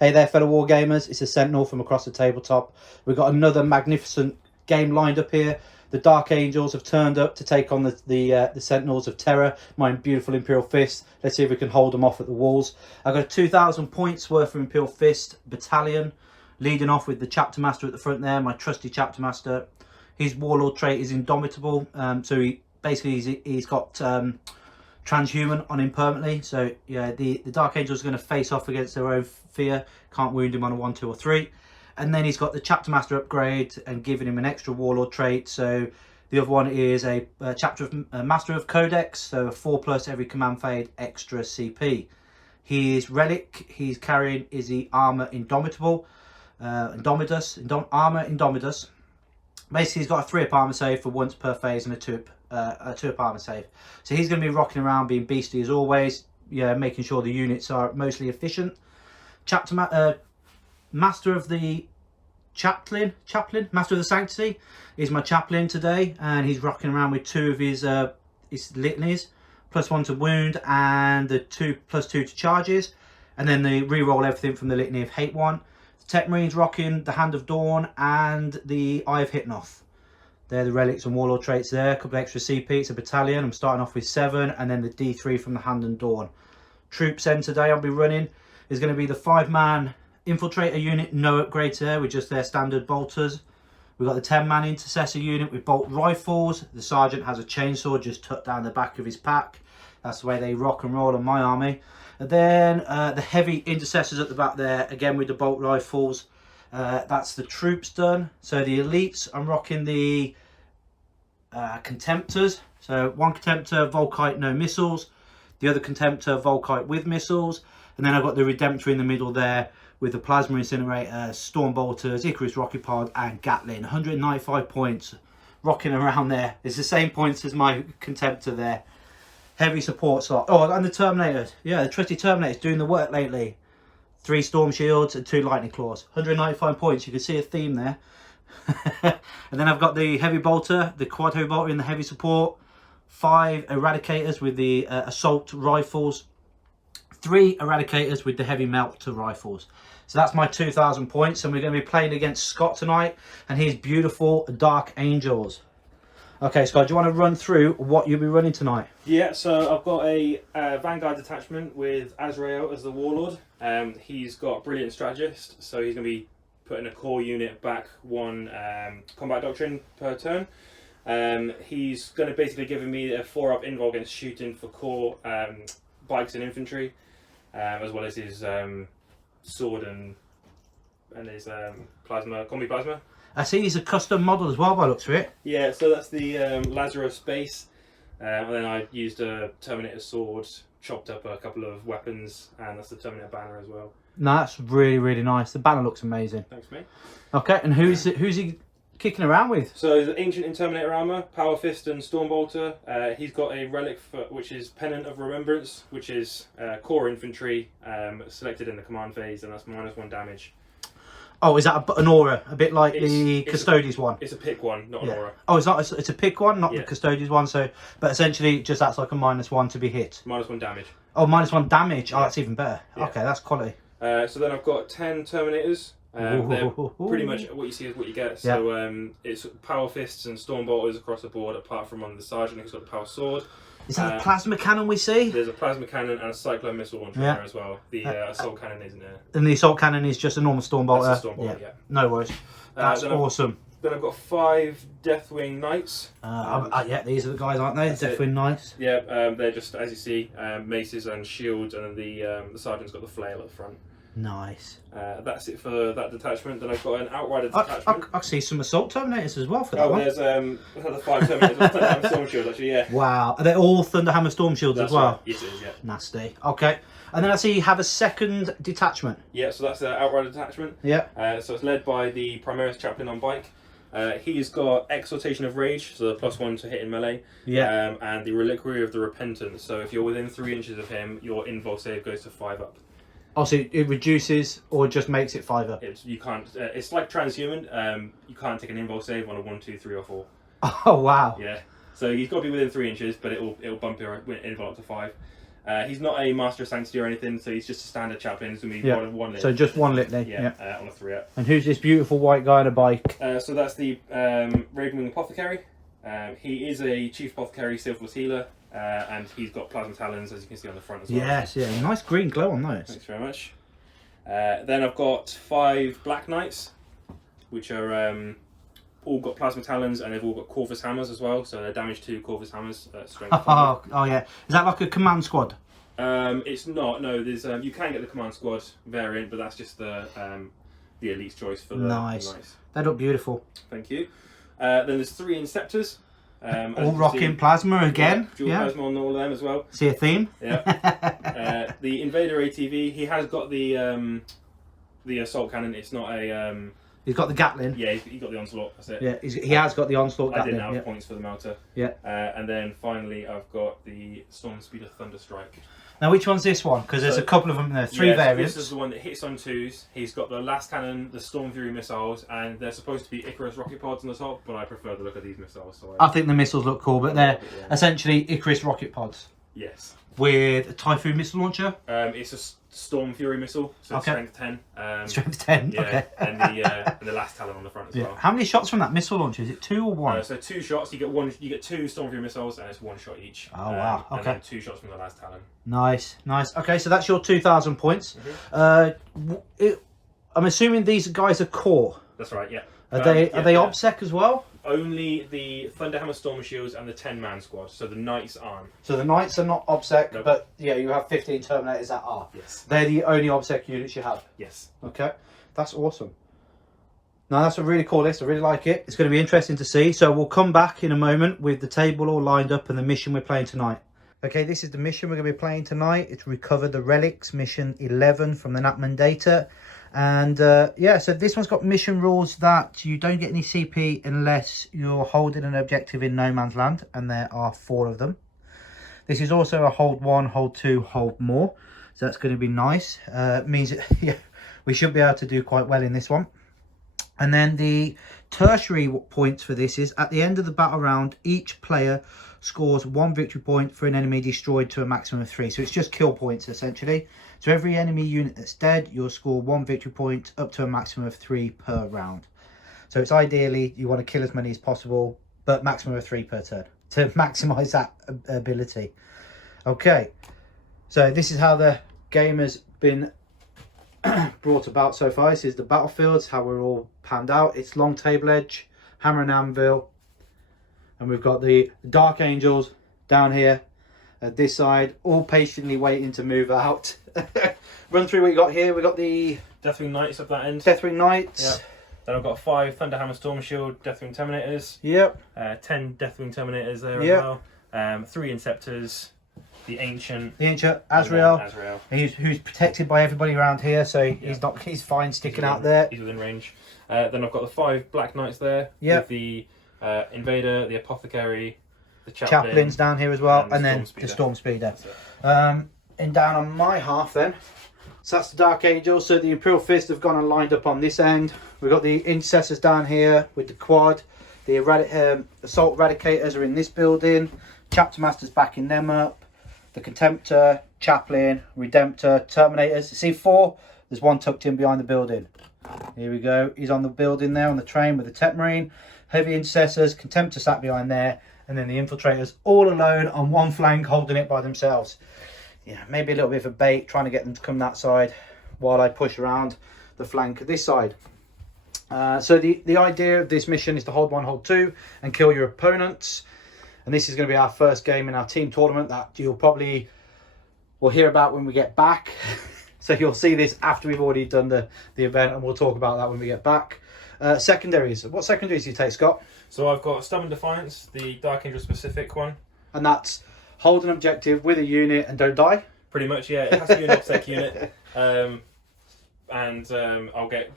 Hey there, fellow Wargamers. It's a Sentinel from across the tabletop. We've got another magnificent game lined up here. The Dark Angels have turned up to take on the Sentinels of Terror, my beautiful Imperial Fist. Let's see if we can hold them off at the walls. I've got 2,000 points worth of Imperial Fist battalion, leading off with the Chapter Master at the front there, my trusty Chapter Master. His Warlord trait is Indomitable, so he's got transhuman on him permanently. So yeah, the Dark Angels are going to face off against their own fear. Can't wound him on a 1, 2 or 3. And then he's got the Chapter Master upgrade and giving him an extra Warlord trait. So the other one is a Master of Codex, so a 4+ every command phase extra CP. His relic he's carrying is the Armor Indomitable, Armor Indomitus. Basically, he's got a 3-up armor save for once per phase and a 2-up armor save. So he's going to be rocking around, being beastly as always. Yeah, making sure the units are mostly efficient. Master of the Chaplain, Master of the Sanctity is my chaplain today, and he's rocking around with 2 of his litanies, +1 to wound and the +2 to charges, and then they re-roll everything from the litany of Hate 1. The Tech Marines rocking the Hand of Dawn and the Eye of Hypnoth. They're the relics and warlord traits there. A couple of extra CP. It's a battalion. I'm starting off with 7, and then the D3 from the Hand and Dawn. Troops end today I'll be running is going to be the 5-man infiltrator unit, no upgrades there, with just their standard bolters. We've got the 10-man intercessor unit with bolt rifles. The sergeant has a chainsaw just tucked down the back of his pack. That's the way they rock and roll on my army. And then the heavy intercessors at the back there, again with the bolt rifles. That's the troops done. So the elites, I'm rocking the Contemptors. So one Contemptor, Volkite, no missiles. The other Contemptor, Volkite with missiles. And then I've got the Redemptor in the middle there with the Plasma Incinerator, Storm Bolters, Icarus Rocket Pod and Gatling. 195 points rocking around there. It's the same points as my Contemptor there. Heavy support slot. Oh, and the Terminators. Yeah, the trusty Terminators doing the work lately. 3 Storm Shields and 2 Lightning Claws. 195 points. You can see a theme there. And then I've got the Heavy Bolter, the Quad Heavy Bolter in the heavy support. 5 Eradicators with the Assault Rifles. 3 Eradicators with the Heavy Melter Rifles. So that's my 2,000 points. And we're going to be playing against Scott tonight and his beautiful Dark Angels. Okay, Scott, do you want to run through what you'll be running tonight? Yeah, so I've got a Vanguard detachment with Azrael as the Warlord. He's got a brilliant strategist, so he's going to be putting a core unit back 1 combat doctrine per turn. He's going to basically give me a 4-up invul against shooting for core bikes and infantry, as well as his sword and his combi plasma. I see he's a custom model as well by the looks of it. Yeah, so that's the Lazarus base, and then I used a Terminator sword, chopped up a couple of weapons, and that's the Terminator banner as well. No, that's really, really nice. The banner looks amazing. Thanks, mate. Okay, and who's he kicking around with? So the Ancient in Terminator armor, Power Fist and Stormbolter. He's got a relic which is Pennant of Remembrance, which is core infantry, selected in the command phase, and that's -1 damage. Oh, is that an aura? A bit like the Custodes one? It's a pick one, not an aura. Oh, it's not. It's a pick one, not the Custodes one. So, but essentially, just that's like a -1 to be hit. -1 damage. Oh, -1 damage. Oh, that's even better. Yeah. Okay, that's quality. So then I've got 10 Terminators. They're pretty much what you see is what you get. So it's Power Fists and Stormbolters across the board, apart from on the Sergeant who's got the Power Sword. Is that a plasma cannon we see? There's a plasma cannon and a cyclone missile launcher there as well. The assault cannon isn't there. And the assault cannon is just a normal Stormbolter? That's a Stormbolter, yeah. No worries. That's awesome. Then I've got 5 Deathwing Knights. Yeah, these are the guys, aren't they? Deathwing Knights. Yeah, they're just, as you see, maces and shields, and then the Sergeant's got the flail at the front. Nice. That's it for that detachment. Then I've got an Outrider detachment. I see some Assault Terminators as well for that one. There's another 5 Terminators with Thunderhammer Storm Shields, actually, yeah. Wow. Are they all Thunderhammer Storm Shields as well? Right. Yes, it is, yeah. Nasty. Okay. And then I see you have a second detachment. Yeah, so that's the Outrider detachment. Yeah. So it's led by the Primaris Chaplain on bike. He's got Exaltation of Rage, so the +1 to hit in melee. Yeah. And the Reliquary of the Repentance. So if you're within 3 inches of him, your invul save goes to 5-up. Oh, so it reduces or just makes it 5-up? You can't. It's like transhuman. You can't take an invul save on a 1, 2, 3, or 4. Oh wow! Yeah. So you've got to be within 3 inches, but it'll bump your invul up to 5. He's not a Master of Sanctity or anything, so he's just a standard chaplain. He's going to be one litany. So just one litany. Yeah, on a 3-up. And who's this beautiful white guy on a bike? So that's the Ravenwing Apothecary. He is a Chief Apothecary, Silverless Healer, and he's got Plasma Talons, as you can see on the front as well. Yes, yeah. Nice green glow on those. Thanks very much. Then I've got 5 Black Knights, which are all got Plasma Talons, and they've all got Corvus Hammers as well, so they're damage to Corvus Hammers, strength 5. Oh yeah. Is that like a command squad? It's not, no, there's you can get the Command Squad variant, but that's just the elite's choice for the Knights. They look beautiful. Thank you. Then there's 3 Inceptors. All rocking plasma again. Dual plasma on all of them as well. See a theme? Yeah. The Invader ATV, he has got the assault cannon. It's not a... He's got the Gatling. Yeah, he's got the Onslaught, that's it. Yeah, he has got the Onslaught Gatling. I didn't have points for the Melter. Yeah. And then finally I've got the Storm Speeder Thunderstrike. Now which one's this one? Because there's a couple of them there. 3 variants. This is the one that hits on 2s. He's got the Last Cannon, the Storm Fury missiles, and they're supposed to be Icarus rocket pods on the top, but I prefer the look of these missiles. So I think the missiles look cool, but they're essentially Icarus rocket pods. Yes. With a Typhoon missile launcher? It's a Storm Fury missile, so it's strength 10. Strength 10, yeah, okay. and the Last Talon on the front as well. How many shots from that missile launcher? Is it 2 or 1? So 2 shots, you get 2 Storm Fury missiles, and it's 1 shot each. Oh wow, okay. And then 2 shots from the Last Talon. Nice. Okay, so that's your 2,000 points. I'm assuming these guys are core. That's right, yeah. Are they OBSEC as well? Only the Thunderhammer Storm Shields and the 10-man squad, so the Knights aren't. So the Knights are not OBSEC, but yeah, you have 15 Terminators that are. Yes. They're the only OBSEC units you have. Yes. Okay, that's awesome. Now that's a really cool list. I really like it. It's going to be interesting to see. So we'll come back in a moment with the table all lined up and the mission we're playing tonight. Okay, this is the mission we're going to be playing tonight. It's Recover the Relics, mission 11 from the Nachmund data. And yeah, so this one's got mission rules that you don't get any CP unless you're holding an objective in no man's land, and there are 4 of them. This is also a hold 1, hold 2, hold more, so that's going to be nice. Means yeah, we should be able to do quite well in this one. And then the tertiary points for this is at the end of the battle round, each player scores 1 victory point for an enemy destroyed to a maximum of 3. So it's just kill points essentially. So every enemy unit that's dead, you'll score 1 victory point up to a maximum of 3 per round. So it's ideally you want to kill as many as possible, but maximum of 3 per turn to maximize that ability. Okay, so this is how the game has been brought about so far. This is the battlefields, how we're all panned out. It's long table edge, hammer and anvil, and we've got the Dark Angels down here at this side, all patiently waiting to move out. Run through what you got here. We got the Deathwing Knights up that end. Deathwing Knights. Yeah. Then I've got 5 Thunderhammer Storm Shield Deathwing Terminators. Yep. 10 Deathwing Terminators there as well. 3 Inceptors. The Ancient Azrael. Who's protected by everybody around here, so he's fine sticking out there. He's within range. Then I've got the 5 Black Knights there. Yep. With the Invader, the Apothecary, the Chaplain's down here as well, and then the Storm Speeder. And down on my half then, so that's the Dark Angels. So the Imperial Fist have gone and lined up on this end. We've got the Intercessors down here with the quad. The Assault Eradicators are in this building. Chapter Masters backing them up. The Contemptor, Chaplain, Redemptor, Terminators. See 4? There's 1 tucked in behind the building. Here we go. He's on the building there on the train with the Tech Marine. Heavy Intercessors, Contemptor sat behind there. And then the Infiltrators all alone on one flank holding it by themselves. Yeah, maybe a little bit of a bait, trying to get them to come that side while I push around the flank this side. So the idea of this mission is to hold 1, hold 2 and kill your opponents. And this is going to be our first game in our team tournament that we'll hear about when we get back. So you'll see this after we've already done the event, and we'll talk about that when we get back. Secondaries. What secondaries do you take, Scott? So I've got Stubborn Defiance, the Dark Angel specific one. And that's hold an objective with a unit and don't die? Pretty much, yeah. It has to be an OBSEC unit. I'll get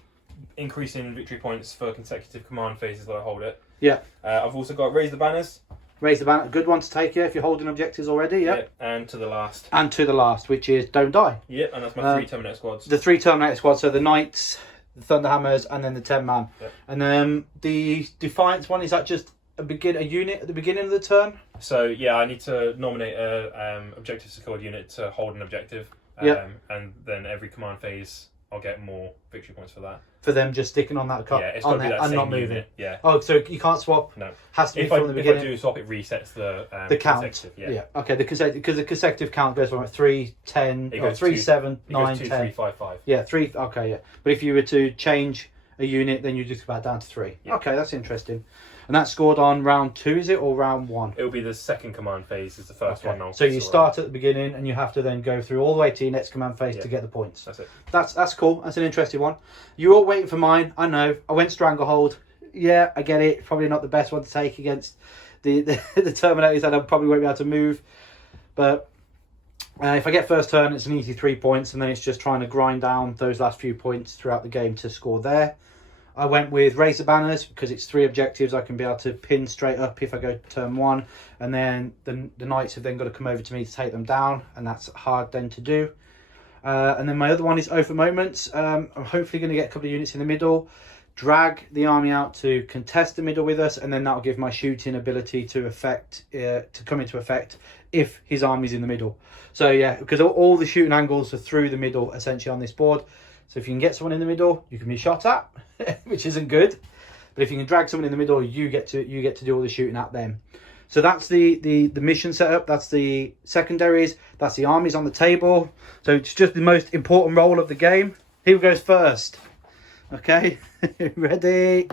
increasing victory points for consecutive command phases that I hold it. Yeah. I've also got Raise the Banners. Raise the Banner, a good one to take here if you're holding objectives already, yeah. Yep. And to the last. And to the last, which is don't die. Yep, and that's my 3 Terminator squads. The 3 Terminator squads, so the Knights, the Thunderhammers, and then the 10-man. Yep. And the Defiance one, is that just a unit at the beginning of the turn? So yeah, I need to nominate a objective secured unit to hold an objective. Yep. And then every command phase, I'll get more victory points for that. For them just sticking on that card, Yeah, it's got to be that and same not moving. unit. Yeah. Oh, so you can't swap. No. Has to be If from the beginning. If I do swap, it resets the count. consecutive, Yeah. Okay. Because the consecutive count goes from like 3, 10, It or goes 3, two- 7, It 9, goes 2, 10. 3, 5, 5. Yeah, 3. Okay, yeah. But if you were to change a unit, then you just go back down to 3. Yeah. Okay, that's interesting. And that's scored on round 2, is it, or round 1? It'll be the second command phase is the first one. So you start at the beginning, and you have to then go through all the way to your next command phase to get the points. That's it. That's cool. That's an interesting one. You're all waiting for mine. I know. I went Stranglehold. Yeah, I get it. Probably not the best one to take against the Terminators that I probably won't be able to move. But if I get first turn, it's an easy 3 points, and then it's just trying to grind down those last few points throughout the game to score there. I went with Razor Banners because it's 3 objectives I can be able to pin straight up if I go turn 1, and then the Knights have then got to come over to me to take them down, and that's hard then to do. And then my other one is Oath of Moments. I'm hopefully going to get a couple of units in the middle, drag the army out to contest the middle with us, and then that'll give my shooting ability to come into effect if his army's in the middle. So yeah, because all the shooting angles are through the middle essentially on this board. So if you can get someone in the middle, you can be shot at, which isn't good. But if you can drag someone in the middle, you get to do all the shooting at them. So that's the mission setup. That's the secondaries. That's the armies on the table. So it's just the most important role of the game. Who goes first? Okay, ready?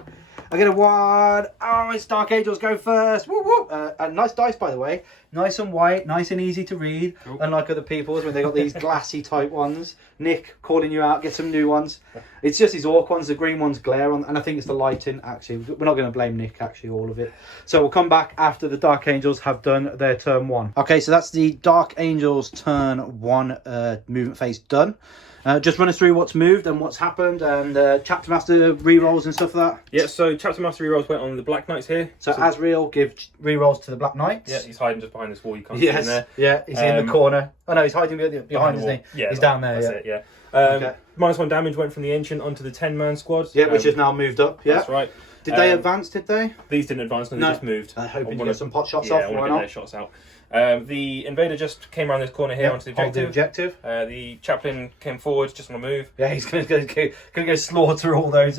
I get a 1. Oh, it's Dark Angels go first. Woo woo. Nice dice, by the way. Nice and white, nice and easy to read. Cool. Unlike other people's when they got these glassy type ones. Nick calling you out, get some new ones. It's just these orc ones. The green ones glare on, and I think it's the lighting. Actually, we're not going to blame Nick. Actually, all of it. So we'll come back after the Dark Angels have done their turn 1. Okay, so that's the Dark Angels turn 1 movement phase done. Just run us through what's moved and what's happened, and Chapter Master rerolls and stuff like that. Yeah, so Chapter Master rerolls went on the Black Knights here. So Azrael give rerolls to the Black Knights. Yeah, he's hiding just behind this wall. You can't see him there. Yeah, he's in the corner. Oh no, he's hiding behind his knee. Yeah, he's down there. That's it. Yeah. Okay. -1 damage went from the Ancient onto the 10-man squad. Yeah, which has now moved up. Yeah, that's right. Did they advance? Did they? These didn't advance. No, they just moved. I hope you get some pot shots off. Yeah, I want to get their shots out. The invader just came around this corner here onto the objective. The chaplain came forward just on a move. Yeah, he's going to go slaughter all those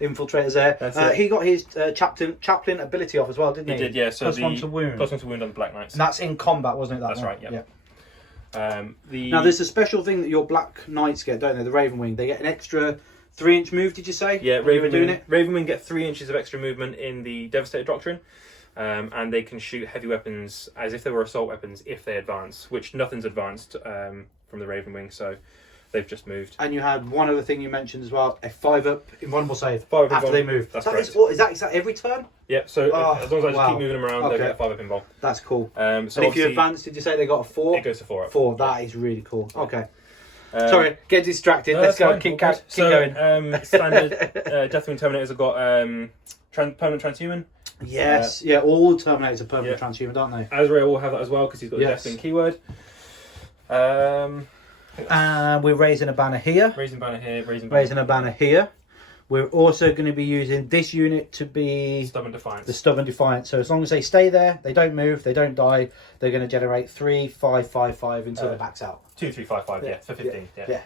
infiltrators there. He got his chaplain ability off as well, didn't he? He did, yeah. So +1 to wound. +1 to wound on the Black Knights. And that's in combat, wasn't it? That's right. Yeah. Now there's a special thing that your Black Knights get, don't they? The Raven Wing. They get an extra 3-inch move. Did you say? Yeah, Raven Wing get 3 inches of extra movement in the Devastator Doctrine. And they can shoot heavy weapons as if they were assault weapons if they advance, which nothing's advanced from the Raven Wing, so they've just moved. And you had one other thing you mentioned as well, a 5-up invulnerable save after they move. That's correct. Is that every turn? Yeah, so as long as I just keep moving them around, they'll get a 5-up invul. That's cool. So and if you advance, did you say they got a 4? It goes to 4-up. 4, that is really cool. Okay. Sorry, get distracted. No, Let's go. Fine. Keep going. Standard Deathwing Terminators have got permanent transhuman. Yes, all the Terminators are permanent transhuman, don't they? Azrael will have that as well because he's got the Deathwing keyword. We're raising a banner here. Raising a banner here. We're also going to be using this unit to be Stubborn Defiance. The Stubborn Defiance. So as long as they stay there, they don't move, they don't die, they're going to generate 3, 5, 5, 5 until it backs out. 2, 3, 5, 5. For 15. Yeah.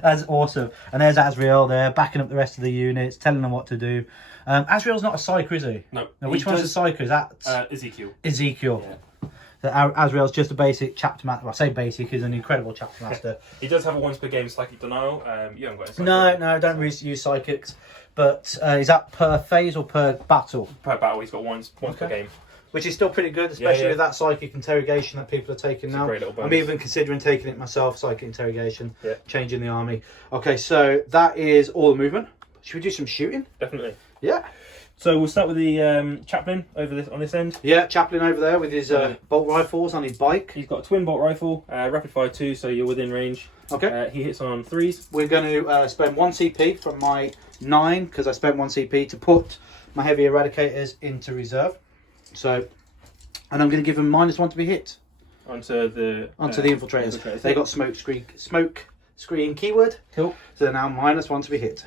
That's awesome. And there's Azrael there, backing up the rest of the units, telling them what to do. Azrael's not a psyker, is he? No. Which one's a psyker? Is that Ezekiel? Yeah. So Azrael's just a basic chapter master. Well, I say basic, he's an incredible chapter master. He does have a once per game psychic denial. You haven't got a psychic. No, don't really use psychics. But is that per phase or per battle? Per battle, he's got once per game. Which is still pretty good, especially with that psychic interrogation that people are taking now. I'm even considering taking it myself, psychic interrogation, changing the army. Okay, so that is all the movement. Should we do some shooting? Definitely. Yeah. So we'll start with the chaplain on this end. Yeah, chaplain over there with his bolt rifles on his bike. He's got a twin bolt rifle, rapid fire 2, so you're within range. Okay. He hits on 3s. We're going to spend 1 CP from my 9 because I spent 1 CP to put my heavy eradicators into reserve. So, and I'm going to give them -1 to be hit. Onto the infiltrators. They got smoke screen keyword. Cool. So now -1 to be hit.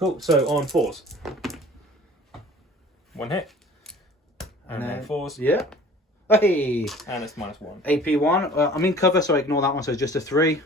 Cool. So on 4s. 1 hit. And then 4s. Yeah. Hey. And it's -1. AP1. I'm in cover, so I ignore that one. So it's just a 3.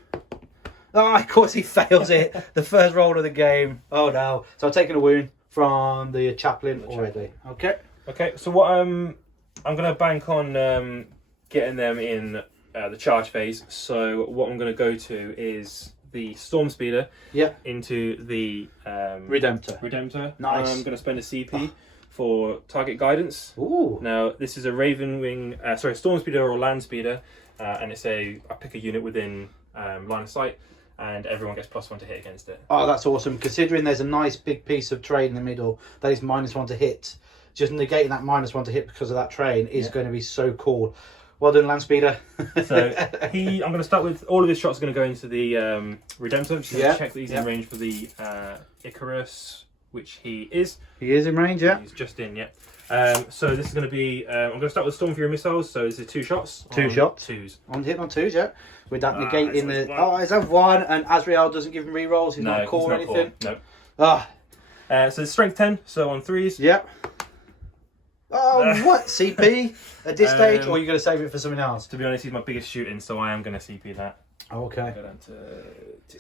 Oh, of course he fails it. The first roll of the game. Oh no. So I've taken a wound from the chaplain already. Okay. Okay. So what I'm gonna bank on getting them in the charge phase. So what I'm gonna go to is the Storm Speeder. Yeah. Into the Redemptor. Nice. I'm gonna spend a CP for target guidance. Ooh. Now this is a Raven Wing. Storm Speeder or Land Speeder, and it's I pick a unit within line of sight. And everyone gets +1 to hit against it. Oh, that's awesome. Considering there's a nice big piece of terrain in the middle that is -1 to hit, just negating that -1 to hit because of that terrain is going to be so cool. Well done, Land Speeder. So I'm going to start with all of his shots are going to go into the Redemptor. Just going to check that he's in range for the Icarus, which he is. He is in range, yeah. He's just in, yeah. So this is going to be. I'm going to start with Storm Fury missiles. So this is 2 shots. 2 shots. 2s. On hitting on 2s, yeah. With that negating the. Oh, is that 1? And Azrael doesn't give him rerolls. He's not core or anything. No. Ah. So it's strength 10. So on 3s. Yeah. Oh, what? CP at this stage, or are you going to save it for something else? To be honest, he's my biggest shooting, so I am going to CP that. Oh, okay. Go down to 2.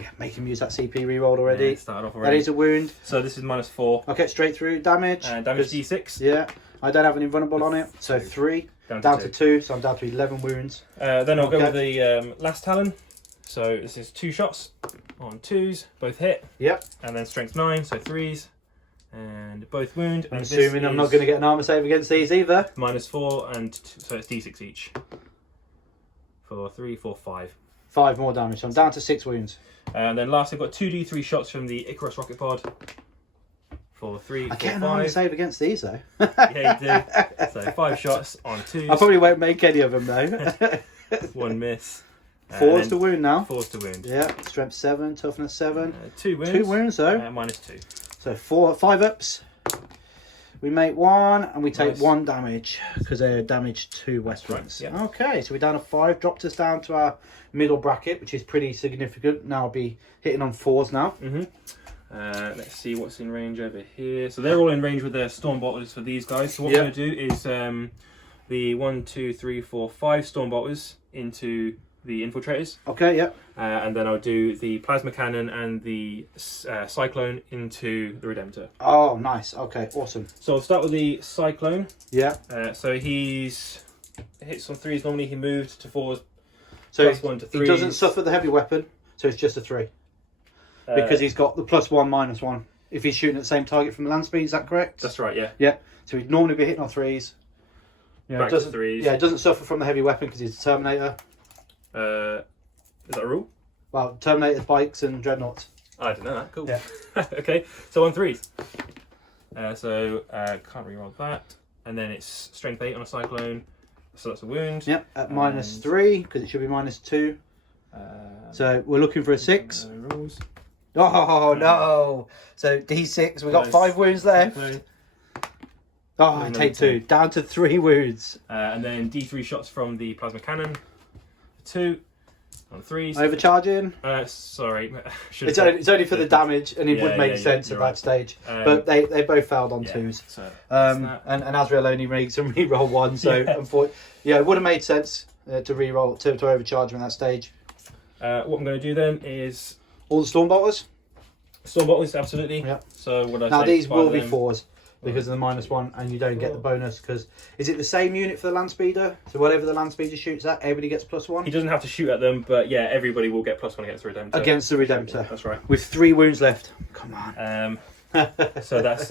Yeah, make him use that CP reroll already. Yeah, started off already. That is a wound. So this is -4. Okay, straight through damage. Damage D6. Yeah, I don't have an invulnerable on it, so 3 down to 2. So I'm down to 11 wounds. Then I'll go with the last Talon. So this is 2 shots on 2s, both hit. Yep. And then strength 9, so 3s, and both wound. I'm assuming I'm not going to get an armor save against these either. -4 and so it's D6 each. For 3, 4, 5. 5 more damage. So I'm down to 6 wounds. And then last I've got 2d3 shots from the Icarus rocket pod. For 3, 4, I get an 5. armor save against these though. Yeah, you do. So 5 shots on 2s. I probably won't make any of them though. 1 miss. 4's to wound now. 4's to wound. Yeah, strength 7, toughness 7. 2 wounds. 2 wounds though. -2. So 5 ups. We make 1 and we take Nice. 1 damage because they're damaged 2 westwards. Right, yeah. Okay, so we're down to 5, dropped us down to our middle bracket, which is pretty significant. Now I'll be hitting on 4s now. Let's see what's in range over here. So they're all in range with their storm bolters for these guys. So what we're going to do is the 1, 2, 3, 4, 5 storm bolters into the infiltrators. Okay, yeah. And then I'll do the plasma cannon and the cyclone into the Redemptor. Oh, nice. Okay, awesome. So I'll start with the cyclone. Yeah. So he's hits on 3s. Normally he moved to 4s. So +1 to 3s. he doesn't suffer the heavy weapon, so it's just a 3. Because he's got the +1, -1. If he's shooting at the same target from land speed, is that correct? That's right, yeah. Yeah. So he'd normally be hitting on 3s. Yeah, Back to 3s. Yeah, it doesn't suffer from the heavy weapon because he's a Terminator. Is that a rule? Well, Terminators, bikes, and dreadnoughts. I didn't know that. Cool. Yeah. Okay, so on 3s. Can't reroll that. And then it's strength 8 on a cyclone. So that's a wound. Yep, at -3 because it should be -2. So we're looking for a 6. Rules. Oh no! So D6, we've got 5 wounds left. Oh, I take 2. Down to 3 wounds. And then D3 shots from the plasma cannon. 2 on 3s. Overcharging. Sorry. It's only for the damage, and it would make sense at that stage. But they both failed on 2s. So and Azrael only makes them reroll 1. So it would have made sense to reroll to overcharge him at that stage. What I'm going to do then is all the storm bolters. Storm bolters, absolutely. Yeah. So what I now say, these will be 4s because of the -1, and you don't get the bonus because is it the same unit for the land speeder? So whatever the land speeder shoots at, everybody gets +1. He doesn't have to shoot at them, but yeah, everybody will get +1 against the Redemptor. Against the Redemptor. That's right. With 3 wounds left. Come on. So that's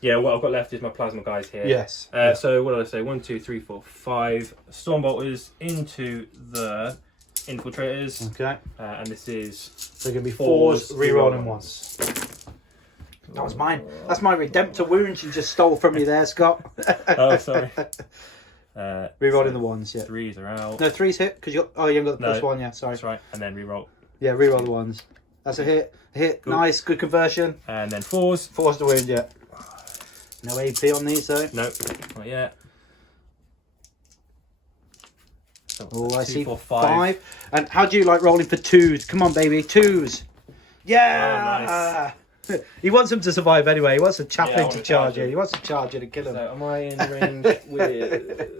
yeah. What I've got left is my plasma guys here. Yes. So what did I say? 1, 2, 3, 4, 5 storm bolters into the infiltrators. Okay. And this is they're going to be 4s, rerolling 1s. That was mine. That's my Redemptor wound you just stole from me there, Scott. Oh, sorry. Rerolling the 1s, yeah. 3s are out. No, 3s hit because you haven't got the +1, yeah. Sorry. That's right. And then reroll. Yeah, reroll the 1s. That's a hit. Hit. Good. Nice, good conversion. And then 4s. 4s to wound, yeah. No AP on these though. Nope, not yet. Oh, I see 4, 5. And how do you like rolling for 2s? Come on, baby, 2s. Yeah. Oh, nice. He wants him to survive anyway. He wants a chaplain want to to charge charge you. him. He wants to charge you to kill him. So am I in range with...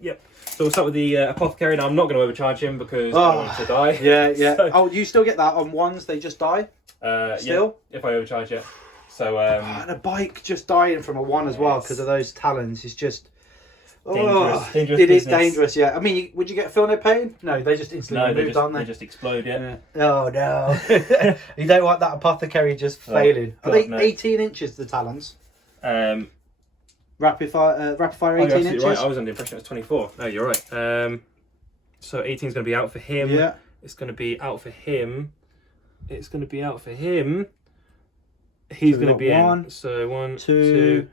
Yep. So we'll start with the apothecary. Now I'm not going to overcharge him because I want him to die. Yeah, yeah. So, Oh, you still get that on ones, they just die? Still? Yeah, if I overcharge it. So and a bike just dying from a 1 as well because of those talons is just... dangerous it is business. dangerous, yeah. I mean, would you feel no pain? No, they just instantly moved, aren't they? They just explode, yeah. Oh, no. You don't want that apothecary just failing. Are they God, no. 18 inches, the talons? Rapid fire 18 you're absolutely inches? right. I was under the impression it was 24. No, you're right. So 18 is going to be out for him. Yeah. It's going to be out for him. It's going to be out for him. He's going to be one, in. So 1, 2,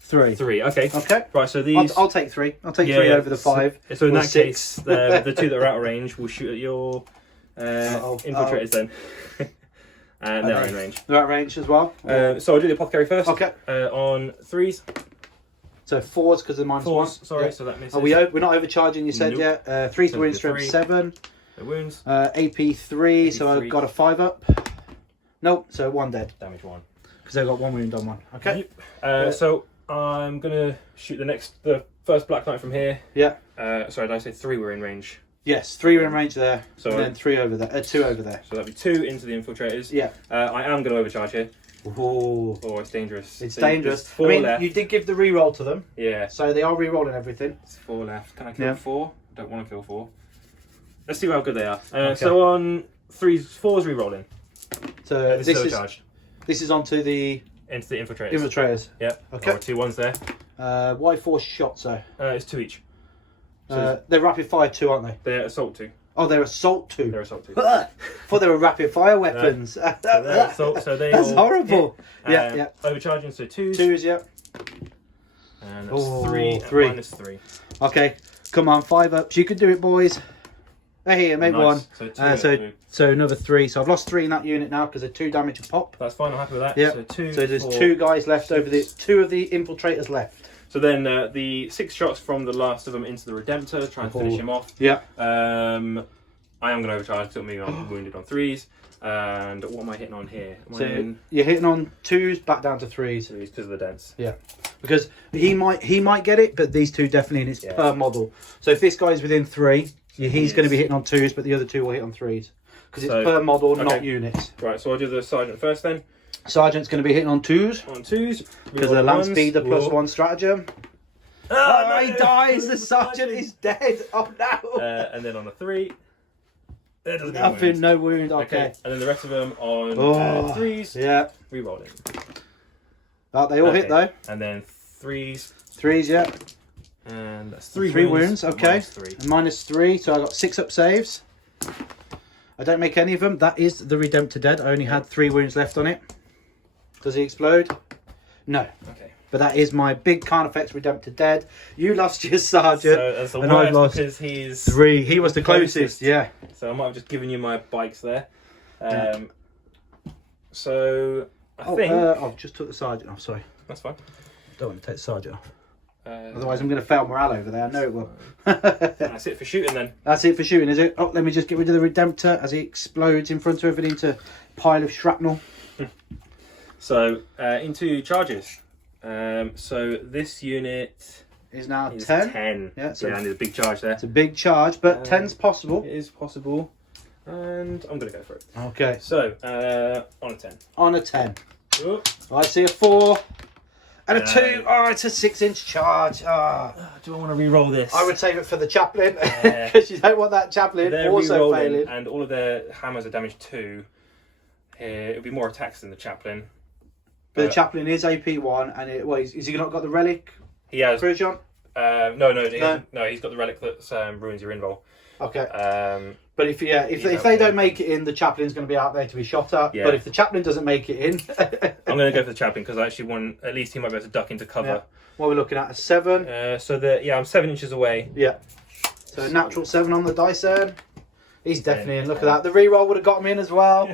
3. 3. Okay. Okay. Right, so these... I'll take 3. I'll take 3 over the 5. So in or that 6. case, the 2 that are out of range will shoot at your infiltrators then. And they're in range. They're at range as well? So I'll do the apothecary first. Okay. On 3s. So 4s because of the -1. 4s, sorry, Yeah. so that misses. Are we're not overcharging, you said, Nope. yeah? 3 to So win, the strength 3. 7. The wounds. AP 3, so AP3. I've got a 5 up. Nope, so 1 dead. Damage 1. Because I've got 1 wound on 1. Okay. Yep. So I'm going to shoot the first Black Knight from here. Yeah. Sorry, did I say 3 were in range? Yes, 3 were in range there, So and then 3 over there. 2 over there. So that'd be 2 into the infiltrators. Yeah. I am going to overcharge here. Ooh. Oh, it's dangerous. It's So dangerous. there's 4 I mean, left. you did give the reroll to them, Yeah. so they are rerolling everything. It's 4 left. Can I kill Yeah. 4? Don't want to kill 4. Let's see how good they are. Okay. So on 3s, 4s re-rolling. So This is overcharged. this is onto the Into the infiltrators. infiltrators. Yep. Okay. Or 2 1s there. Why 4 shots though? It's 2 each. So They're rapid fire 2, aren't they? they're assault 2. Oh, they're assault 2. They're assault 2. Thought they were rapid fire weapons. So they're assault, so they That's all horrible. hit. Yeah. Overcharging, so 2s. 2s, yeah. And that's Oh, 3. 3. And -3. Okay, come on, 5 ups. You can do it, boys. Hey, make Nice. 1. So 2. So another 3. So I've lost 3 in that unit now because they're 2 damage a pop. That's fine, I'm happy with that. Yeah. So 2. So there's 4, 2 guys left 6. over the 2 of the infiltrators left. So then the 6 shots from the last of them into the Redemptor, try and finish him off. Yeah. I am going to overcharge, so I'm wounded on 3s. And what am I hitting on here? So you're hitting on 2s back down to 3s. 3s because of the dents. Yeah. Because he might get it, but these 2 definitely, and it's per model. So if this guy's within 3, he's going to be hitting on 2s, but the other 2 will hit on 3s. Because it's per model, not units. Right, so I'll do the Sergeant first then. Sergeant's going to be hitting on 2s. On 2s. Because of the land ones. speeder plus Whoa. 1 stratagem. Oh, no, he dies! The sergeant is dead! Oh, no! And then on a 3. There doesn't get Nothing, wound. no wound, okay. And then the rest of them on 3s. Yeah. Re-rolling. Oh, they all hit, though. And then 3s. 3s, yeah. And that's 3 wounds, okay. -3. And -3, so I got 6 up saves. I don't make any of them. That is the Redemptor dead. I only had 3 wounds left on it. Does he explode? No. Okay. But that is my big Carnifex Redemptor dead. You lost your sergeant. So that's the and I've worst lost because he's 3. He was the closest, yeah. So I might have just given you my bikes there. So I think I've just took the sergeant off, sorry. that's fine. Don't want to take the sergeant off. Uh, Otherwise I'm going to fail morale over there. I know it will. That's it for shooting then. That's it for shooting, is it? Oh, let me just get rid of the Redemptor as he explodes in front of everything into a pile of shrapnel. So into charges. So this unit Is now is 10. 10. Yeah, so and there's a big charge there. it's a big charge, but 10's possible. It is possible. And I'm going to go for it. Okay. So on a 10. On a 10. Oh. I see a 4. And a No. 2. Oh, it's a 6-inch charge. Ah. Do I want to re-roll this? I would save it for the chaplain. Because you don't want that chaplain They're also re-rolling, failing. and all of their hammers are damaged 2. It would be more attacks than the chaplain. But the chaplain is AP1, and is he not got the relic? He has. Version? No, he's got the relic that ruins your invul. Okay. But if they don't make it in, the chaplain's going to be out there to be shot at. Yeah. But if the chaplain doesn't make it in, I'm going to go for the chaplain because I actually want, at least he might be able to duck into cover. Yeah. What we're looking at, a 7. I'm 7 inches away. Yeah. So a natural 7 on the dice then. He's definitely in. Look at that. The reroll would have got him in as well.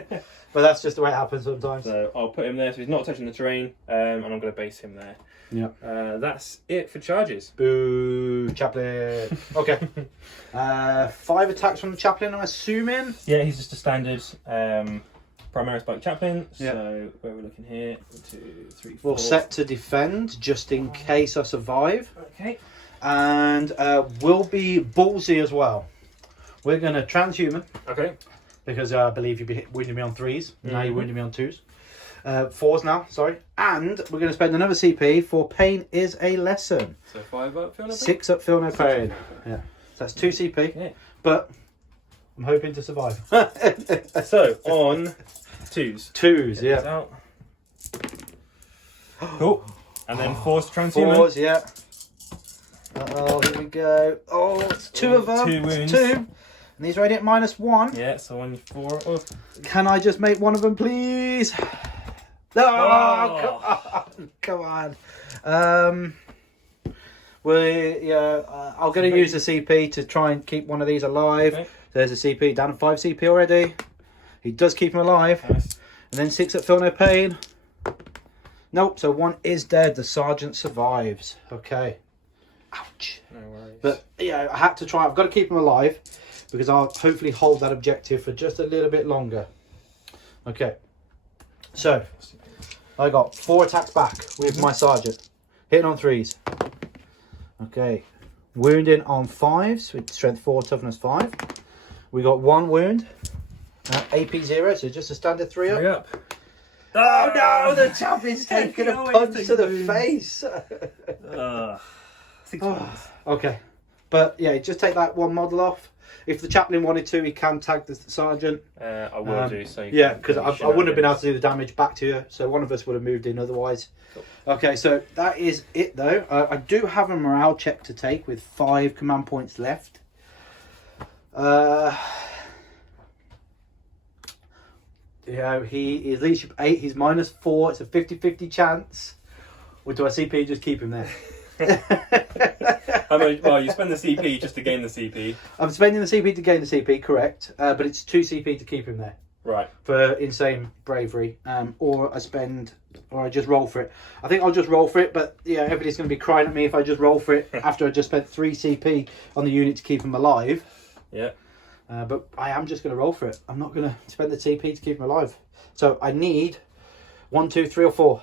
But that's just the way it happens sometimes. So I'll put him there so he's not touching the terrain, and I'm going to base him there. Yeah. That's it for charges. Boo, chaplain. Okay. 5 attacks from the chaplain, I'm assuming. Yeah, he's just a standard Primaris Spike Chaplain. Yeah. So where are we looking here? 1, 2, 3, 4. We'll set to defend just in case I survive. Okay. And we'll be ballsy as well. We're going to transhuman. Okay. Because I believe you'd be wounding me on 3s. Now you're wounding me on 2s. 4s now, sorry. And we're going to spend another CP for Pain is a Lesson. So 5 up, feel no pain? 6 up, feel no pain. Yeah. So that's 2 CP. Yeah. But I'm hoping to survive. So on 2s. 2s, yeah. Out. Cool. And then 4s transhuman. 4s, yeah. Oh, here we go. Oh, it's 2 of them. 2 wounds. 2. And these radiant -1. Yeah, so on 4. Oh. Can I just make one of them, please? Oh, come on. I'm going to use the CP to try and keep one of these alive. Okay. There's a CP, down to 5 CP already. He does keep him alive. Nice. And then 6 at Feel No Pain. Nope, so 1 is dead. The Sergeant survives. Okay. Ouch. No worries. But yeah, I had to try. I've got to keep him alive because I'll hopefully hold that objective for just a little bit longer. Okay. So, I got 4 attacks back with my Sergeant. Hitting on 3s. Okay. Wounding on 5s with strength 4, toughness 5. We got 1 wound. AP 0, so just a standard 3 up. 3 up. Oh no, the champion's taken a punch to the face. 6 wounds. Okay. But yeah, just take that 1 model off. If the chaplain wanted to, he can tag the sergeant. I will do. So yeah, because I wouldn't have been able to do the damage back to you. So one of us would have moved in otherwise. Cool. Okay, so that is it though. I do have a morale check to take with 5 command points left. Yeah, he is leadership 8. He's -4. It's a 50-50 chance. Or do I CP just keep him there? How much? Well, you spend the CP just to gain the CP. I'm spending the CP to gain the CP, correct? But it's 2 CP to keep him there. Right. For insane bravery, or I just roll for it. I think I'll just roll for it, but yeah, everybody's going to be crying at me if I just roll for it after I just spent 3 CP on the unit to keep him alive. Yeah. But I am just going to roll for it. I'm not going to spend the CP to keep him alive. So I need 1, 2, 3 or 4.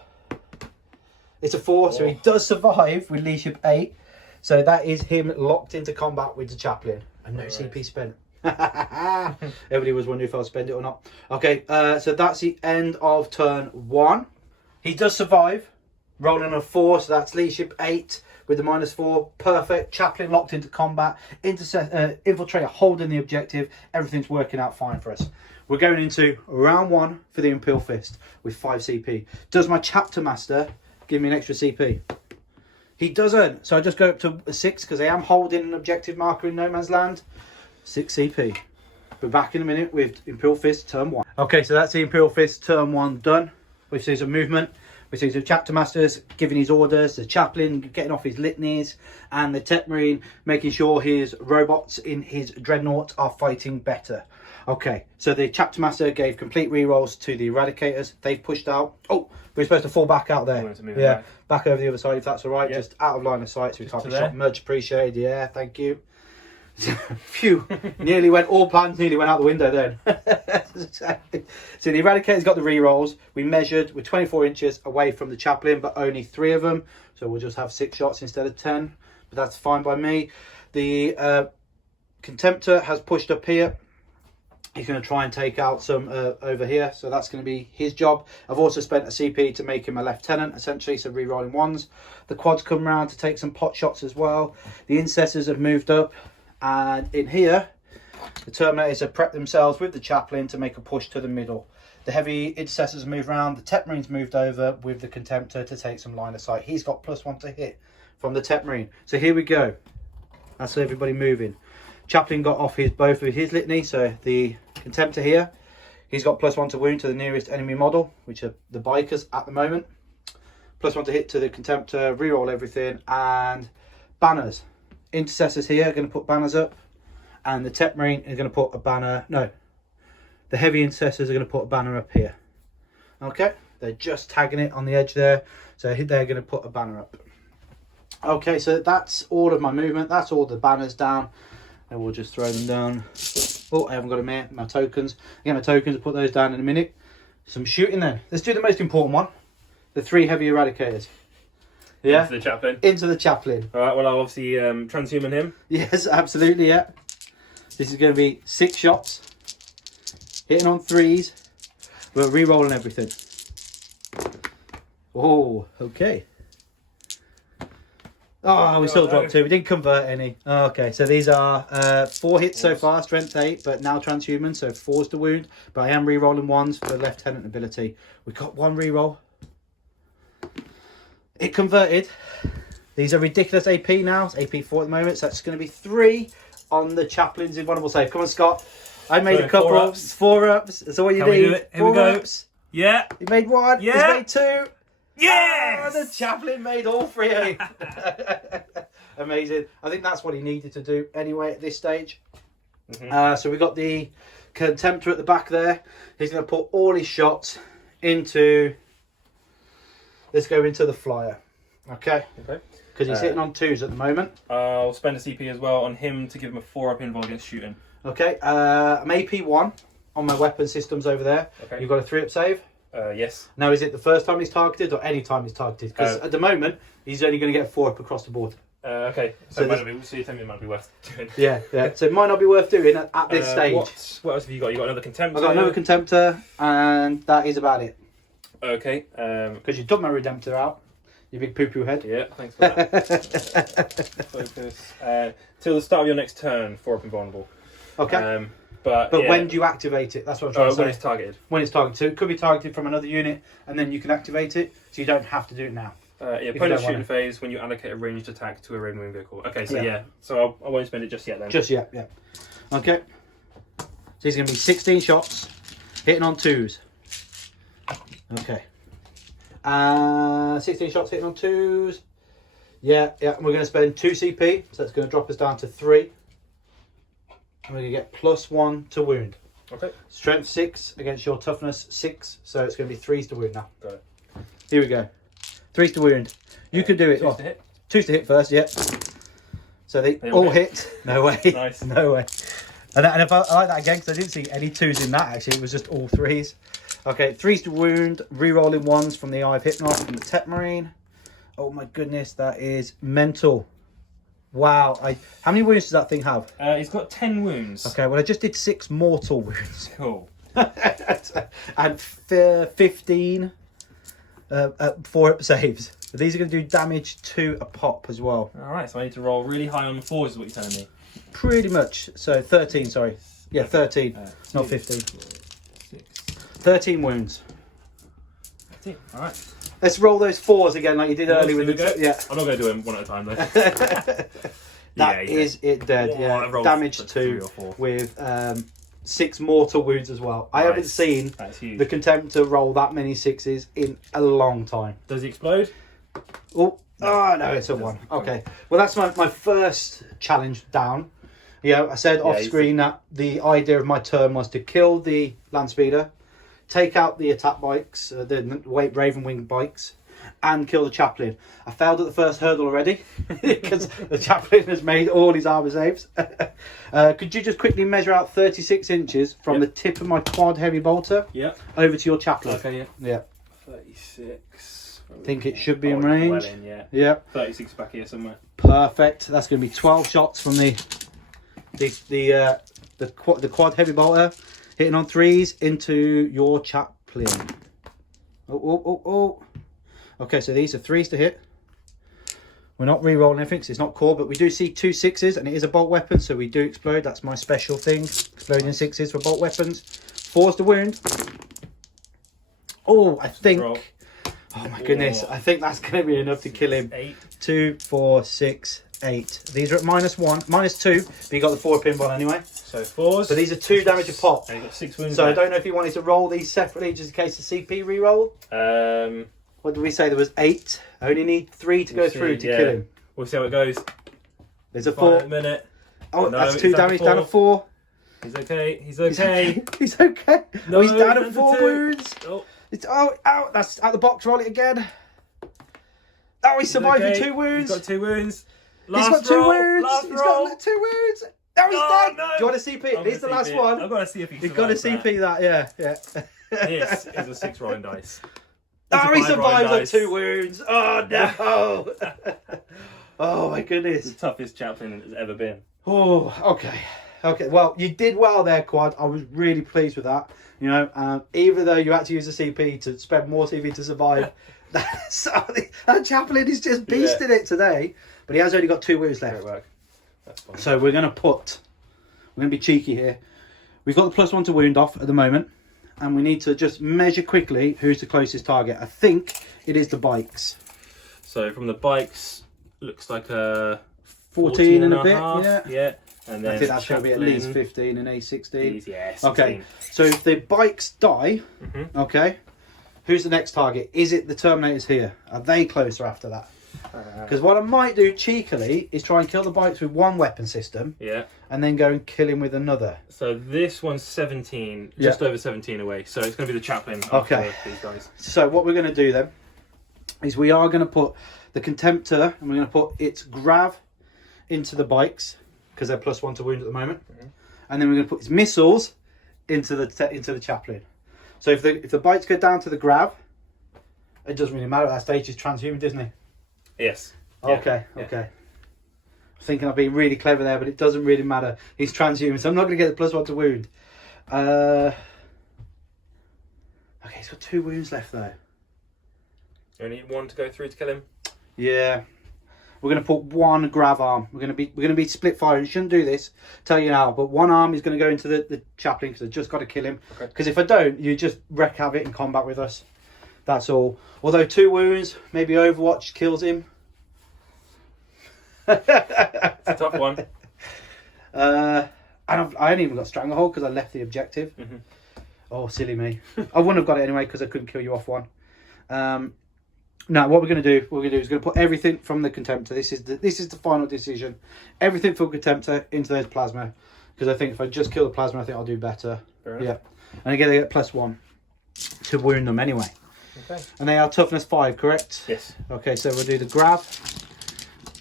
It's a 4, so he does survive with leadership 8. So that is him locked into combat with the chaplain and no CP spent. Everybody was wondering if I'll spend it or not. Okay, so that's the end of turn 1. He does survive, rolling a 4, so that's leadership 8 with the -4. Perfect. Chaplain locked into combat. Infiltrator holding the objective. Everything's working out fine for us. We're going into round 1 for the Imperial Fist with 5 CP. Does my chapter master give me an extra CP? He doesn't, so I just go up to a 6 because I am holding an objective marker in no man's land. 6 CP. We're back in a minute with Imperial Fist turn 1. Okay, so that's the Imperial Fist turn 1 done. We see some movement. We see the chapter masters giving his orders, the chaplain getting off his litanies, and the tech marine making sure his robots in his dreadnought are fighting better. Okay, so the chapter master gave complete rerolls to the eradicators. They've pushed out. Oh, we're supposed to fall back out there. Yeah, back over the other side if that's all right. Yep. Just out of line of sight so we can't be shot. Much appreciated. Yeah, thank you. Phew, all plans nearly went out the window then. So the eradicators got the re-rolls. We measured, we're 24 inches away from the chaplain, but only 3 of them, so we'll just have 6 shots instead of 10, but that's fine by me. The contemptor has pushed up here. He's going to try and take out some over here, so that's going to be his job. I've also spent a CP to make him a lieutenant, essentially, so re-rolling 1s. The quads come round to take some pot shots as well. The incessors have moved up. And in here, the Terminators have prepped themselves with the chaplain to make a push to the middle. The heavy intercessors move around. The tech marines moved over with the contemptor to take some line of sight. He's got +1 to hit from the tech marine. So here we go. That's everybody moving. Chaplain got off both of his litany. So the contemptor here, he's got +1 to wound to the nearest enemy model, which are the bikers at the moment. +1 to hit to the contemptor, reroll everything, and banners. Intercessors here are going to put banners up, and the tech marine is going to put a banner. No, the heavy intercessors are going to put a banner up here. Okay, they're just tagging it on the edge there, so they're going to put a banner up. Okay, so that's all of my movement. That's all the banners down, and we'll just throw them down. Oh, I haven't got my tokens. I get my tokens, put those down in a minute. Some shooting then. Let's do the most important one. The 3 heavy eradicators. Yeah? Into the chaplain. Into the chaplain. Alright, well I'll obviously transhuman him. Yes, absolutely, yeah. This is going to be 6 shots. Hitting on 3s. We're re-rolling everything. Oh, okay. Oh, we still dropped 2. We didn't convert any. Oh, okay, so these are 4 hits so far, strength 8, but now transhuman, so 4's to wound. But I am re-rolling 1s for lieutenant ability. We got 1 re-roll. It converted. These are ridiculous AP now. It's AP 4 at the moment, so that's going to be 3 on the chaplain's invulnerable save. Come on, Scott. I made a couple. 4 ups. 4 ups. That's all you Can we need. do it? Here 4 we go. ups. Yeah. He made 1. Yeah. He's made 2. Yes! Oh, the chaplain made all 3. Amazing. I think that's what he needed to do anyway at this stage. So we got the contemptor at the back there. He's going to put all his shots into... Let's go into the flyer. Okay. Okay. Because he's hitting on 2s at the moment. I'll spend a CP as well on him to give him a 4-up invul against shooting. Okay. I'm AP 1 on my weapon systems over there. Okay. You've got a 3-up save. Yes. Now, is it the first time he's targeted or any time he's targeted? Because at the moment, he's only going to get 4-up across the board. Okay. So you think it might be worth doing? Yeah. So it might not be worth doing at this stage. What else have you got? You got another contemptor? I've got another contemptor, and that is about it. Okay. Because you took my redemptor out, you big poo-poo head. Yeah, thanks for that. Focus. Till the start of your next turn, 4-up invulnerable. Okay. But yeah. When do you activate it? That's what I'm trying to say. When it's targeted. When it's targeted. So it could be targeted from another unit, and then you can activate it, so you don't have to do it now. Opponent's shooting phase when you allocate a ranged attack to a raven wing vehicle. Okay, so yeah. So I won't spend it just yet then. Just yet, yeah. Okay. So he's going to be 16 shots, hitting on 2s. Okay. 16 shots hitting on 2s. Yeah. And we're going to spend 2 CP, so that's going to drop us down to 3. And we're going to get +1 to wound. Okay. Strength 6 against your toughness 6, so it's going to be 3s to wound now. Got it. Here we go. 3s to wound. You can do it. 2s to hit. 2s to hit first, yeah. So they all hit. No way. Nice. No way. And if I like that again, because I didn't see any 2s in that actually. It was just all 3s. Okay, 3s to wound. Re-rolling 1s from the Eye of Hypnos from the Tech Marine. Oh my goodness, that is mental. Wow. How many wounds does that thing have? He's got 10 wounds. Okay, well I just did 6 mortal wounds. Cool. And 15 4-up saves. But these are going to do damage 2 a pop as well. Alright, so I need to roll really high on the 4s is what you're telling me. Pretty much. So 13, sorry. Yeah, 13. Not 15. 6. 13 wounds. 15. Alright. Let's roll those 4s again like you did earlier with the... Yeah. I'm not going to do them one at a time though. That is it dead. Yeah. Damage 2 with 6 mortal wounds as well. I haven't seen the Contemptor roll that many 6s in a long time. Does he explode? Oh no, it's a 1. Okay. Well, that's my first challenge down. Yeah, I said off screen that the idea of my turn was to kill the land speeder, take out the attack bikes, the Raven Wing bikes, and kill the chaplain. I failed at the first hurdle already because the chaplain has made all his armor saves. Could you just quickly measure out 36 inches from the tip of my quad heavy bolter over to your chaplain? Okay, yeah. 36. I think it should be in range. Well in, yeah. 36 back here somewhere. Perfect. That's going to be 12 shots from the quad heavy bolter, hitting on 3s into your chaplain. Oh. Okay, so these are 3s to hit. We're not re-rolling anything because it's not core, but we do see 2 6s, and it is a bolt weapon, so we do explode. That's my special thing. Exploding 6s for bolt weapons. 4s to wound. Oh, I think... Oh my goodness, I think that's going to be enough to kill him. 8. 2, 4, 6, 8. These are at -1, -2, but you got the 4 pinball anyway. So 4s. So these are 2 damage a pop. And you got 6 wounds. So I don't know if you wanted to roll these separately just in case the CP re-roll. What did we say? There was 8. I only need 3 to go through to kill him. We'll see how it goes. There's a 4. A minute. Oh, no, that's 2 damage down to 4. He's okay. He's okay. He's okay. No, he's down to 4 2. wounds. Oh. It's out. That's out the box. Roll it again. Oh, he survived with 2 wounds. He's got 2 wounds. He's got 2 wounds. He's got 2 wounds. Oh, he's dead. No. Do you want to CP? Here's the last one. I've got to see if he's You've got to CP that. Yeah. This is a 6 rolling dice. Oh, he survives on 2 wounds. Oh no! Oh my goodness. The toughest chaplain has ever been. Oh, okay. Okay, well, you did well there, Quad. I was really pleased with that. You know, even though you had to use a CP to spend more CP to survive, that chaplain is just beasting it today. But he has only got 2 wounds left. Great work. That's fine. So we're going to be cheeky here. We've got the +1 to wound off at the moment. And we need to just measure quickly who's the closest target. I think it is the bikes. So from the bikes, looks like a 14 and a bit, half. Yeah. And then I think that's going to be at least 15 and a 16. Yeah, 16. Okay, so if the bikes die, okay, who's the next target? Is it the Terminators here? Are they closer after that? Because what I might do cheekily is try and kill the bikes with one weapon system. Yeah. And then go and kill him with another. So this one's 17, just over 17 away. So it's going to be the chaplain. Okay. These guys. So what we're going to do then is we are going to put the Contemptor and we're going to put its grav into the bikes because they're +1 to wound at the moment, and then we're going to put its missiles into the chaplain. So if the bikes go down to the grav, it doesn't really matter at that stage. He's transhuman, isn't he? Yes. Okay. Yeah. Okay. I'm thinking I've been really clever there, but it doesn't really matter. He's transhuman, so I'm not going to get the +1 to wound. Okay, he's got 2 wounds left though. You only need 1 to go through to kill him. Yeah. We're going to put 1 grav arm. We're going to be split firing. Shouldn't do this, tell you now. But 1 arm is going to go into the chaplain because I've just got to kill him. Because if I don't, you just wreak havoc in combat with us. That's all. Although 2 wounds, maybe Overwatch kills him. It's a tough one. And I ain't even got Stranglehold because I left the objective. Oh, silly me. I wouldn't have got it anyway because I couldn't kill you off 1. Now, what we're going to do is going to put everything from the Contemptor. This is the final decision. Everything from Contemptor into those plasma, because I think if I just kill the plasma, I think I'll do better. Fair enough. Yeah, and again, they get +1 to wound them anyway. Okay. And they are toughness 5, correct? Yes. Okay, so we'll do the grav,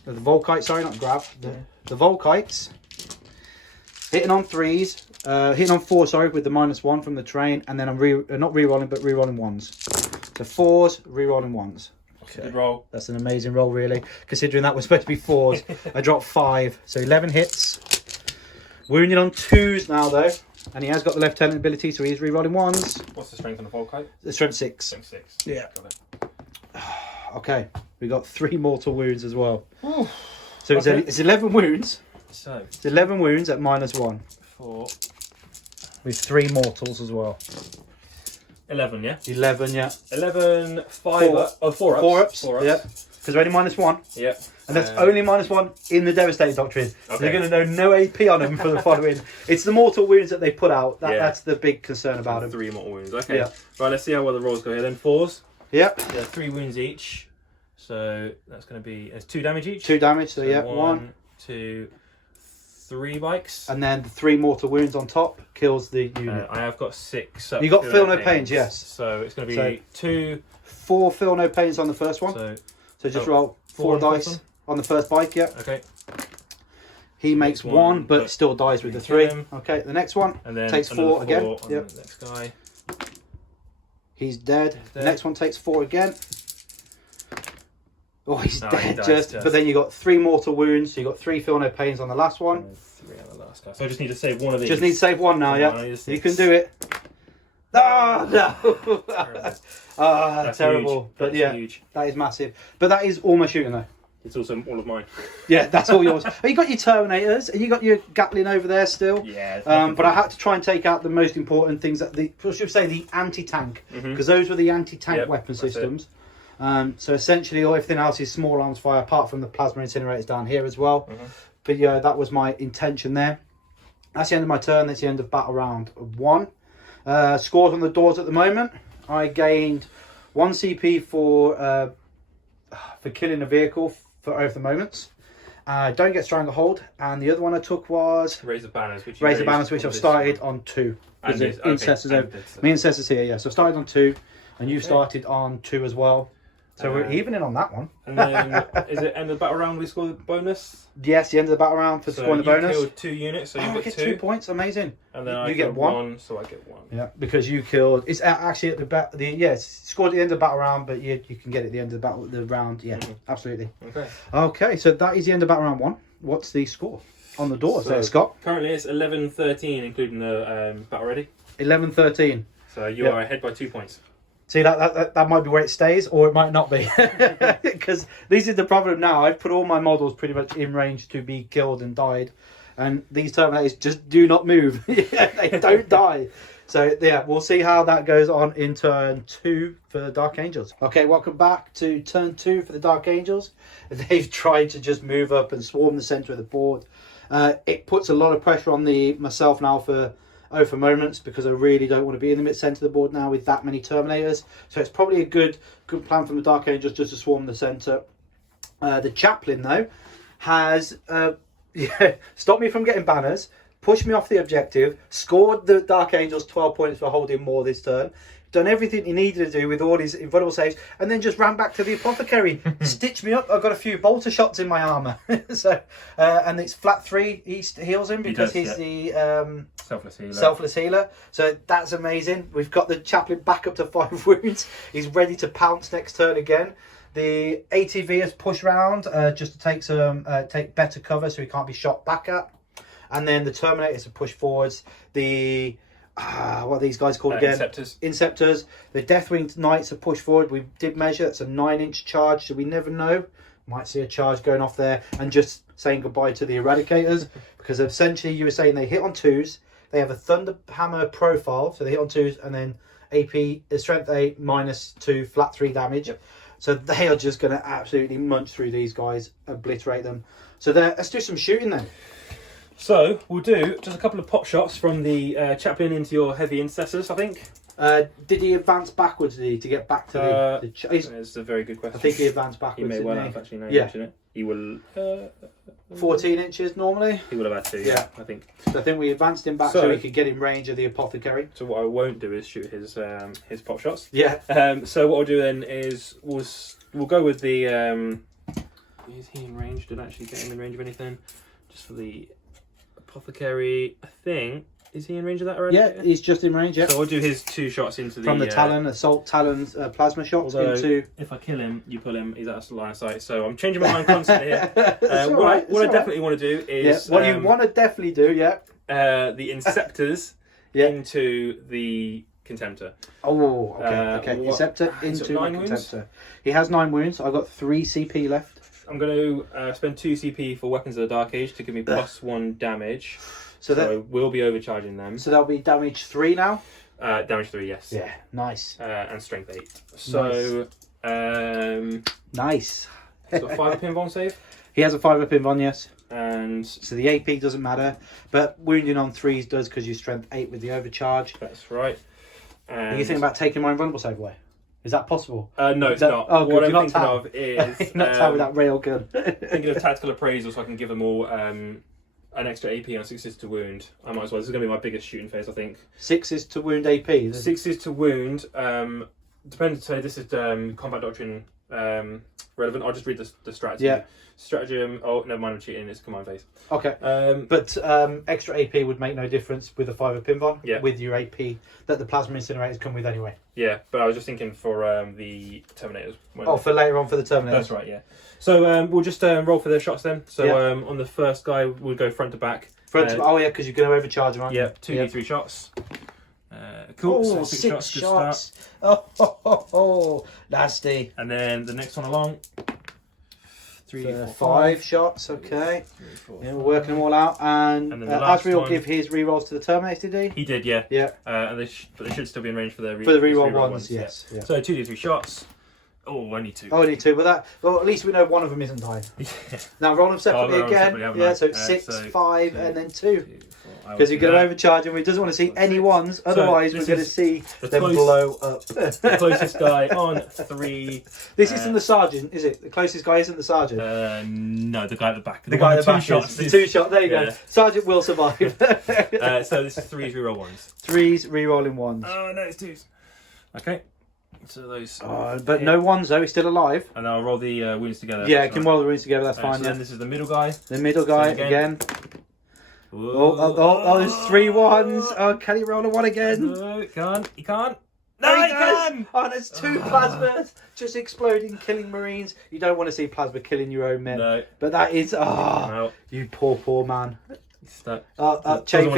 the Volkite. Sorry, not grav. The Volkites hitting on 3s, hitting on 4. Sorry, with the -1 from the train, and then I'm not re-rolling, but re-rolling 1s. So 4s, re-rolling 1s. Okay. Good roll. That's an amazing roll, really, considering that was supposed to be 4s. I dropped 5, so 11 hits. Wounded on 2s now, though, and he has got the lieutenant ability, so he's re-rolling 1s. What's the strength on the Volkite? The strength 6. Strength 6. Yeah. Got it. Okay, we got 3 mortal wounds as well. Ooh. So Okay. it's 11 wounds. So It's 11 wounds at -1 4, with 3 mortals as well. 11, yeah? 11, yeah. 11, 5 4 up. Oh, 4 ups. 4 ups, 4 ups. yeah. Because they're only -1. Yeah. And that's only -1 in the Devastating Doctrine. So they're going to know no AP on them for the following. It's the mortal wounds that they put out. That's the big concern about them. 3 mortal wounds. Okay. Yeah. Right, let's see how well the rolls go here then. 4s. Yep. Yeah, 3 wounds each. So that's going to be... It's 2 damage each. 2 damage, so yeah. 1, 2, 3 bikes. And then the 3 mortal wounds on top kills the unit. I have got 6. You got feel no pains, yes. So it's going to be 2... 4 feel no pains on the first one. So just roll 4 dice on the first bike, yeah. Okay. He makes 1, but still dies with the 3. Okay, the next one and then takes 4 again. Yep. The next guy. He's dead. The next one takes 4 again. Oh, he's dead just. But then you got 3 mortal wounds, so you got 3 feel no pains on the last one. And 3 on the last guy. So I just need to save one of these. Just need to save 1 now, yeah. You can do it. Ah, no. That's terrible. Huge. But that's yeah, huge. that is massive. But that is all my shooting though. It's also all of mine. Yeah, that's all yours. You got your Terminators, and you got your Gatling over there still. Yeah. But I had to try and take out the most important things, that I should say the anti-tank, because those were the anti-tank weapon systems. So essentially, everything else is small arms fire, apart from the plasma incinerators down here as well. But yeah, that was my intention there. That's the end of my turn. That's the end of battle round 1. Scores on the doors at the moment. I gained 1 CP for killing a vehicle for over the moments. Don't get Stranglehold, and the other one I took was Raise the Banners, which I've started on 2. And Me and Cessa's here, yeah. So I started on 2, and you've started on 2 as well. So we're evening on that one. And then, is it end of the battle round we score the bonus? Yes, the end of the battle round for scoring the bonus. You killed 2 units, so you I get get 2 points. Amazing. And then I get one. 1, so I get 1. Yeah, because you killed. It's actually at it's scored at the end of the battle round, but you can get it at the end of the round. Yeah, absolutely. Okay. Okay, so that is the end of battle round 1. What's the score on the doors there, Scott? Currently it's 11-13, including the battle ready. 11-13. So you are ahead by 2 points. See, that might be where it stays, or it might not be. Because this is the problem now. I've put all my models pretty much in range to be killed and died. And these Terminators just do not move. They don't die. So, yeah, we'll see how that goes on in turn 2 for the Dark Angels. Okay, welcome back to turn 2 for the Dark Angels. They've tried to just move up and swarm the centre of the board. It puts a lot of pressure on myself now for moments, because I really don't want to be in the mid-centre of the board now with that many Terminators. So it's probably a good plan from the Dark Angels just to swarm the centre. The Chaplain, though, has stopped me from getting banners, pushed me off the objective, scored the Dark Angels 12 points for holding more this turn, done everything he needed to do with all his invulnerable saves, and then just ran back to the Apothecary, stitched me up. I've got a few bolter shots in my armour. So, and it's flat 3 he heals him because he's the selfless healer. So that's amazing. We've got the Chaplain back up to 5 wounds. He's ready to pounce next turn again. The ATV has pushed round just to take better cover so he can't be shot back at. And then the Terminators have pushed forwards. The what are these guys called again? Inceptors. The Deathwing Knights have pushed forward. We did measure. It's a 9-inch charge, so we never know. Might see a charge going off there and just saying goodbye to the Eradicators, because essentially you were saying they hit on 2s. They have a Thunder Hammer profile, so they hit on 2s, and then AP strength 8 -2 flat 3 damage. Yep. So they are just going to absolutely munch through these guys, obliterate them. So let's do some shooting then. So we'll do just a couple of pop shots from the Chaplain into your heavy intercessors, I think. Did he advance backwards, to get back to It's a very good question. I think he advanced backwards. He may well have actually now mentioned it. He will 14 inches normally. He will have had to, yeah. I think. So I think we advanced him back so he could get in range of the Apothecary. So what I won't do is shoot his pop shots. Yeah. So what I'll do then is we'll go with the is he in range? Did I actually get him in range of anything? Just for the Apothecary, I think. Is he in range of that already? Yeah, he's just in range, yeah. So I'll do his 2 shots into from the Talon, Assault Talon plasma shots into... If I kill him, you pull him, he's out of line of sight. So I'm changing my mind constantly here. What I definitely want to do is... what you want to definitely do, the Inceptors into the Contemptor. Oh, okay. Inceptor into the Contemptor. He has 9 wounds. I've got 3 CP left. I'm going to spend 2 CP for Weapons of the Dark Age to give me +1 damage. So I will be overcharging them. So that'll be damage 3 now? Damage 3, yes. Yeah, nice. And strength 8. So, nice. He's got 5 up invuln save. He has a 5 up invuln, yes. And so the AP doesn't matter, but wounding on 3s does because you strength 8 with the overcharge. That's right. And are you thinking about taking my invulnerable save away? Is that possible? No, it's not. Oh, what I'm thinking of is not tab with that rail gun. Thinking of tactical appraisal, so I can give them all an extra AP on 6s to wound. I might as well. This is going to be my biggest shooting phase, I think. 6s to wound AP. 6s to wound. Depends. So this is combat doctrine relevant. I'll just read the strategy. Yeah. Stratagem. Oh, never mind. I'm cheating. It's a command phase. Okay. But extra AP would make no difference with a 5 up invuln. Yeah. With your AP that the plasma incinerators come with anyway. Yeah, but I was just thinking for the Terminators. For later on for the Terminators. That's right. Yeah. So we'll just roll for their shots then. So on the first guy, we'll go front to back. Oh yeah, because you're going to overcharge him, aren't you? Yeah. 2d3 shots. Cool. So 6 shots. Oh, nasty. And then the next one along. 3, 4, 5 shots. Okay. 3, 4, we're working them all out. And Asriel give his rerolls to the Terminator, did he? He did, yeah. Yeah. But they should still be in range for the reroll ones. Yes. Yeah. So 2d3 shots. Oh, only 2. Oh, only 2. Well, at least we know one of them isn't dying. Now roll them separately again. So 6, 5, and then 2. Because you're going to overcharge him. We doesn't want to see any ones. Otherwise, we're going to see them blow up. The closest guy on 3. This isn't the sergeant, is it? The closest guy isn't the sergeant. No, the guy at the back. The guy at the back. The 2 shot. There you go. Sergeant will survive. So this is 3s reroll 1s. 3s rerolling 1s. Oh no, it's 2s. Okay. So those. But no ones though. He's still alive. And I'll roll the wounds together. Yeah, can roll the wounds together. That's So fine. Yeah. then this is the middle guy. The middle guy So again. Oh, there's 3 ones. Oh, can he roll a 1 again? No, he can't. He can't. No, he can! Oh, there's 2 plasmas just exploding, killing Marines. You don't want to see plasma killing your own men. No. But that is, No. you poor man. He's stuck. Chain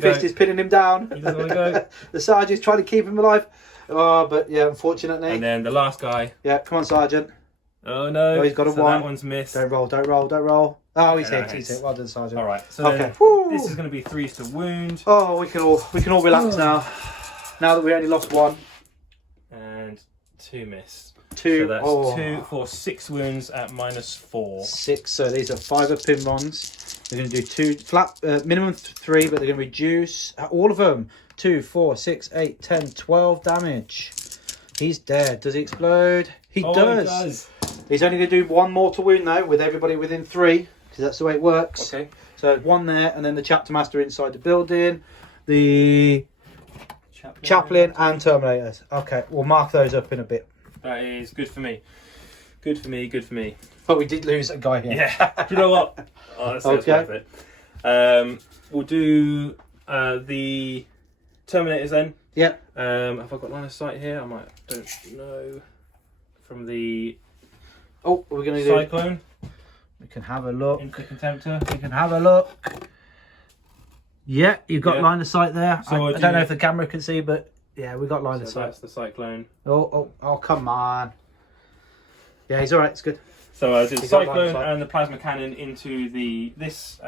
Fist is pinning him down. He doesn't want to go. The Sergeant's trying to keep him alive. Oh, but yeah, unfortunately. And then the last guy. Yeah, come on, Sergeant. Oh no. Oh, he's got a 1. That one's missed. Don't roll. Oh, he's hit. Nice. Well done, Sergeant. All right. So Okay. then Woo. this is going to be 3s to wound. Oh, we can all relax now. Now that we only lost 1. And 2 miss. 2. So that's 2 for 6 wounds at -4. 6. So these are 5 pin bonds. They're going to do 2 flat, minimum 3, but they're going to reduce all of them. 2, 4, 6, 8, 10, 12 damage. He's dead. Does he explode? He does. He does. He's only going to do 1 mortal wound though, with everybody within 3, because that's the way it works. Okay. So 1 there, and then the chapter master inside the building, the chaplain and Terminators. Okay, we'll mark those up in a bit. That is good for me. Good for me. Good for me. But we did lose a guy here. Yeah. You know what? Oh, that's Okay. worth it. We'll do the Terminators then. Yeah. Have I got line of sight here? Don't know. From the Oh, we're going to do... Cyclone We can have a look. into Contemptor. We can have a look. Yeah, you've got line of sight there. So I don't know if the camera can see, but yeah, we got line of So sight. that's the Cyclone. Oh, come on. Yeah, he's all right. It's good. So I do the He's got line of Cyclone sight. and the Plasma Cannon into this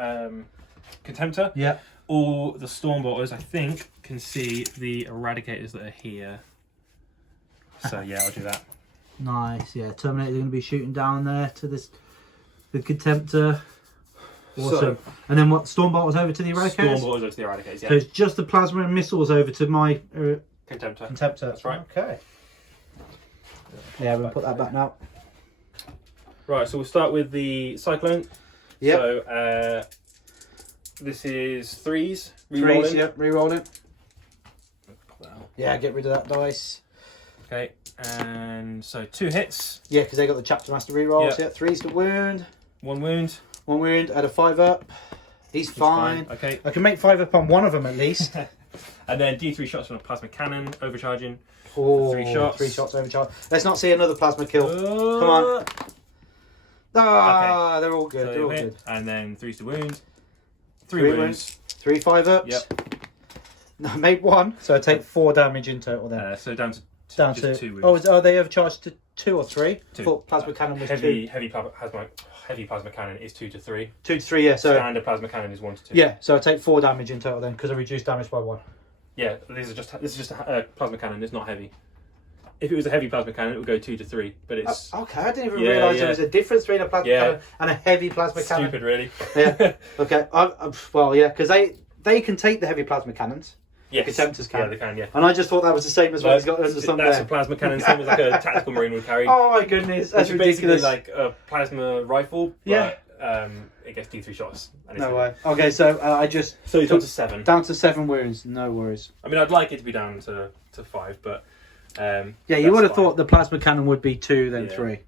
Contemptor. Yeah. All the Stormbolters, I think, can see the Eradicators that are here. So yeah, I'll do that. Nice. Yeah, Terminator's going to be shooting down there to the Contemptor. Awesome. And then what? Stormbolters over to the Eradicators? Stormbolters over to the Eradicators, yeah. So it's just the plasma and missiles over to my Contemptor. Contemptor. That's right. Okay. Yeah, we'll put that back now. Right, so we'll start with the Cyclone. Yep. So this is 3s. 3s, yep, re-rolling. Yeah, get rid of that dice. Okay, and so 2 hits. Yeah, because they got the chapter master re-rolls. Yep. Yeah, 3s to wound. 1 wound. 1 wound, add a 5 up. He's fine. Okay. I can make 5 up on one of them at least. And then D3 shots from a Plasma Cannon, overcharging. Oh, 3 shots. 3 shots overcharge. Let's not see another plasma kill. Come on. Okay. They're all good. So they're all hit, good. and then 3s to wound. 3 wounds. 3 5 ups. Yep. No, I made 1, so I take 4 damage in total then. So down to Down just to 2 wounds. are they overcharged to 2 or 3? 2. Thought plasma cannon was heavy, 2. Heavy plasma cannon is 2 to 3. 2 to 3, yeah. So Standard plasma cannon is 1 to 2. yeah, so I take 4 damage in total then because I reduced damage by 1. Yeah, this is just a plasma cannon. It's not heavy. If it was a heavy plasma cannon, it would go 2 to 3. But it's Okay, I didn't even Yeah, realise yeah. there was a difference between a plasma cannon and a heavy plasma cannon. stupid, really. Yeah. Okay. Well, yeah, because they can take the heavy plasma cannons. Yes. Contemptors can. Yeah, they can. Yeah. And I just thought that was the same as what he's got under some That's there. a plasma cannon, same as like a tactical marine would carry. Oh my goodness, that's Which is basically ridiculous. like a plasma rifle. But, Yeah. It gets D3 shots. And it's No heavy. way. Okay, so I just So he's down to 7. down to 7 wounds. No worries. I mean, I'd like it to be down to 5, but Yeah, you that's would have fine. thought the plasma cannon would be 2, then Yeah. 3.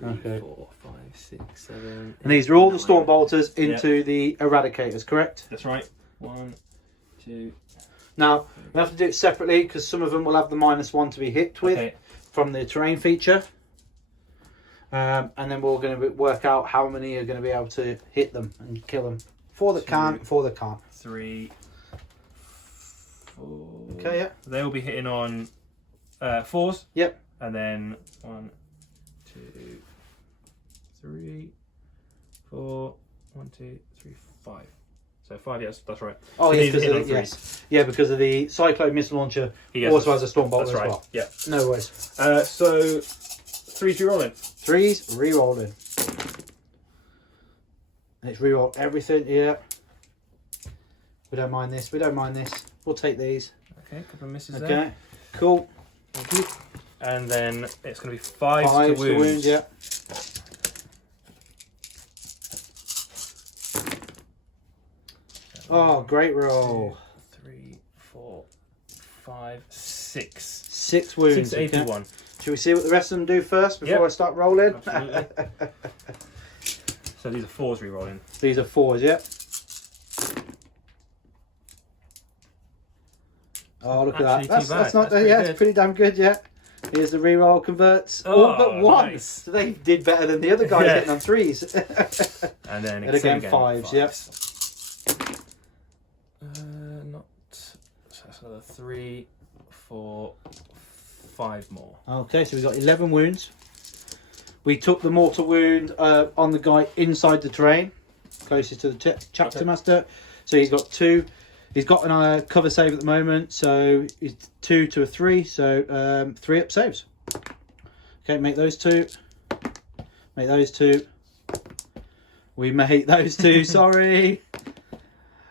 3, Okay. 4, 5, 6, 7. And these are all the 9. storm bolters into the eradicators, correct? That's right. 1, 2. Now we have to do it separately because some of them will have the -1 to be hit with Okay. from the terrain feature. And then we're going to work out how many are going to be able to hit them and kill them. 4 that can, 4 that can't. 3, 4. Okay, yeah. They will be hitting on 4s. Yep. And then 1, 2, 3, 4. 1, 2, 3, 5. So 5, yes, that's right. Oh, So yes, these because hit of on the, threes. yes. Yeah, because of the Cyclone missile launcher He gets also a- has a storm bolt That's as right. well. Yeah. No worries. So 3 rolling. 3s, re-rolling. Let's re-roll everything, yeah. We don't mind this, we don't mind this. We'll take these. Okay, a couple of misses Okay, there. cool. Thank you. And then it's going to be 5 5 to wound. yeah. Oh, great roll. 2, 3, 4, 5, 6. 6 wounds. 6 okay. 81. Should we see what the rest of them do first before Yep. I start rolling? Absolutely. So these are 4s re-rolling. These are 4s, yeah. Oh, look at that. Actually, That's too not bad. yeah, That's it's pretty pretty damn good, yeah. Here's the reroll converts. Oh, All but 1. nice. So they did better than the other guys Yeah. hitting on 3s. And then And again 5s, yeah. Not. So that's another 3, 4, 5 more. Okay, so we've got 11 wounds. We took the mortal wound on the guy inside the terrain, closest to the chapter master. So he's got 2. He's got a cover save at the moment, so he's 2 to a 3, so 3 up saves. Okay, make those 2. Make those 2. We make those 2, sorry.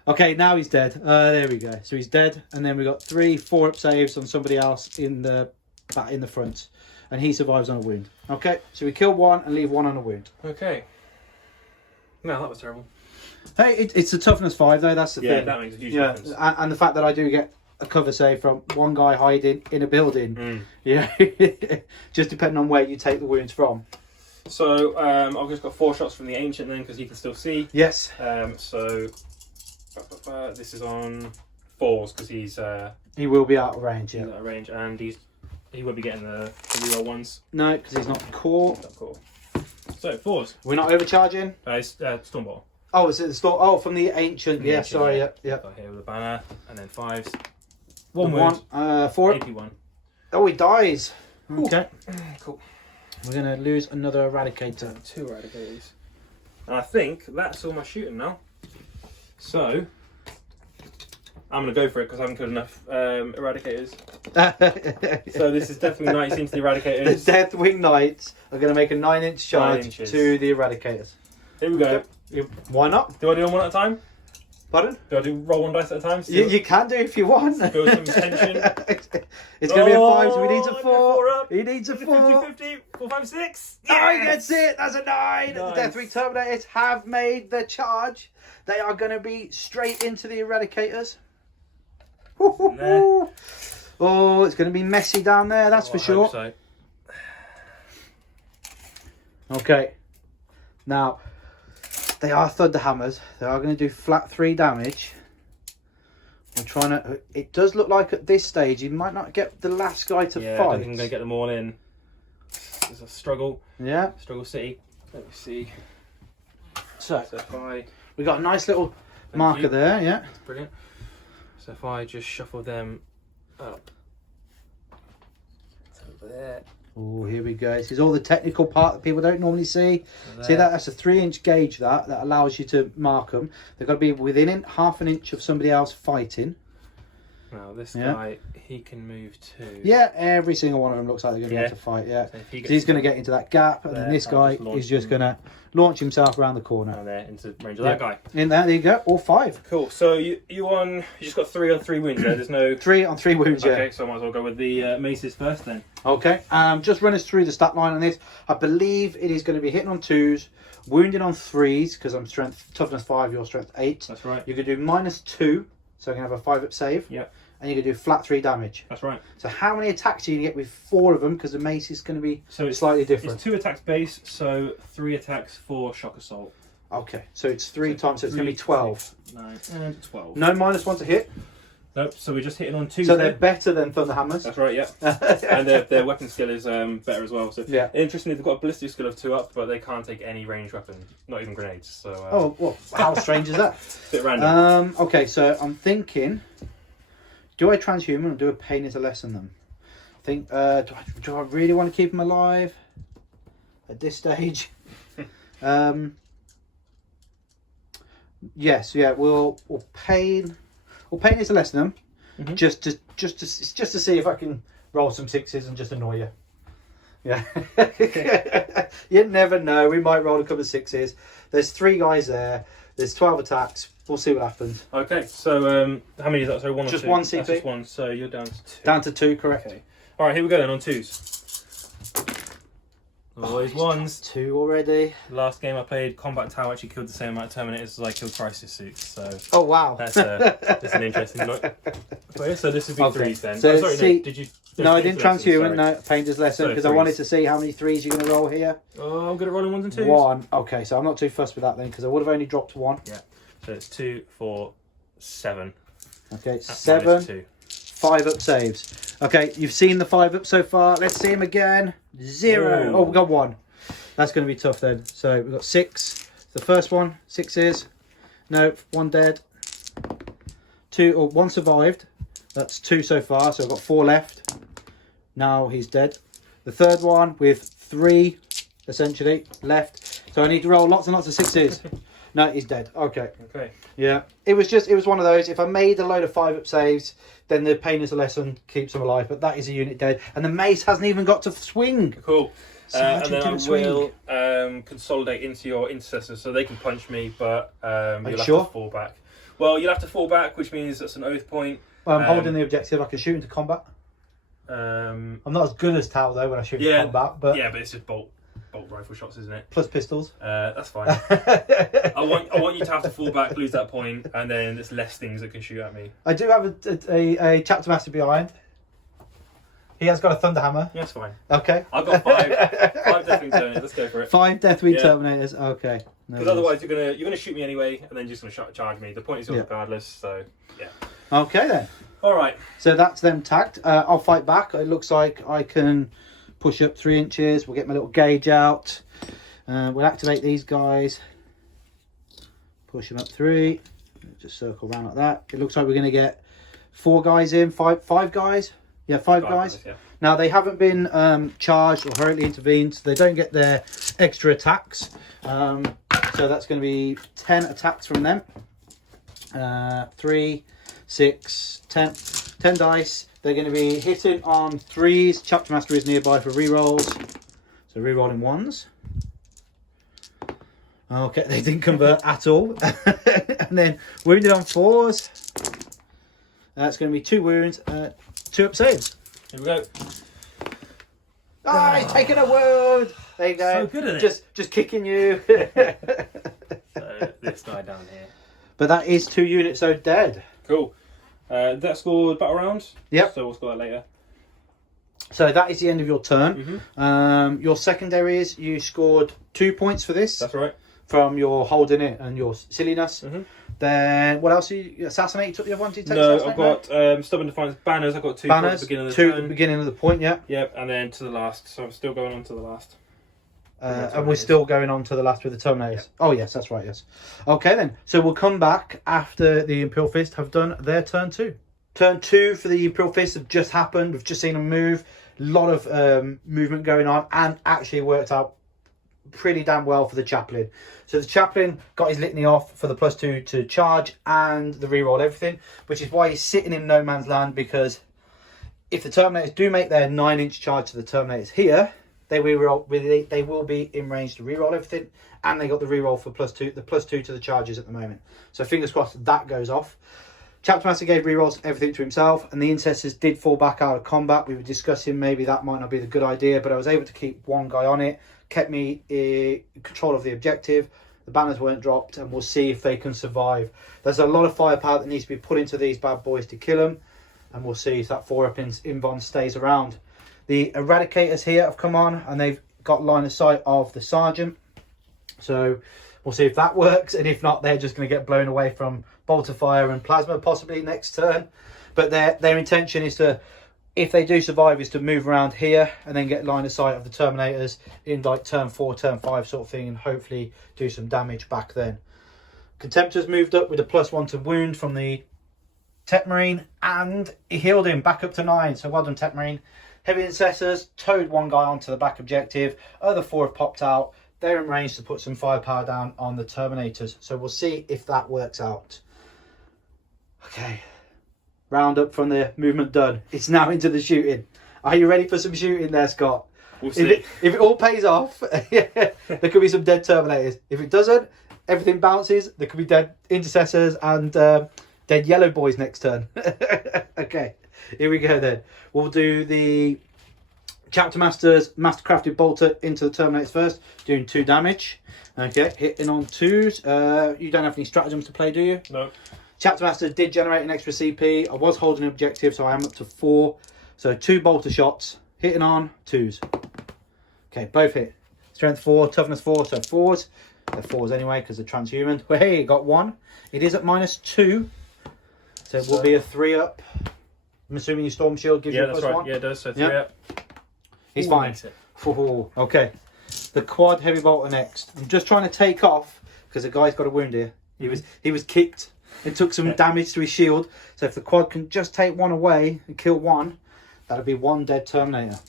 Okay, now he's dead. There we go. So he's dead, and then we got 3 4 up saves on somebody else in the front, and he survives on a wound. Okay, so we kill 1 and leave 1 on a wound. Okay. No, that was terrible. Hey, it's a toughness 5 though. That's the Yeah, thing. that makes a huge difference. And the fact that I do get a cover save from one guy hiding in a building. Yeah, just depending on where you take the wounds from. So I've just got 4 shots from the ancient then because he can still see. Yes. So this is on 4s because He will be out of range. he's Yeah. out of range and he won't be getting the reroll ones. No, because he's not core. That's cool. So 4s. We're not overcharging. It's Stormball. Oh, is it the store? Oh, from the ancient. Yeah, Ancient, sorry. yeah. Yeah. Got here with a banner and then 5s. The 1 wound. 4. AP 1. Oh, he dies. Okay. Cool. We're gonna lose another eradicator. 2 eradicators. And I think that's all my shooting now. So I'm gonna go for it because I haven't killed enough eradicators. So this is definitely 19 to the The eradicators. Deathwing Knights are going to make a 9-inch charge 9 inches. to the Eradicators. Here we go. Why not? Do I do them one at a time? Pardon? Do I do roll 1 dice at a time? You can do if you want. Build some tension. It's going to be a 5, so we need a Oh, 4. up. He needs a 4. 50-50. 4, 5, 6. Oh, he gets it. That's a 9. The Nice. Deathwing Terminators have made the charge. They are going to be straight into the Eradicators. There. Oh, it's going to be messy down there, that's for I sure. hope so. Okay. Now, they are Thunderhammers. They are going to do flat 3 damage. I'm trying to... It does look like at this stage you might not get the last guy to Yeah, I fight. don't think I'm going to get them all in. It's a struggle. Yeah. Struggle City. Let me see. So, So if I... we got a nice little marker you. there, yeah. Brilliant. So if I just shuffle them up. So there. Oh, here we go. This is all the technical part that people don't normally see. So See there. that's a 3-inch gauge that allows you to mark them. They've got to be within half an inch of somebody else fighting. Now this Yeah. guy, he can move too. Yeah, every single one of them looks like they're going to be Yeah. able to fight, yeah. So if he So gets he's going to get into that gap, and then there, this I'll guy just launch is just him. going to launch himself around the corner. down there into range of Yeah. that guy. In there you go, all 5. Cool. So you just got 3 on 3 wounds there. There's no. 3 on 3 wounds, yeah. Okay, so I might as well go with the maces first then. Okay, just run us through the stat line on this. I believe it is going to be hitting on 2s, wounding on 3s, because I'm toughness 5, your strength 8. That's right. You could do -2, so I can have a 5 up save. Yep. And you can do flat 3 damage. That's right. So how many attacks are you going to get with 4 of them? Because the mace is going to be So it's slightly different. It's 2 attacks base, so 3 attacks for shock assault. Okay, so it's 3 So times, so it's going to be 3, 12. 6, 9, and 12. No -1 to hit. Nope. So we're just hitting on 2. So they're better than Thunderhammers. That's right. Yeah. And their weapon skill is better as well. So Yeah. interestingly, they've got a ballistic skill of 2 up, but they can't take any ranged weapon, not even grenades. So Oh, well, how strange is that? bit random. Okay, so I'm thinking, do I transhuman or do I pain is a lesson them? I think, do I really want to keep him alive at this stage? Yes, yeah, we'll pain is a lesson them, Mhm. just to see if I can roll some 6s and just annoy you. Yeah, you never know. We might roll a couple of 6s. There's 3 guys there. There's 12 attacks. We'll see what happens. Okay, so how many is that? So 1 or 2? Just 1 CP. That's just 1, so you're down to 2. Down to 2, correct? Okay. Alright, here we go then on 2s. Always 1s. 2 already. Last game I played, Combat Tower actually killed the same amount of Terminators as I killed Crisis Suits, so Oh wow. that's an interesting look. So this would be Okay, 3s then. so Sorry, see- no, did you... No, I didn't transhuman. No, Painter's lesson, So because I wanted to see how many 3s you're going to roll here. Oh, I'm good at rolling 1s and 2s. 1. Okay, so I'm not too fussed with that then, because I would have only dropped 1. Yeah. So it's 2, 4, 7. Okay, 7. -2. 5 up saves. Okay, you've seen the 5 up so far. Let's see him again. 0. Ooh. Oh, we got 1. That's going to be tough then. So we've got 6. The first one, 6s. No, 1 dead. 2 or 1 survived. That's 2 so far. So I've got 4 left. Now he's dead. The third one with 3 essentially left. So I need to roll lots and lots of 6s. No, he's dead. Okay. Okay. Yeah. It was one of those. If I made a load of 5 up saves, then the Painter's lesson keeps him alive. But that is a unit dead. And the mace hasn't even got to swing. Cool. And Sergeant then I didn't will consolidate into your intercessors so they can punch me, but you'll have sure? to fall back. Well, you'll have to fall back, which means that's an oath point. Well, I'm holding the objective. I can shoot into combat. I'm not as good as Tao though when I shoot into combat, but yeah, but it's just bolt rifle shots, isn't it? Plus pistols. That's fine. I want you to have to fall back, lose that point, and then there's less things that can shoot at me. I do have a chapter master behind. He has got a thunder hammer. Yeah, that's fine. Okay. I've got 5 Deathwing Terminators. Let's go for it. 5 Deathwing Terminators. Okay. Because otherwise you're gonna shoot me anyway, and then you're just gonna charge me. The point is yours regardless. So yeah. Okay then. All right. So that's them tagged. I'll fight back. It looks like I can push up 3 inches. We'll get my little gauge out. We'll activate these guys. Push them up 3. Just circle around like that. It looks like we're going to get 4 guys in. 5 guys. Yeah, 5 guys. Yeah. Now they haven't been charged or hurriedly intervened, so they don't get their extra attacks. So that's going to be 10 attacks from them. 3, 6, 10 dice. They're going to be hitting on 3s. Chapter Master is nearby for rerolls. So rerolling 1s. Okay, they didn't convert at all. And then wounded on 4s. That's going to be 2 wounds, 2 up saves. Here we go. Oh, he's taking a wound. There you go. So good at it. Just kicking you. So this guy down here. But that is 2 units so dead. Cool. That scored battle rounds. Yep. So we'll score that later. So that is the end of your turn. Your secondaries, you scored 2 points for this. That's right. From your holding it and your silliness. Then what else? You assassinate? You took the other one? Did you take No, assassinate? I've got stubborn defiance banners. I've got 2 banners. at the beginning of the 2 turn. at the beginning of the point. Yeah. Yep, and then to the last. So I'm still going on to the last. And we're still going on to the last with the Terminators. Yep. Oh yes, that's right. Yes. Okay then. So we'll come back after the Imperial Fist have done their turn 2. Turn 2 for the Imperial Fist have just happened. We've just seen them move. A lot of movement going on, and actually worked out pretty damn well for the chaplain. So the chaplain got his litany off for the +2 to charge and the reroll everything, which is why he's sitting in no man's land, because if the Terminators do make their 9-inch charge to the Terminators here, they will be in range to reroll everything, and they got the reroll for +2, the +2 to the charges at the moment. So fingers crossed that goes off. Chapter Master gave rerolls everything to himself, and the Intercessors did fall back out of combat. We were discussing maybe that might not be the good idea, but I was able to keep 1 guy on it, kept me in control of the objective. The banners weren't dropped, and we'll see if they can survive. There's a lot of firepower that needs to be put into these bad boys to kill them, and we'll see if that 4-up Invon stays around. The Eradicators here have come on, and they've got line of sight of the Sergeant. So we'll see if that works, and if not, they're just going to get blown away from bolt of fire and plasma possibly next turn. But their intention is to, if they do survive, is to move around here and then get line of sight of the Terminators in like turn 4, turn 5 sort of thing, and hopefully do some damage back then. Contemptor's moved up with a +1 to wound from the Tech Marine, and he healed him back up to 9. So well done, Tech Marine. Heavy Intercessors towed 1 guy onto the back objective. Other 4 have popped out. They're in range to put some firepower down on the Terminators. So we'll see if that works out. Okay. Round up from the movement done. It's now into the shooting. Are you ready for some shooting there, Scott? We'll see. If it all pays off, there could be some dead Terminators. If it doesn't, everything bounces. There could be dead Intercessors and dead Yellow Boys next turn. Okay, here we go then. We'll do the Chapter Master's Mastercrafted Bolter into the Terminators first, doing 2 damage. Okay, hitting on 2s. You don't have any stratagems to play, do you? No. Chapter Master did generate an extra CP. I was holding an objective, so I am up to 4. So 2 bolter shots, hitting on 2s. Okay, both hit. Strength 4, toughness 4, so 4s. They're 4s anyway because they're transhuman. Well, hey, got 1. It is at -2, so it will be a 3 up. I'm assuming your Storm Shield gives you a that's +1. right. Yeah, it does. So 3 up. He's Ooh, fine. makes it. Ooh, okay. The quad heavy bolter next. I'm just trying to take off because the guy's got a wound here. He was kicked and took some damage to his shield. So if the quad can just take 1 away and kill 1, that'll be 1 dead Terminator.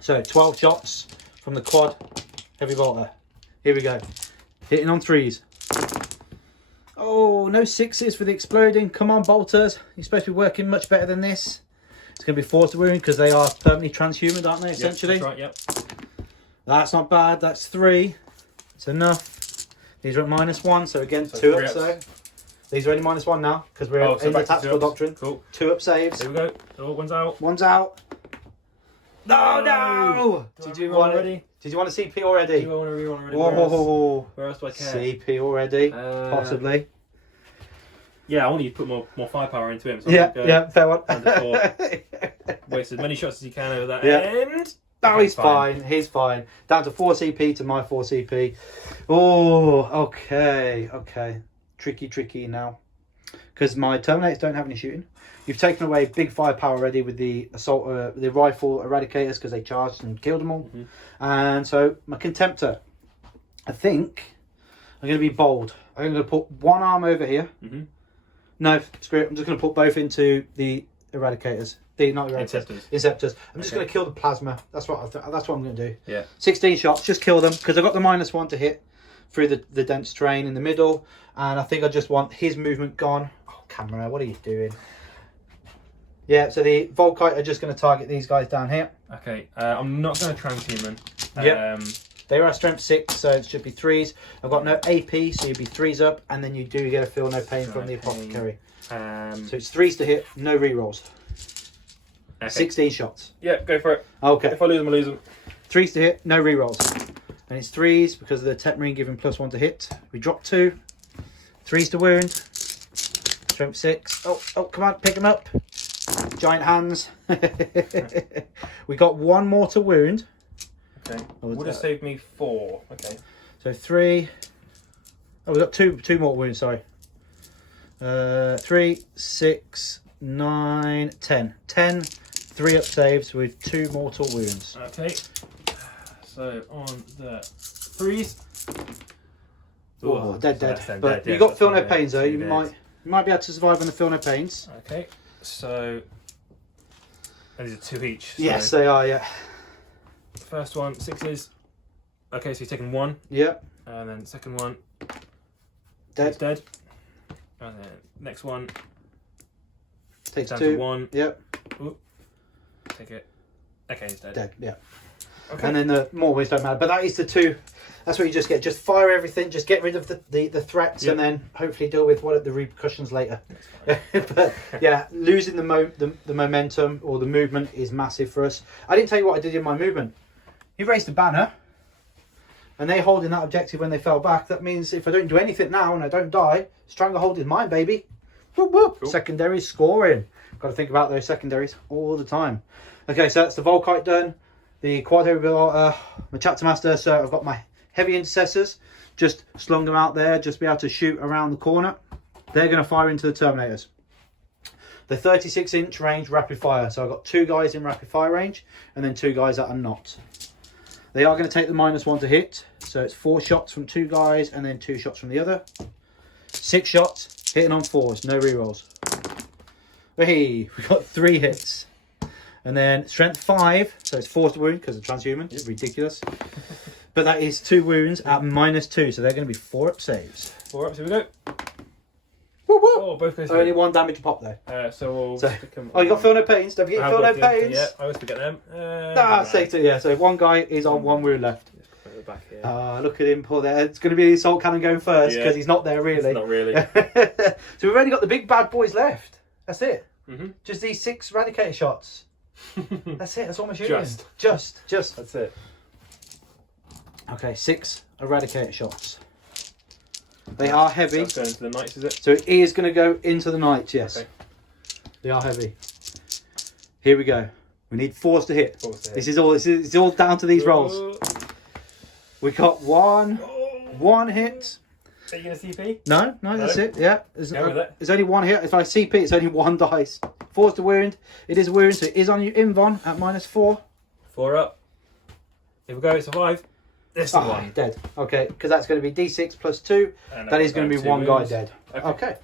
So 12 shots from the quad heavy bolter. Here we go. Hitting on 3s. Oh, no 6s for the exploding. Come on, bolters. You're supposed to be working much better than this. It's going to be forced to wound because they are permanently transhuman, aren't they, essentially? Yep, that's right, yep. That's not bad. That's 3. It's enough. These are at -1, so again, So 2 3 up. ups. So these are only -1 now because we're Oh, so in the back to tactical 2 ups. doctrine. Cool. 2 up saves. Here we go. Oh, one's out. One's out. No, no! Did you want already? Did you want a CP already? Do I want to reroll already? Whoa! Where else do I care? CP already, possibly. Yeah, I want you to put more firepower into him. So Yeah, fair one. Waste as many shots as you can over that Yeah. end. No, Okay, he's fine. He's fine. Down to 4 CP to my 4 CP. Oh, okay. Tricky now. Because my Terminators don't have any shooting. You've taken away big firepower already with the assault, the rifle eradicators because they charged and killed them all. Mm-hmm. And so my Contemptor, I think I'm going to be bold. I'm going to put 1 arm over here. Mm-hmm. No, screw it. I'm just going to put both into the eradicators. Not eradicators. Inceptors. I'm just going to kill the plasma. That's what that's what I'm going to do. Yeah. 16 shots. Just kill them because I've got the -1 to hit through the dense terrain in the middle, and I think I just want his movement gone. Oh, camera! What are you doing? Yeah. So the Volkite are just going to target these guys down here. Okay. I'm not going to transhuman. Yep. They are at strength 6, so it should be 3s. I've got no AP, so you'd be 3s up, and then you do get a feel no pain from the apothecary. So it's 3s to hit, no rerolls. Okay. 16 shots. Yeah, go for it. Okay. If I lose them, I lose them. 3s to hit, no rerolls. And it's 3s because of the Tech Marine giving +1 to hit. We drop 2. 3s to wound. Strength 6. Oh, come on, pick them up. Giant hands. We got 1 more to wound. Okay. Would have saved me 4. Okay. So 3. Oh, we got two more wounds, sorry. 3, 6, 9, 10. 10 3 up saves with 2 mortal wounds. Okay. So on the 3s. Oh, dead. Dead, But yeah, you got that's feel no fine, pains though. yeah. You might be able to survive on the feel no pains. Okay. So and these are 2 each. So Yes, they are. Yeah. first one 6s. Okay, so he's taken 1. Yep. And then second one Dead. he's dead. And then next one Takes down 2. to 1. Yep. Ooh. Take it. Okay, he's dead. Dead. Yeah. Okay. And then the more wounds don't matter. But that is the 2. That's what you just get. Just fire everything. Just get rid of the threats, Yep. and then hopefully deal with the repercussions later. But yeah, losing the momentum or the movement is massive for us. I didn't tell you what I did in my movement. He raised a banner, and they holding that objective when they fell back. That means if I don't do anything now and I don't die, Stranglehold is mine, baby. Whoop, whoop. Cool. Secondary scoring. Got to think about those secondaries all the time. Okay, so that's the Volkite done. The quad heavy bolter, my chapter master. So I've got my heavy intercessors. Just slung them out there. Just be able to shoot around the corner. They're going to fire into the Terminators. The 36-inch range rapid fire. So I've got 2 guys in rapid fire range, and then 2 guys that are not. They are going to take the -1 to hit. So it's 4 shots from 2 guys, and then 2 shots from the other. 6 shots, hitting on 4s, no rerolls. Hey, we got 3 hits. And then strength 5, so it's 4 to wound because of transhuman. It's ridiculous. But that is 2 wounds at -2, so they're going to be 4 up saves. 4 ups, here we go. Woo woo! Oh, both goes Only through. 1 damage pop though. So we'll stick them. Oh, you got feel no pains. Don't forget I've feel no got the- pains. Yeah, I always forget them. Safe too. Yeah. So 1 guy is on 1 wound left. Let's put it at the back here. Look at him pull there. It's going to be the assault cannon going first because Yeah. he's not there really. Not really. So we've only got the big bad boys left. That's it. Mm-hmm. Just these 6 eradicator shots. That's it. That's all my shooting. Just. That's it. Okay, 6 eradicator shots. They are heavy. That's going into the knights, is it? So it is going to go into the knights, yes. Okay. They are heavy. Here we go. We need 4s to hit. 4s to hit. This is all down to these rolls. We got one hit. Are you going to CP? No, that's it. Yeah. There's only one hit. If I CP, it's only 1 dice. 4's the wound. It is a wound, so it is on you, Invon, at -4. 4 up. Here we go, it's a 5. This is 1. Dead. Okay, because that's going to be D6 plus 2. That is going to be 1 guy dead. Okay.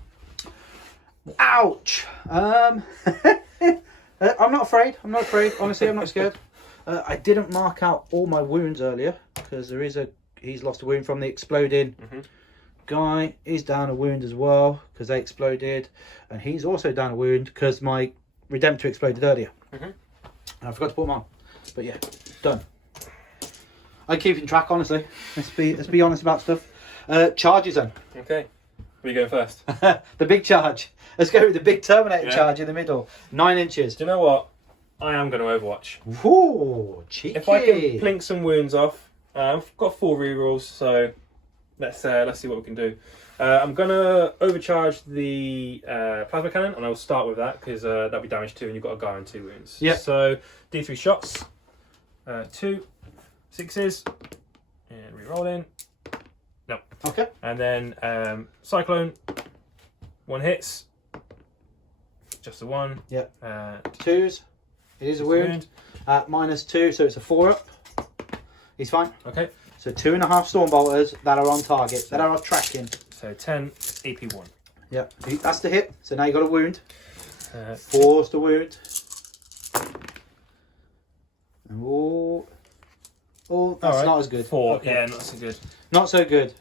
Ouch. I'm not afraid. Honestly, I'm not scared. I didn't mark out all my wounds earlier because he's lost a wound from the exploding guy. He's down a wound as well because they exploded, and he's also down a wound because my Redemptor exploded earlier. And I forgot to put him on. But yeah, done. I'm keeping track, honestly. Let's be honest about stuff. Charges then. Okay. Where are you going first? The big charge. Let's go with the big Terminator charge in the middle. 9 inches. Do you know what? I am going to Overwatch. Ooh, cheeky. If I can plink some wounds off, I've got 4 rerolls, so let's see what we can do. I'm going to overcharge the plasma cannon, and I'll start with that because that'll be damage 2, and you've got a guy on 2 wounds. Yeah. So D3 shots, 2 6s, and reroll in. No. Okay. And then Cyclone, 1 hits. Just the 1. Yep. 2s. It is a wound. At -2, so it's a 4 up. He's fine. Okay. So 2.5 Stormbolters that are on target, that are tracking. So 10, AP 1. Yep. That's the hit. So now you got a wound. 4's the wound. Oh, that's not as good. 4. Okay. Yeah, not so good. Not so good.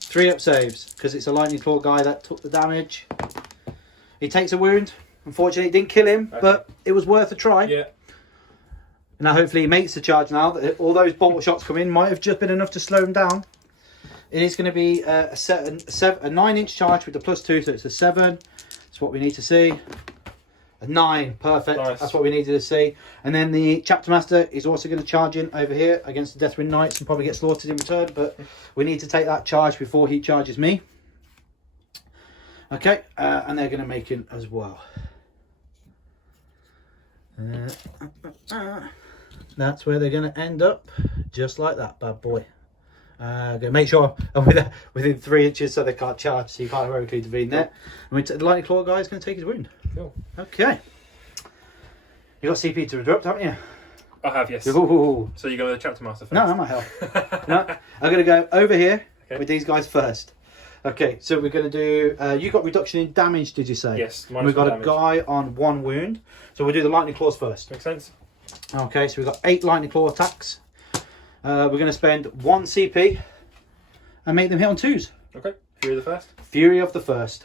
3 up saves because it's a lightning claw guy that took the damage. He takes a wound. Unfortunately, it didn't kill him, but it was worth a try. Yeah. Now, hopefully, he makes the charge now. All those bolt shots come in. Might have just been enough to slow him down. It is going to be a 9-inch charge with the +2, so it's a 7. That's what we need to see. A 9, perfect. Nice. That's what we needed to see. And then the Chapter Master is also going to charge in over here against the Deathwind Knights and probably get slaughtered in return. But we need to take that charge before he charges me. Okay, and they're going to make it as well. That's where they're going to end up, just like that, bad boy. Going to make sure I'm within 3 inches so they can't charge, so you can't heroically intervene there. And the Lightning Claw guy is going to take his wound. Cool. Okay. You got CP to interrupt, haven't you? I have, yes. Ooh. So you go with the Chapter Master first? No, that might help. No, I'm going to go over here with these guys first. Okay, so we're going to do... you got reduction in damage, did you say? Yes. We've got a guy on 1 wound. So we'll do the Lightning Claws first. Makes sense. Okay, so we've got 8 Lightning Claw attacks. We're going to spend 1 CP and make them hit on 2s. Okay. Fury of the first. Fury of the first.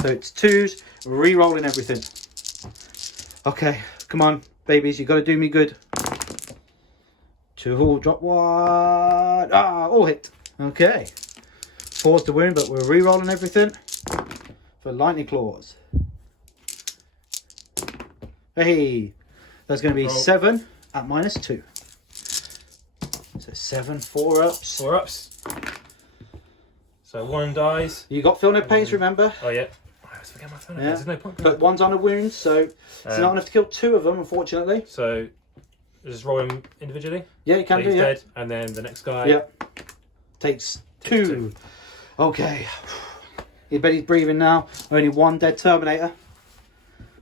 So it's 2s, re-rolling everything. Okay, come on, babies, you got to do me good. 2, drop 1. All hit. Okay. 4's the wound, but we're re-rolling everything for Lightning Claws. Hey, that's going to be 7 at -2. So 7, 4 ups. 4 ups. So 1 dies. You got feel no pains, remember? Oh yeah. I always forget my phone. Yeah. There's no point. But 1's on a wound, so it's not enough to kill 2 of them, unfortunately. So just roll him individually. Yeah, you can so do. He's Yeah. dead, and then the next guy. Yeah. Takes 2. Okay. You bet he's breathing now. Only 1 dead Terminator.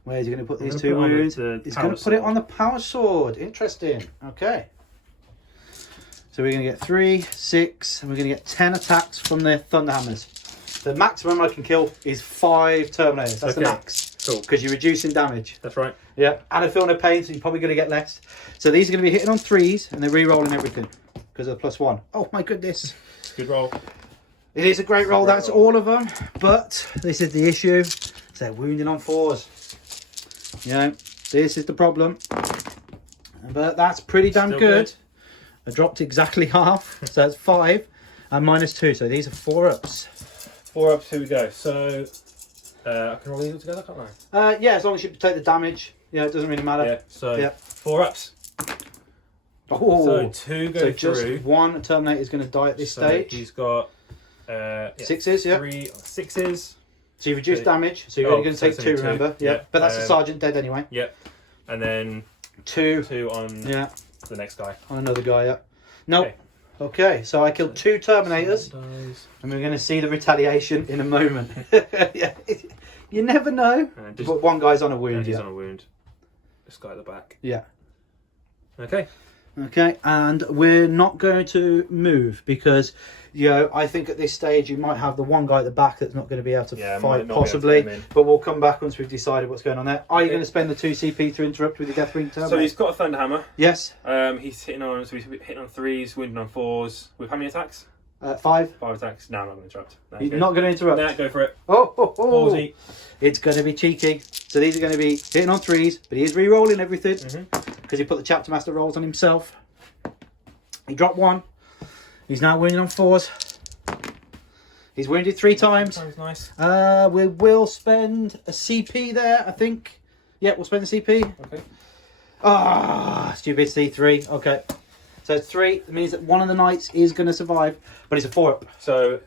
Where's he going to put these 2 wounds? He's going to put it on the power sword. Interesting. Okay. So we're going to get 3, 6, and we're going to get 10 attacks from the Thunderhammers. The maximum I can kill is 5 Terminators. That's the max. Cool. Because you're reducing damage. That's right. Yeah. And I feel no pain, so you're probably going to get less. So these are going to be hitting on 3s, and they're re-rolling everything because of the +1. Oh my goodness. Good roll. It is a great roll. That's all of them. But this is the issue. They're wounding on 4s. You know, this is the problem. But that's pretty damn good. I dropped exactly half. So that's 5 and -2. So these are 4 ups. 4 ups, here we go. So I can roll these all together, can't I? Yeah, as long as you take the damage. Yeah, it doesn't really matter. Yeah, so 4 ups. Oh, so 2 go so through. Just 1 Terminator is going to die at this stage. He's got 6s, yeah. 3 6s. So you reduce So- damage, so you're only going to so take it's 2, only 2, remember? Yeah. yeah. But that's a sergeant dead anyway. Yep. And then 2. 2 on Yeah. the next guy. On another guy, yeah. Nope. Okay. Okay, so I killed 2 Terminators, and we're going to see the retaliation in a moment. Yeah. You never know. But one guy's on a wound. He's Yeah. on a wound. This guy at the back. Yeah. Okay. Okay, and we're not going to move because, you know, I think at this stage you might have the one guy at the back that's not going to be able to Yeah, fight might not be able to possibly, come in. but we'll come back once we've decided what's going on there. Are you Okay. going to spend the 2 CP to interrupt with your Deathwing Terminator? So he's got a Thunder Hammer. Yes. He's hitting on 3s, wounding on 4s. With how many attacks? 5. 5 attacks. No, I'm not going to interrupt. No, You're okay. not going to interrupt. Nah, go for it. Oh. Ballsy. It's going to be cheeky. So these are going to be hitting on 3s, but he is re-rolling everything because he put the Chapter Master rolls on himself. He dropped 1. He's now wounding on 4s. He's wounded 3 times. Sounds nice. We will spend a CP there, I think. Yeah, we'll spend a CP. Okay. Stupidity, 3. Okay. So it's 3. It means that one of the knights is going to survive, but he's a 4-up. So,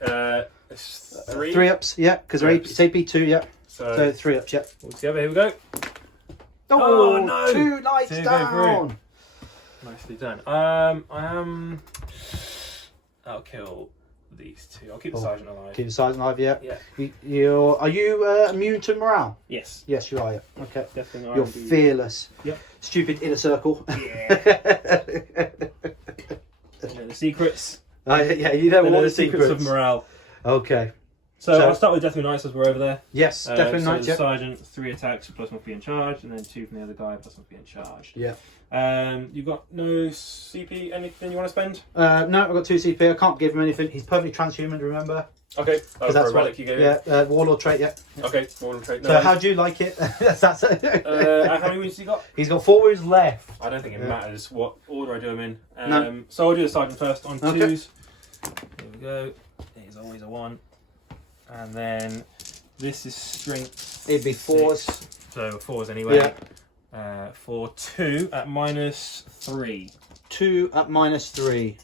it's 3. 3-ups, yeah, because it's AP 2, yeah. So 3-ups, yeah. All together, here we go. Oh, no! 2 knights 2 go down. Nicely done. I'll kill these 2. I'll keep the sergeant alive. Keep the sergeant alive, yeah. Yeah. Are you immune to morale? Yes. Yes, you are, yeah. Okay. Definitely. You're fearless. Yep. Stupid inner circle. Yeah. The secrets. Yeah, you know all the the secrets. of morale. Okay. So I'll start with Deathwing Knights as we're over there. Yes, Deathwing so Knights, the yeah. sergeant, 3 attacks plus 1 for being charged, and then 2 from the other guy plus 1 for being charged. Yeah. You've got no CP, anything you want to spend? No, I've got 2 CP. I can't give him anything. He's perfectly transhuman, remember? Okay. Because that's what you gave yeah, Warlord trait, yeah. Okay, Warlord trait. No. So how do you like it? That's how many wounds you got? He's got 4 wounds left. I don't think it matters what order I do them in. No. So I'll do the sergeant first on 2s. Okay. Here we go. There's always a 1. And then this is strength. It'd be 4s. 6. So 4s anyway. Yeah. For 2 at -3. 2 at -3.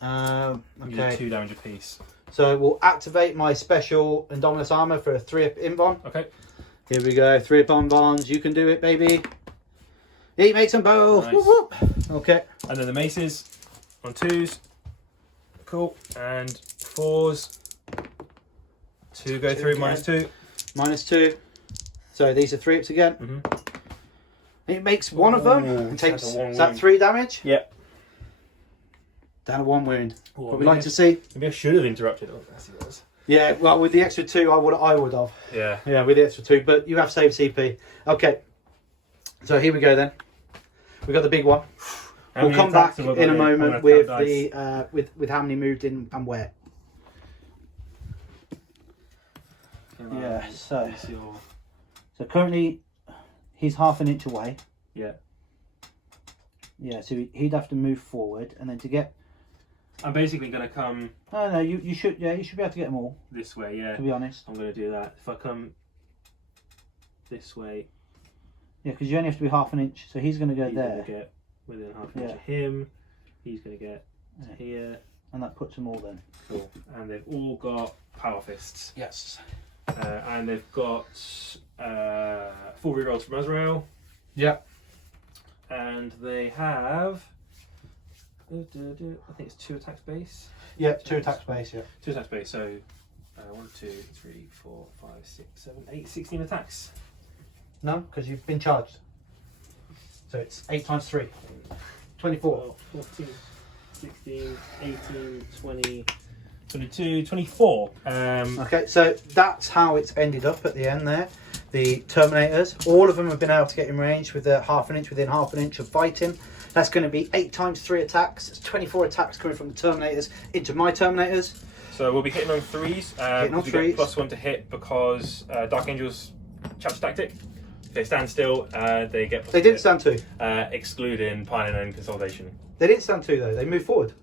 You do Okay. 2 damage apiece. So we'll activate my special Indominus armor for a 3-up invon. Okay. Here we go. 3-up invons. You can do it, baby. He makes them both. Nice. Whoop, whoop. Okay. And then the maces on 2s. Cool. And 4s. 2 go through, again. -2. -2. So these are 3-ups again. It makes 1 of them. Ooh, It takes, that's a 1 is that wound. 3 damage? Yep. Down to 1 wound. Ooh, What we like to see. Maybe I should have interrupted. Oh, yes, he was. Yeah, well, with the extra 2, I would have. Yeah. Yeah, with the extra 2, but you have saved CP. Okay. So here we go then. We got the big one. We'll come back in a moment with the with how many moved in and where. Yeah, so currently he's half an inch away. Yeah. Yeah, so he'd have to move forward, and then to get. I'm basically going to come Oh no, you should be able to get them all. this way, yeah. To be honest. I'm going to do that. If I come this way, Yeah, because you only have to be half an inch, so he's going to go he's there, going to get within half an inch of him. He's going to get to here. and that puts them all then. Cool. And they've all got power fists. Yes. And they've got 4 rerolls from Azrael. Yeah. And they have, I think it's 2 attacks base. Yeah, 2 attack space. Yeah. 2 attacks base. So 1, 2, 3, 4, 5, 6, 7, 8, 16 attacks. No, because you've been charged. So it's 8 times 3. 24. 14, 16, 18, 20, 22, 24. Okay, so that's how it's ended up at the end there. The Terminators, all of them have been able to get in range with a half an inch within half an inch of fighting. That's going to be 8 times 3 attacks. It's 24 attacks coming from the Terminators into my Terminators. So we'll be hitting on 3s. Hitting on we get 3s. +1 to hit because Dark Angel's chapter tactic. If they stand still, they get. They didn't stand 2. Excluding piling and consolidation. They didn't stand 2 though. They moved forward.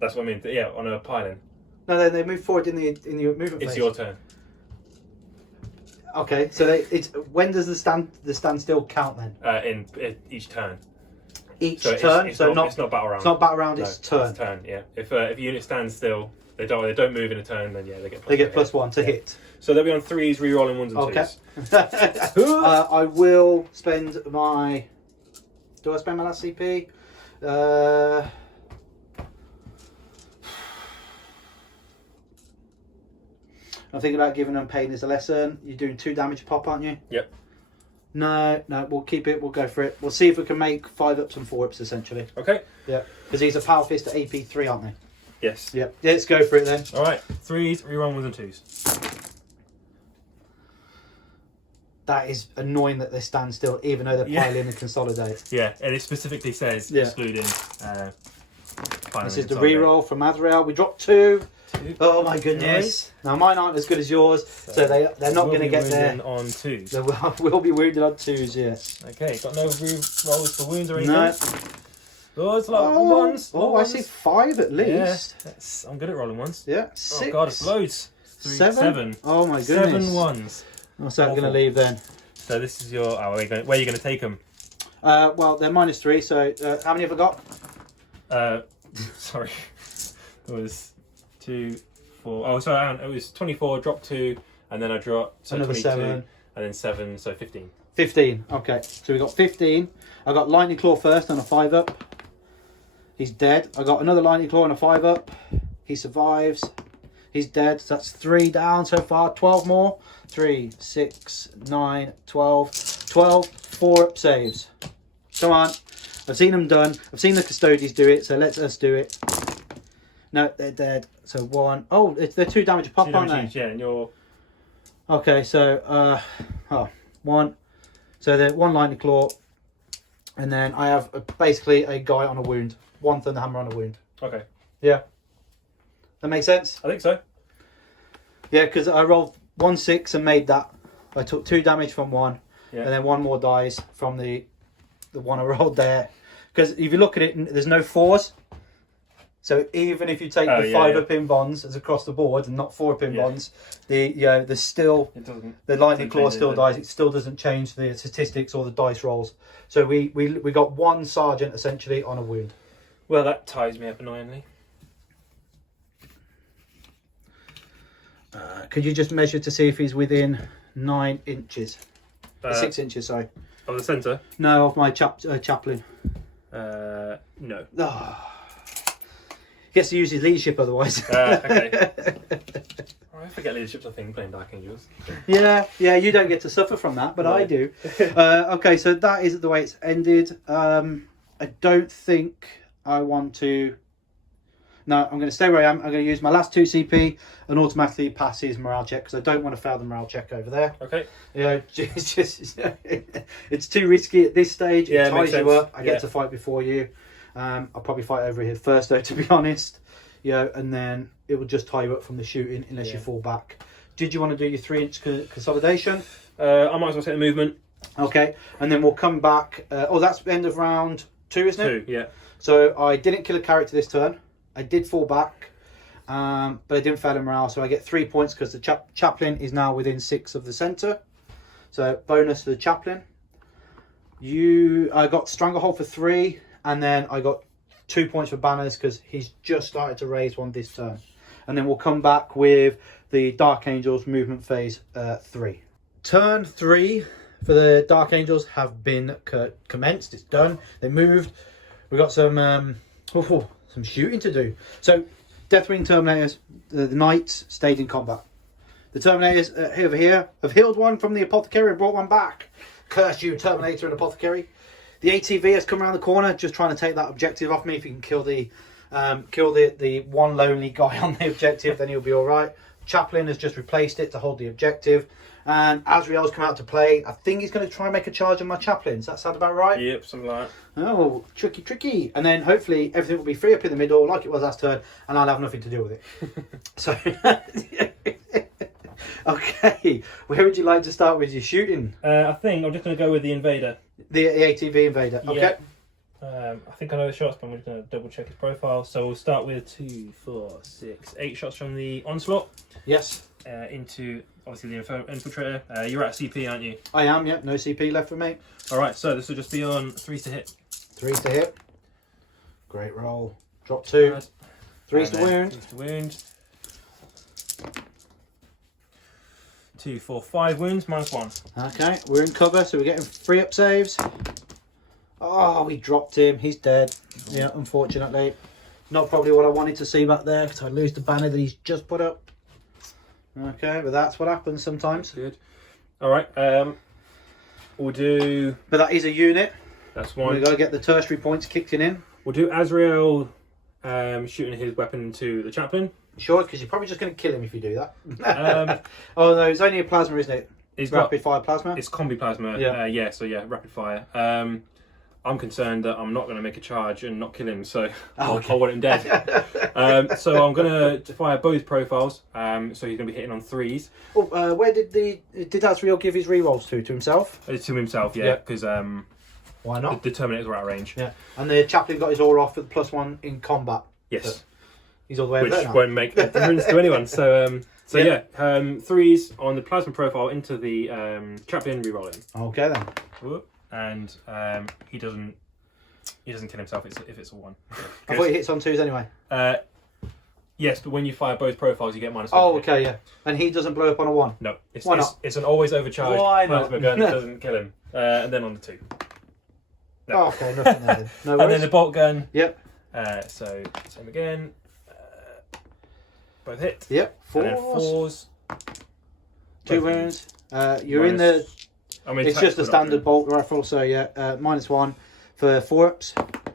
That's what I mean. Yeah, on a piling. No, they moved forward in the movement It's phase. your turn. Okay, so it's when does the stand still count then? In each turn. each So turn. it's So not battle round. It's not battle round. No, It's turn. It's turn. Yeah. If a unit stands still, they don't move in a turn. Then yeah, they get. They get +1 to hit. So they'll be on 3s, re-rolling 1s and 2s. Okay. I will spend my. Do I spend my last CP? I'm thinking about giving them pain as a lesson. You're doing 2 damage a pop, aren't you? Yep. No, we'll keep it. We'll go for it. We'll see if we can make 5-ups and 4-ups essentially. Okay. Yeah, because these are Power Fist at AP 3, aren't they? Yes. Yep. Let's go for it then. All right. 3s, re-roll 1s and 2s. That is annoying that they stand still, even though they're piling and consolidate. Yeah, and it specifically says excluding. This is the re-roll from Azrael. We dropped 2. Oh my goodness! Now mine aren't as good as yours, so they're not going to get there. On 2s. They will be wounded on 2s. Yes. Okay, got no re-rolls for wounds or anything. No. Oh, it's like ones. Oh, I see 5 at least. Yeah, I'm good at rolling ones. Yeah. 6. Oh god, it's loads. 7. Oh my goodness. 7 ones. What's that going to leave then? So this is your. Oh, where are you going to take them? Well, they're -3. So how many have I got? Sorry, it was 2, 4. Oh, sorry, it was 24. Dropped 2, and then I dropped Another 22, 7, and then 7. So 15. 15. Okay, so we got 15. I got Lightning Claw first on a 5-up. He's dead. I got another Lightning Claw on a 5-up. He survives. He's dead. So that's 3 down so far. 12 more. 3, 6, 9, 12. 12 4-up saves. Come on. I've seen them done. I've seen the Custodians do it, so let us do it. No, they're dead. So 1. Oh, they're 2 damage a pop, 2 aren't damage they? each, yeah, and you're. Okay, so 1. So they're 1 Lightning Claw, and then I have basically a guy on a wound. 1 Thunderhammer on a wound. Okay. Yeah. That makes sense? I think so. Yeah, because I rolled 1 6 and made that. I took 2 damage from 1, and then 1 more dies from the one I rolled there. Because if you look at it, there's no 4s. So even if you take the 5-up in bonds as across the board and not 4-up in bonds, there's still the Lightning Claw still dies. It still doesn't change the statistics or the dice rolls. So we got 1 sergeant essentially on a wound. Well, that ties me up annoyingly. Could you just measure to see if he's within 9 inches? 6 inches, sorry. Of the centre? No, of my chaplain. No. Oh. He gets to use his leadership otherwise. Okay. I forget leadership's a thing playing Dark Angels. Yeah, you don't get to suffer from that, but no. I do. Okay, so that is the way it's ended. I don't think I want to... No, I'm going to stay where I am. I'm going to use my last 2 CP and automatically pass his morale check because I don't want to fail the morale check over there. Okay. It's just it's too risky at this stage. It ties you up. I get to fight before you. I'll probably fight over here first though, to be honest. And then it will just tie you up from the shooting unless you fall back. Did you want to do your 3-inch consolidation? I might as well take the movement. Okay, and then we'll come back. That's the end of round 2, isn't it? 2, yeah. So I didn't kill a character this turn. I did fall back, but I didn't fail in morale, so I get 3 points because the chaplain is now within 6 of the centre. So bonus to the chaplain. I got Stranglehold for 3, and then I got 2 points for banners because he's just started to raise 1 this turn. And then we'll come back with the Dark Angels movement phase 3. Turn 3 for the Dark Angels have been commenced. It's done. They moved. We got some shooting to do. So Deathwing Terminators, the Knights stayed in combat. The Terminators over here have healed 1 from the Apothecary and brought 1 back. Curse you, Terminator and Apothecary. The ATV has come around the corner, just trying to take that objective off me. If you can kill the 1 lonely guy on the objective, then he'll be all right. Chaplain has just replaced it to hold the objective. And Azrael's come out to play. I think he's going to try and make a charge on my chaplain. Does that sound about right? Yep, something like that. Oh, tricky. And then hopefully everything will be free up in the middle like it was last turn, and I'll have nothing to do with it. So, okay. Where would you like to start with your shooting? I think I'm just going to go with the Invader. The ATV Invader. Okay. I think I know the shots, but I'm just going to double check his profile. So we'll start with 2, 4, 6, 8 shots from the Onslaught. Yes. Into obviously the Infiltrator. You're at CP, aren't you? I am, yeah. No CP left for me. Alright, so this will just be on 3s to hit. 3s to hit. Great roll. Drop 2. 3s to wound. 3s to wound. 2, 4, 5 wounds, -1. Okay, we're in cover, so we're getting 3 up saves. Oh, we dropped him. He's dead. Yeah, unfortunately. Not probably what I wanted to see back there, because I lose the banner that he's just put up. Okay, but that's what happens sometimes. Good. All right. We'll do. But that is a unit. That's one. We've got to get the tertiary points kicked in. We'll do Azrael shooting his weapon into the chaplain. Sure, because you're probably just going to kill him if you do that. Oh no, it's only a plasma, isn't it? It's rapid fire plasma. It's combi plasma. Yeah. So rapid fire. I'm concerned that I'm not going to make a charge and not kill him, so I want him dead. So I'm going to fire both profiles. So he's going to be hitting on 3s. Oh, where did Azrael give his rerolls to himself? To himself, yeah, because why not? The Terminators were out of range. Yeah, and the chaplain got his aura off with +1 in combat. Yes, so he's all the way over there now. Which won't make a difference to anyone. So 3s on the plasma profile into the chaplain, rerolling. Okay then. Whoop. And he doesn't kill himself if it's a 1. I thought he hits on 2s anyway. Yes, but when you fire both profiles, you get -1. Oh, okay, yeah. And he doesn't blow up on a 1. No, Why not? It's an always overcharged Why not? plasma gun that doesn't kill him. And then on the 2. No. Oh, okay, nothing there then. No worries. And then the bolt gun. Yep. So same again. Both hit. Yep. 4s. And then 4s. 2 wounds. You're in the. I mean, it's just a standard bolt rifle, so yeah, -1 for 4-ups.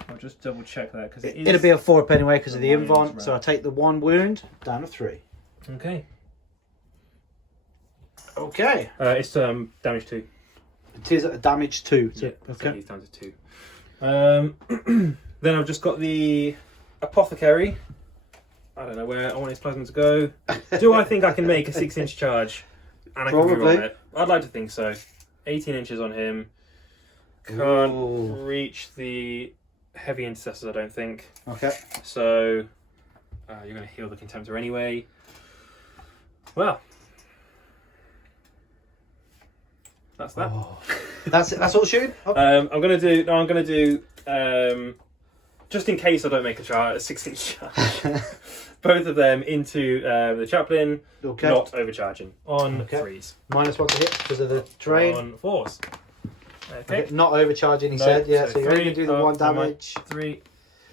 I'll just double check that because It'll be a 4-up anyway because of the invont. So I take the 1 wound down to 3. Okay. Okay. It's damage 2. It is a damage 2. So, Yeah. okay. He's down to 2. Then I've just got the apothecary. I don't know where I want his plasma to go. Do I think I can make a 6-inch charge? And I can reroll it? I'd like to think so. 18 inches on him. Can't reach the heavy intercessors, I don't think. Okay. So you're going to heal the contemptor anyway. Well, that's that. Oh. That's it. That's all shooting. Oh. I'm going to do. Just in case I don't make a 6-inch charge. Both of them into the chaplain. Okay. Not overcharging on 3s. -1 to hit because of the terrain. On 4s. Okay. Not overcharging, he said. Yeah, so you're only going to do the 1 damage. 3.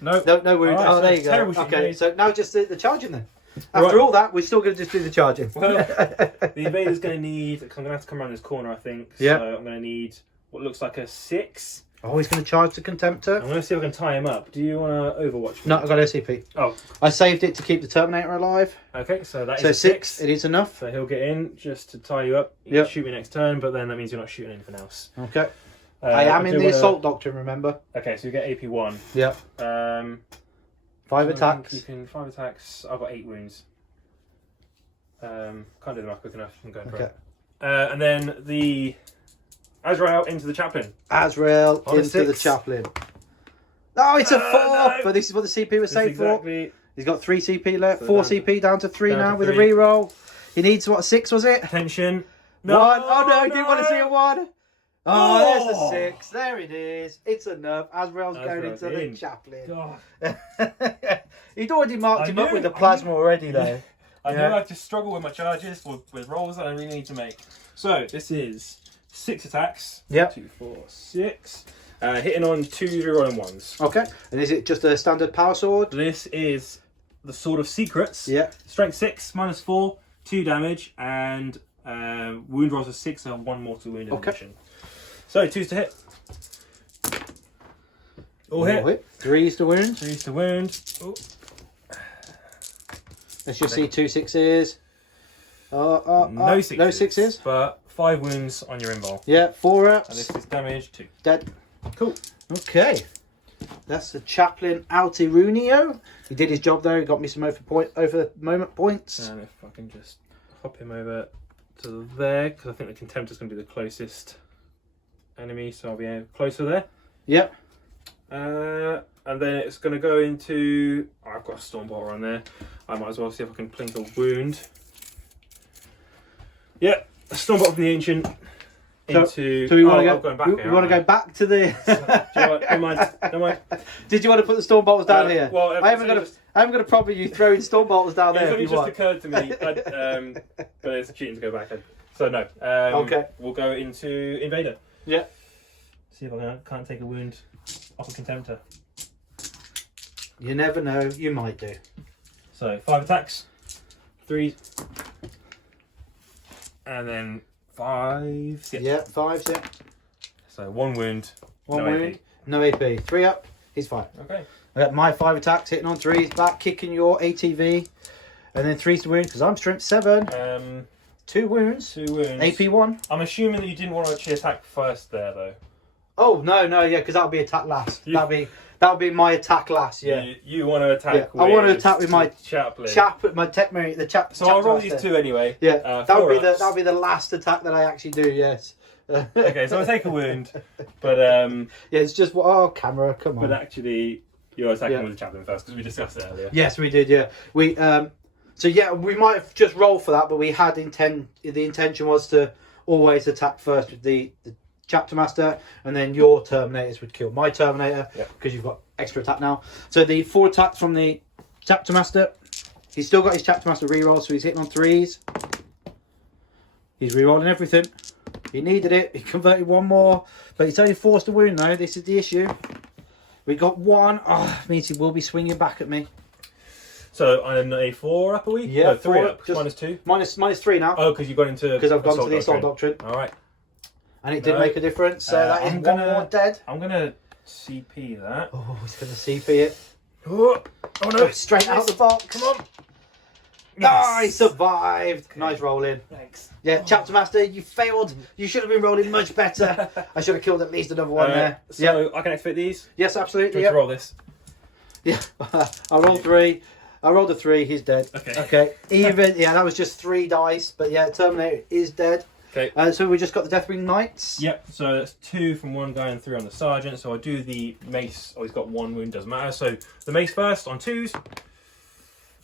No. No wound. Right, oh, so there you go. terrible shooting Okay, range. so now just the charging then. After all that, we're still going to just do the charging. Well, the invader's going to need. I'm going to have to come around this corner, I think. Yeah. So I'm going to need what looks like a 6. Oh, he's going to charge the contemptor. I'm going to see if I can tie him up. Do you want to overwatch? No, I got SCP. Oh. I saved it to keep the Terminator alive. Okay, so that is so a 6. It is enough. So he'll get in just to tie you up. You Yep. can shoot me next turn, but then that means you're not shooting anything else. Okay. I am in the assault doctrine, remember? Okay, so you get AP1. Yep. 5 attacks. You can 5 attacks. I've got 8 wounds. Can't do the math quick enough. I'm going for it. And then the Azrael into the chaplain. Azrael On a into the 6. chaplain. Oh, it's a 4! No. But this is what the CP was saved Exactly. for. He's got 3 CP left. So 4 down- CP down to 3 down now to with 3. a reroll. He needs, what, 6 was it? Attention. 1. Oh no, he didn't want to see a 1. Oh, there's Oh. a 6. There it is. It's enough. Azrael's going Azrael's into in. the chaplain. God. He'd already marked I him up knew- with the I plasma knew- already, though. I Yeah. know I just struggle with my charges with rolls that I really need to make. So this is 6 attacks. Yep. 2, 4, 6. Hitting on 2 rerolling 1s. Okay. And is it just a standard power sword? This is the Sword of Secrets. Yeah. Strength 6, -4, 2 damage, and wound rolls of 6 and 1 mortal wound in addition. So 2s to hit. All hit. 3's to wound. 3s to wound. Oh. Let's just see 2 6s. No 6s. No 6s. But 5 wounds on your invul. Yeah, 4 And ups. this is damage 2. Dead. Cool. Okay. That's the chaplain Altirunio. He did his job though. He got me some over moment points. And if I can just hop him over to there, because I think the Contemptor's going to be the closest enemy, so I'll be closer there. Yep. And then it's going to go into... Oh, I've got a Stormbolter on there. I might as well see if I can plink a wound. Yeah, a Stormbolter from the Ancient. into... So we want I'm to going back go. here, We want to aren't go back to the. Do you know what? Never mind. Never mind. Did you want to put the storm bolters down here? Well, I haven't got a problem with you throwing storm bolters down there. It's only If you just want. occurred to me, but it's cheating to go back then. So no. Okay. We'll go into Invader. Yeah. See if I can't take a wound off a Contemptor. You never know. You might do. So 5 attacks, 3, and then 5. Yeah, 5. Yeah. So 1 wound. One no wound. AP. No AP. 3 up. He's fine. Okay. I got my 5 attacks hitting on 3s, back kicking your ATV, and then 3 to wound because I'm strength 7. 2 wounds. 2 wounds. AP 1. I'm assuming that you didn't want to actually attack first there though. Oh no, yeah, because that'll be attack last. That'll be my attack last. Yeah. You want to attack. Yeah. I want to attack with my chaplain. my Techmarine, the chap. So I'll roll these 2 anyway. Yeah, that'll be the last attack that I actually do. Yes. Okay, so I take a wound, but yeah, it's just camera, come on. But actually, you're attacking with the chaplain first because we discussed it earlier. Yes, we did. Yeah, we so yeah, we might have just rolled for that, but we had the intention was to always attack first with the Chapter Master, and then your Terminators would kill my Terminator because you've got extra attack now. So the 4 attacks from the Chapter Master. He's still got his Chapter Master reroll, so he's hitting on 3s. He's rerolling everything. He needed it. He converted 1 more, but he's only forced a wound though. This is the issue. We got 1. Oh, means he will be swinging back at me. So I'm a 4 up, are we? Yeah, no, 3 4, up. -2. Minus 3 now. Oh, because you've gone into because I've gone to the Assault Doctrine. All right. And it did make a difference. So that is 1 more dead. I'm gonna CP that. Oh, he's gonna CP it. Oh no! Straight out the box. Come on. Yes. He survived. Okay. Nice rolling. Thanks. Yeah, Chapter Master, you failed. You should have been rolling much better. I should have killed at least another one there. So I can activate these? Yes, absolutely. Let's roll this. Yeah. I rolled 3. I rolled a 3. He's dead. Okay. Even, that was just 3 dice. But yeah, Terminator is dead. Okay. So we just got the Deathwing Knights. Yep. So that's 2 from 1 guy and 3 on the Sergeant. So I do the mace. Oh, he's got 1 wound. Doesn't matter. So the mace first on 2s.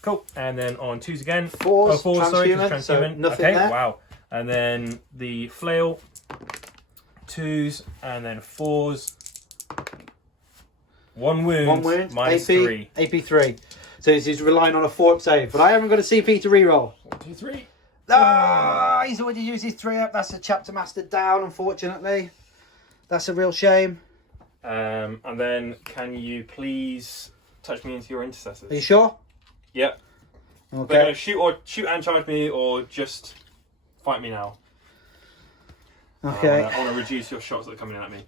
Cool. And then on 2s again. 4s. Oh, 4s, sorry. Transhuman, so nothing okay. there. Wow. And then the flail. 2s and then 4s. 1 wound. 1 wound. Minus AP, 3. AP 3. So he's relying on a 4-up save. But I haven't got a CP to reroll. 1, 2, 3. Ah, he's already used his 3 up. That's a Chapter Master down, unfortunately. That's a real shame. And then can you please touch me into your intercessors? Are you sure? Yep. Okay. They're going to shoot and charge me, or just fight me now. Okay. I want to reduce your shots that are coming at me.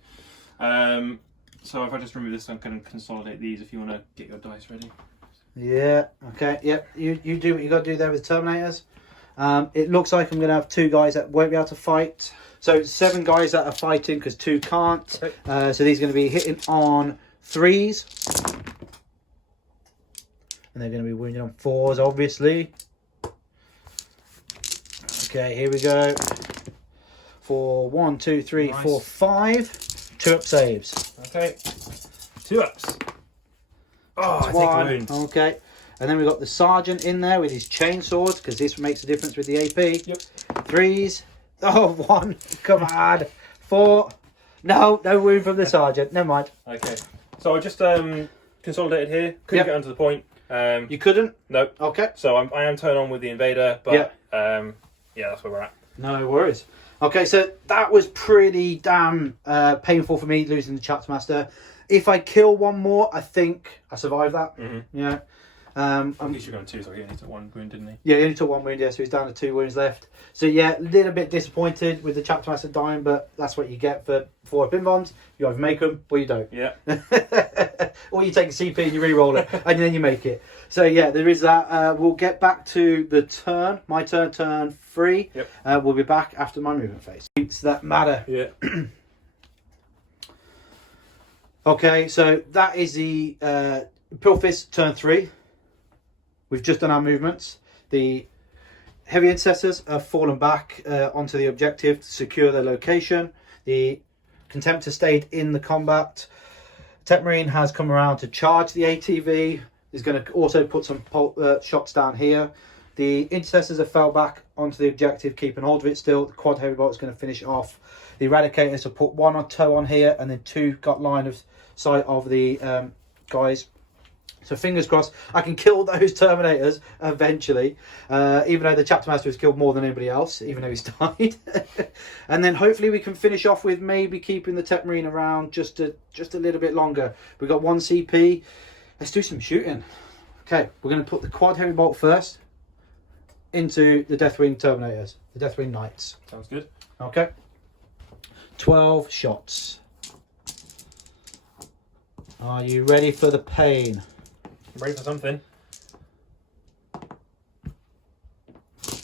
So if I just remove this, I'm going to consolidate these. If you want to get your dice ready. Yeah. Okay. Yep. You do what you got to do there with Terminators. It looks like I'm going to have 2 guys that won't be able to fight. So 7 guys that are fighting because 2 can't. Okay. So these are going to be hitting on 3s. And they're going to be wounded on 4s, obviously. Okay, here we go. For 1, 2, 3, 4, 5. 2-up saves. Okay. 2 ups. Oh, I take a wound. Okay. And then we've got the Sergeant in there with his chainswords, because this makes a difference with the AP. Yep. 3s. Oh, 1. Come on. 4. No wound from the Sergeant. Never mind. Okay. So I just consolidated here. Couldn't get onto the point. You couldn't? Nope. Okay. So I am turning on with the Invader, but yeah, that's where we're at. No worries. Okay, so that was pretty damn painful for me, losing the Chapter Master. If I kill 1 more, I think I survive that. Mm-hmm. Yeah. At least you're going 2, so he only took 1 wound, didn't he? Yeah, he only took 1 wound, so he's down to 2 wounds left. So yeah, a little bit disappointed with the Chapter Master dying, but that's what you get for 4-up invons. You either make them or you don't. Yeah. Or you take a CP and you re-roll it, and then you make it. So yeah, there is that. We'll get back to the turn. My turn 3. Yep. We'll be back after my movement phase. It's that matter. Yeah. Okay, so that is the Imperial Fist turn 3. We've just done our movements. The heavy intercessors have fallen back onto the objective to secure their location. The Contemptor stayed in the combat. Techmarine has come around to charge the ATV. He's going to also put some shots down here. The intercessors have fell back onto the objective, keeping hold of it still. The quad heavy bolt is going to finish off. the Eradicators have put one on toe on here, and then 2 got line of sight of the guys. So fingers crossed, I can kill those Terminators eventually, even though the Chapter Master has killed more than anybody else, even though he's died. And then hopefully we can finish off with maybe keeping the Tech Marine around just a little bit longer. We've got 1 CP. Let's do some shooting. Okay, we're going to put the Quad Heavy Bolt first into the Deathwing Terminators, the Deathwing Knights. Sounds good. Okay. 12 shots. Are you ready for the pain? I'm ready for something.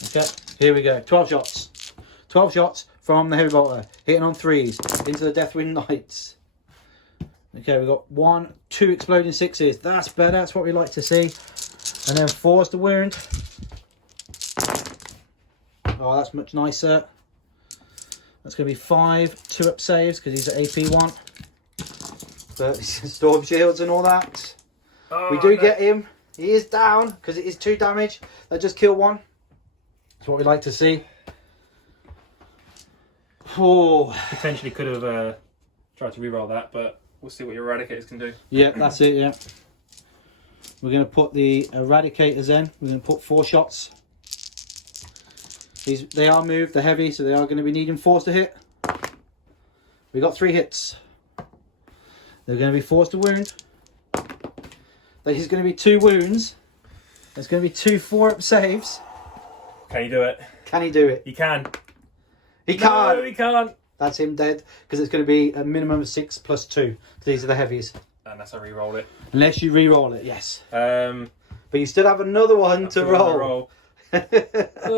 Okay, here we go. 12 shots. 12 shots from the Heavy Bolter. Hitting on 3s into the Deathwing Knights. Okay, we've got 1, 2 exploding 6s. That's better. That's what we like to see. And then 4's the wound. Oh, that's much nicer. That's going to be 5 2-up saves because he's at AP 1. But storm shields and all that. Oh, We do get him. He is down because it is 2 damage. That just kill 1. That's what we like to see. Oh. Potentially could have tried to reroll that, but we'll see what your Eradicators can do. Yeah, that's it, yeah. We're going to put the Eradicators in. We're going to put 4 shots. They are moved, they're heavy, so they are going to be needing 4s to hit. We got 3 hits. They're going to be 4s to wound. There's going to be 2 wounds. There's going to be 2 4-up saves. Can you do it? Can he do it? He can. He can't. No, he can't. That's him dead, because it's going to be a minimum of 6 plus 2. These are the heavies. Unless I re-roll it. Unless you re-roll it, yes. But you still have another one to roll. Oh,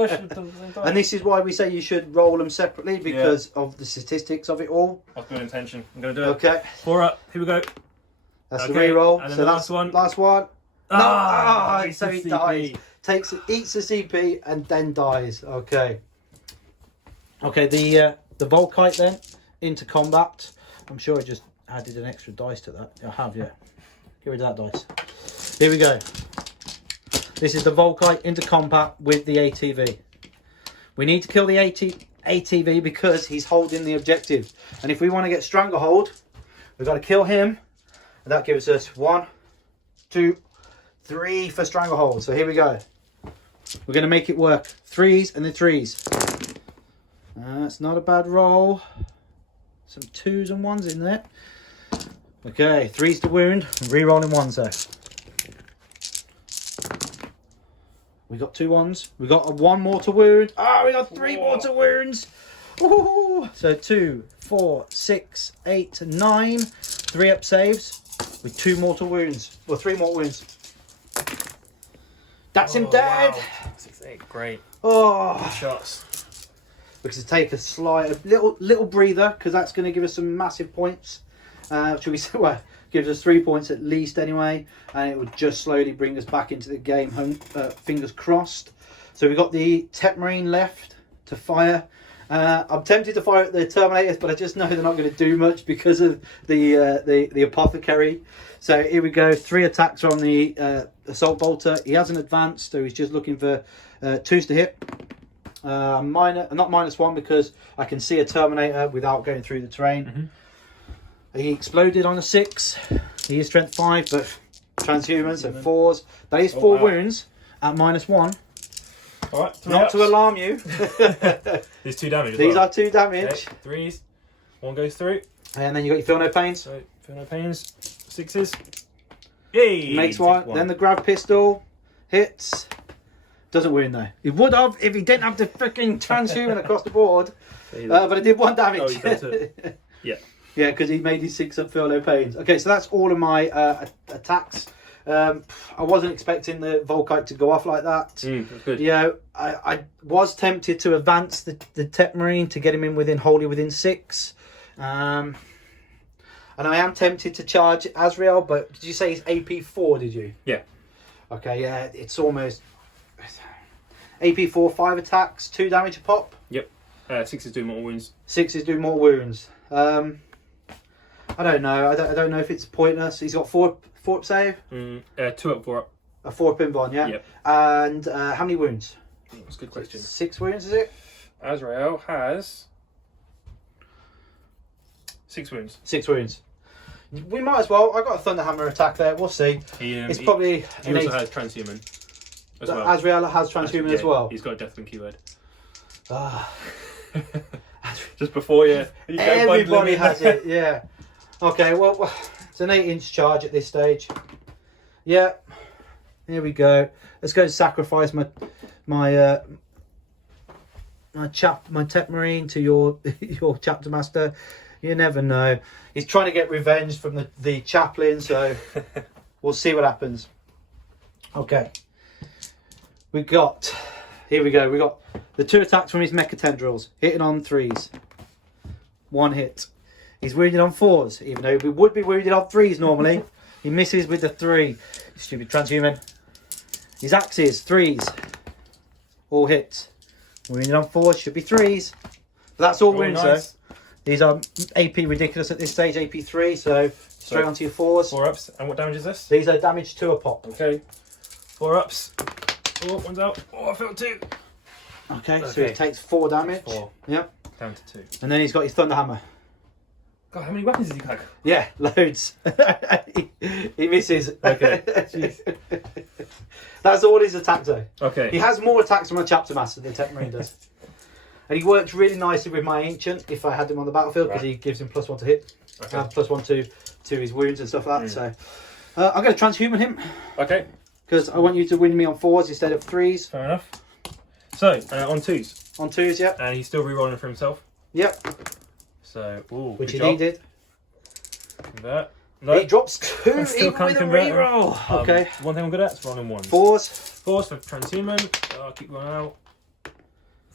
I should have done it at the same time. And this is why we say you should roll them separately, because of the statistics of it all. I've got intention. I'm going to do it. Okay. 4 up. Here we go. That's Okay, the re-roll. and then So the that's last one. Last one. Ah, No, so he CP. dies. Eats the CP and then dies. Okay. Okay, the Volkite then into combat. I'm sure I just added an extra dice to that. I have, yeah. Get rid of that dice. Here we go. This is the Volkite into combat with the ATV. We need to kill the ATV because he's holding the objective. And if we want to get Stranglehold, we've got to kill him. And that gives us 1, 2, 3 for Stranglehold. So here we go. We're going to make it work. 3s and the 3s. That's not a bad roll. Some 2s and 1s in there. Okay, 3s to wound. Re-rolling 1s there. We got 2 1s. We got 1 more to wound. Ah, we got 3 more to wounds. Ooh. So 2, 4, 6, 8, 9. 3-up saves with 2 mortal wounds. Or 3 more wounds. That's him dead. Wow. 6, 8. Great. Oh. Good shots. We can take a little breather because that's going to give us some massive points. Should we say, well, gives us 3 points at least anyway, and it would just slowly bring us back into the game. Fingers crossed. So we've got the Tech Marine left to fire. I'm tempted to fire at the Terminators, but I just know they're not going to do much because of the Apothecary. So here we go. 3 attacks from the Assault Bolter. He hasn't advanced, so he's just looking for 2s to hit. Not -1 because I can see a Terminator without going through the terrain. Mm-hmm. He exploded on a 6. He is strength 5, but transhuman, so 4s. That is 4 wounds at -1. All right. Not to alarm you. There's 2 damage. These are 2 damage. Okay, 3s. 1 goes through. And then you got your feel no pains. So feel no pains. 6s. Yay! Makes 1. Then the grab pistol hits. Doesn't wound though. He would have if he didn't have the freaking transhuman across the board. But it did 1 damage. Oh, you got it. Yeah. Yeah, because he made his 6 up feel no pains. Okay, so that's all of my attacks. I wasn't expecting the Volkite to go off like that. That's good. Yeah, I was tempted to advance the Tech Marine to get him in wholly within 6. And I am tempted to charge Azrael, but did you say he's AP 4, did you? Yeah. Okay, yeah, it's almost... AP 4, 5 attacks, 2 damage a pop. Yep. 6s do more wounds. 6s do more wounds. I don't know. I don't know if it's pointless. He's got 4 up save. 2 up, 4 up. A 4 up invuln, yeah. Yep. And how many wounds? That's a good question. 6 wounds, is it? Azrael has 6 wounds. 6 wounds. We might as well. I got a Thunderhammer attack there. We'll see. It's probably. He also has transhuman as well. Azrael has transhuman as well. He's got a Deathwing keyword. Ah. Just before you. Everybody has it. Yeah. Okay. Well, it's an 8-inch charge at this stage. Yeah. Here we go. Let's go sacrifice my Tech Marine to your chapter master. You never know. He's trying to get revenge from the chaplain, so we'll see what happens. Okay. Here we go. We got the 2 attacks from his Mecha Tendrils, hitting on 3s. 1 hit. He's wounded on 4s, even though he would be wounded on 3s normally. He misses with the 3. Stupid transhuman. His axes, 3s. All hits. Wounded on 4s, should be 3s. But that's all wounds though. These are AP ridiculous at this stage, AP 3, so straight onto your 4s. 4 ups. And what damage is this? These are damage 2 a pop. Okay. 4 ups. Oh, one's out. Oh, I felt 2. Okay, so he takes 4 damage. 4. Yep. Down to 2. And then he's got his Thunderhammer. God, how many weapons does he have? Yeah, loads. he misses. Okay. Jeez. That's all his attacks though. Okay. He has more attacks from a chapter master than Tech Marine does. And he works really nicely with my Ancient if I had him on the battlefield, because he gives him +1 to hit. Okay. +1 to his wounds and stuff like that. So I'm going to transhuman him. Okay. Because I want you to win me on 4s instead of 3s. Fair enough. So, on 2s. On 2s, yep. And he's still re-rolling for himself. Yep. So, which he did. Convert. No. He drops 2 still even with a reroll. Okay. One thing I'm good at is rolling 1s. 4s. 4s for transhuman. I'll keep going out.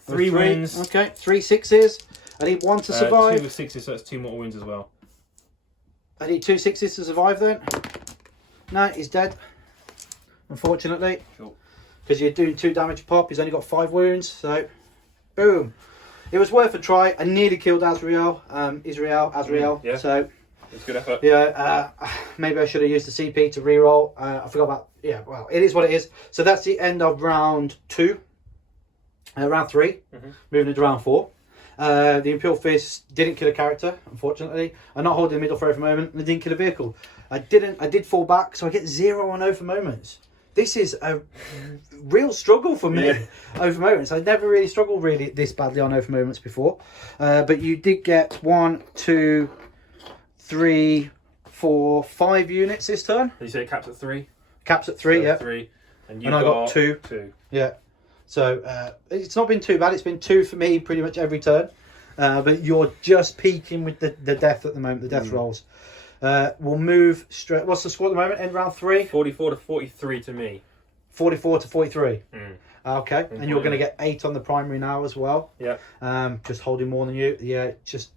3 wounds. Okay. 3 6s. I need 1 to survive. 2 with 6s, so that's 2 mortal wounds as well. I need 2 6s to survive then. No, he's dead. Unfortunately. Sure. Because you're doing 2 damage pop. He's only got 5 wounds. So, boom. It was worth a try. I nearly killed Azrael. Yeah. So, it's good effort. Yeah. Maybe I should have used the CP to reroll. I forgot about. Yeah. Well, it is what it is. So that's the end of round 2. Round 3. Moving into round 4. The Imperial Fist didn't kill a character, unfortunately. I'm not holding a middle throw for a moment, and I didn't kill a vehicle. I did fall back, so I get 0 on over moments. This is a real struggle for me. Over moments. I never really struggled this badly on over moments before. But you did get 1, 2, 3, 4, 5 units this turn. Did you say it caps at 3? Caps at 3, yeah. 3. And I got 2. 2. Yeah. So it's not been too bad. It's been 2 for me pretty much every turn. But you're just peaking with the death at the moment, the death rolls. We'll move straight. What's the score at the moment? End round 3? 44 to 43 to me. 44 to 43. Okay. And you're going to get 8 on the primary now as well. Yeah. Just holding more than you. Yeah, just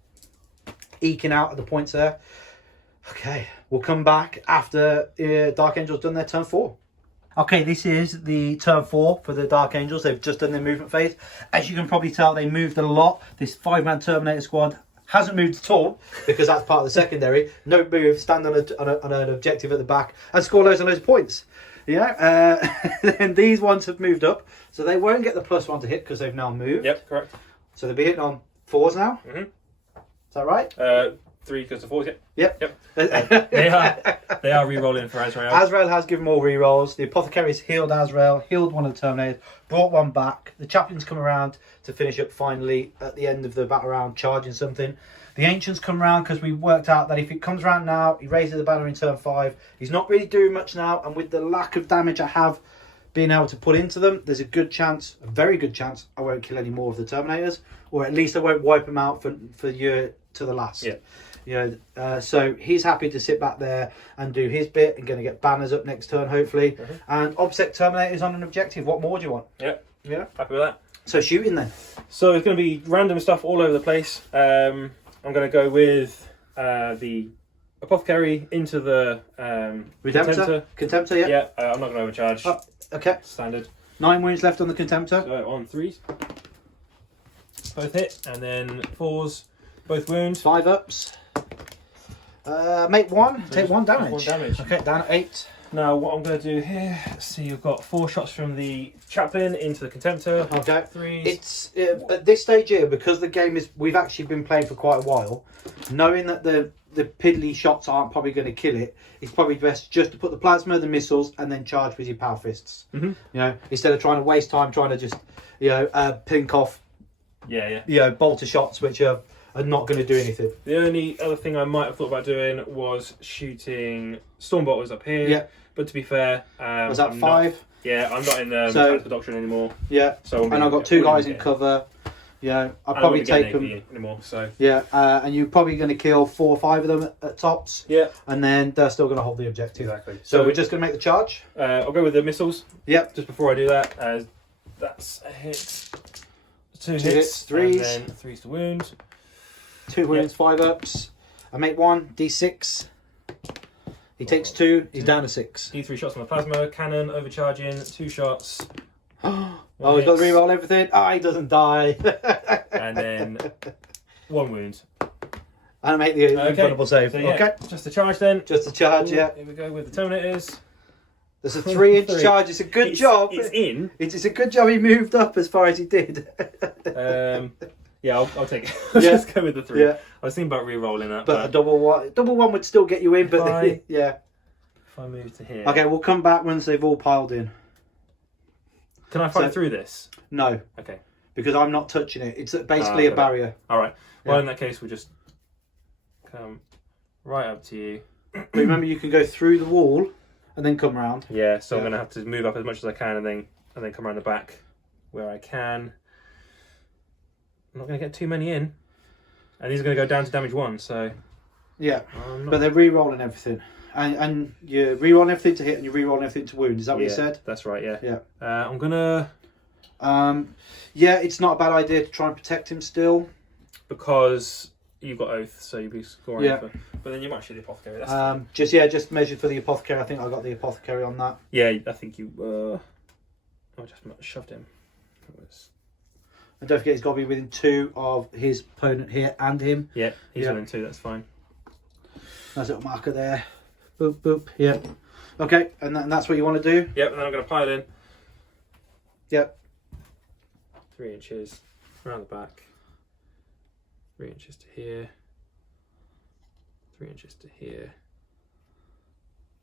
eking out at the points there. Okay. We'll come back after Dark Angel's done their turn 4. Okay, this is the turn 4 for the Dark Angels. They've just done their movement phase. As you can probably tell, they moved a lot. This 5-man Terminator squad hasn't moved at all, because that's part of the secondary. No move, stand on an objective at the back and score loads and loads of points. Yeah, and these ones have moved up, so they won't get the +1 to hit because they've now moved. Yep, correct. So they'll be hitting on 4s now. Is that right? 3 goes to 4, yeah. Yep. They are re-rolling for Azrael. Azrael has given more re-rolls. The Apothecary's healed Azrael, healed one of the Terminators, brought one back. The Chaplain's come around to finish up finally at the end of the battle round, charging something. The Ancients come around because we worked out that if it comes around now, he raises the banner in turn 5. He's not really doing much now, and with the lack of damage I have been able to put into them, there's a good chance, a very good chance, I won't kill any more of the Terminators, or at least I won't wipe them out for year to the last. Yeah. You know, so he's happy to sit back there and do his bit, and going to get banners up next turn hopefully. And OBSEC Terminators on an objective. What more do you want? Yeah, happy with that. So shooting then. So it's going to be random stuff all over the place. I'm going to go with the Apothecary into the Contemptor, yeah. Yeah, I'm not going to overcharge. Oh, okay. Standard. 9 wounds left on the Contemptor. So on 3s. Both hit, and then 4s. Both wounds. 5 ups. Make 1. Take 1 damage. 1 damage. Okay, down at 8. Now what I'm going to do here, see, you've got 4 shots from the chaplain into the contemptor. Okay. 3. It's at this stage here, because the game is, we've actually been playing for quite a while, knowing that the piddly shots aren't probably going to kill it, it's probably best just to put the plasma, the missiles, and then charge with your power fists. Mm-hmm. You know, instead of trying to waste time trying to just, you know, pink off, Yeah. you know, bolter shots which are not going to do anything. The only other thing I might have thought about doing was shooting Stormbolters up here. Yeah. But to be fair, Was that 5? Yeah, I'm not in the So- Mechanical Doctrine anymore. Yeah. So And I've got 2 guys in cover. Yeah, I'll probably take them. Anymore, so. Yeah, and you're probably going to kill 4 or 5 of them at tops. Yeah. And then they're still going to hold the objective. Exactly. So we're just going to make the charge. I'll go with the missiles. Yep. Just before I do that, that's a hit. 2 hits. hits, 3s. And then 3s to wound. 2 wounds, 5 ups. I make 1, d6. He takes 2, he's down to 6. D3 shots on the plasma, cannon, overcharging, 2 shots. Oh, he's got to reroll everything. Ah, he doesn't die. And then 1 wound. And I make the infallible save. So, yeah, Okay. just a charge then. Just a charge, yeah. Here we go with the Terminators. There's a 3-inch 3. charge. It's a good job. It's in. It's a good job he moved up as far as he did. Yeah, I'll take it. I'll Yeah. just go with the 3. Yeah. I was thinking about re-rolling that. But a double one would still get you in, but I- yeah. If I move to here. Okay, we'll come back once they've all piled in. Can I fight through this? No, Okay. because I'm not touching it. It's basically a barrier. Alright. Well, Yeah. in that case, we'll just come right up to you. But remember, you can go through the wall and then come round. Yeah, so Yeah. I'm going to have to move up as much as I can and then come around the back where I can. I'm not going to get too many in. And these are going to go down to damage 1, so... Yeah, I'm not... but they're re-rolling everything. And you're re-rolling everything to hit and you're re-rolling everything to wound. Is that what you said? That's right, yeah. Yeah. I'm going to... Yeah, it's not a bad idea to try and protect him still. Because you've got Oath, so you'll be scoring. Yeah. But then you might shoot the Apothecary. That's Just measured for the Apothecary. I think I got the Apothecary on that. yeah, I think you... I just shoved him. And don't forget, he's got to be within 2 of his opponent here and him. Yeah, he's Yeah. within 2, that's fine. Nice little marker there. Boop, boop. Yeah. Okay, and that's what you want to do? Yep, and then I'm going to pile in. Yep. 3 inches around the back. 3 inches to here. 3 inches to here.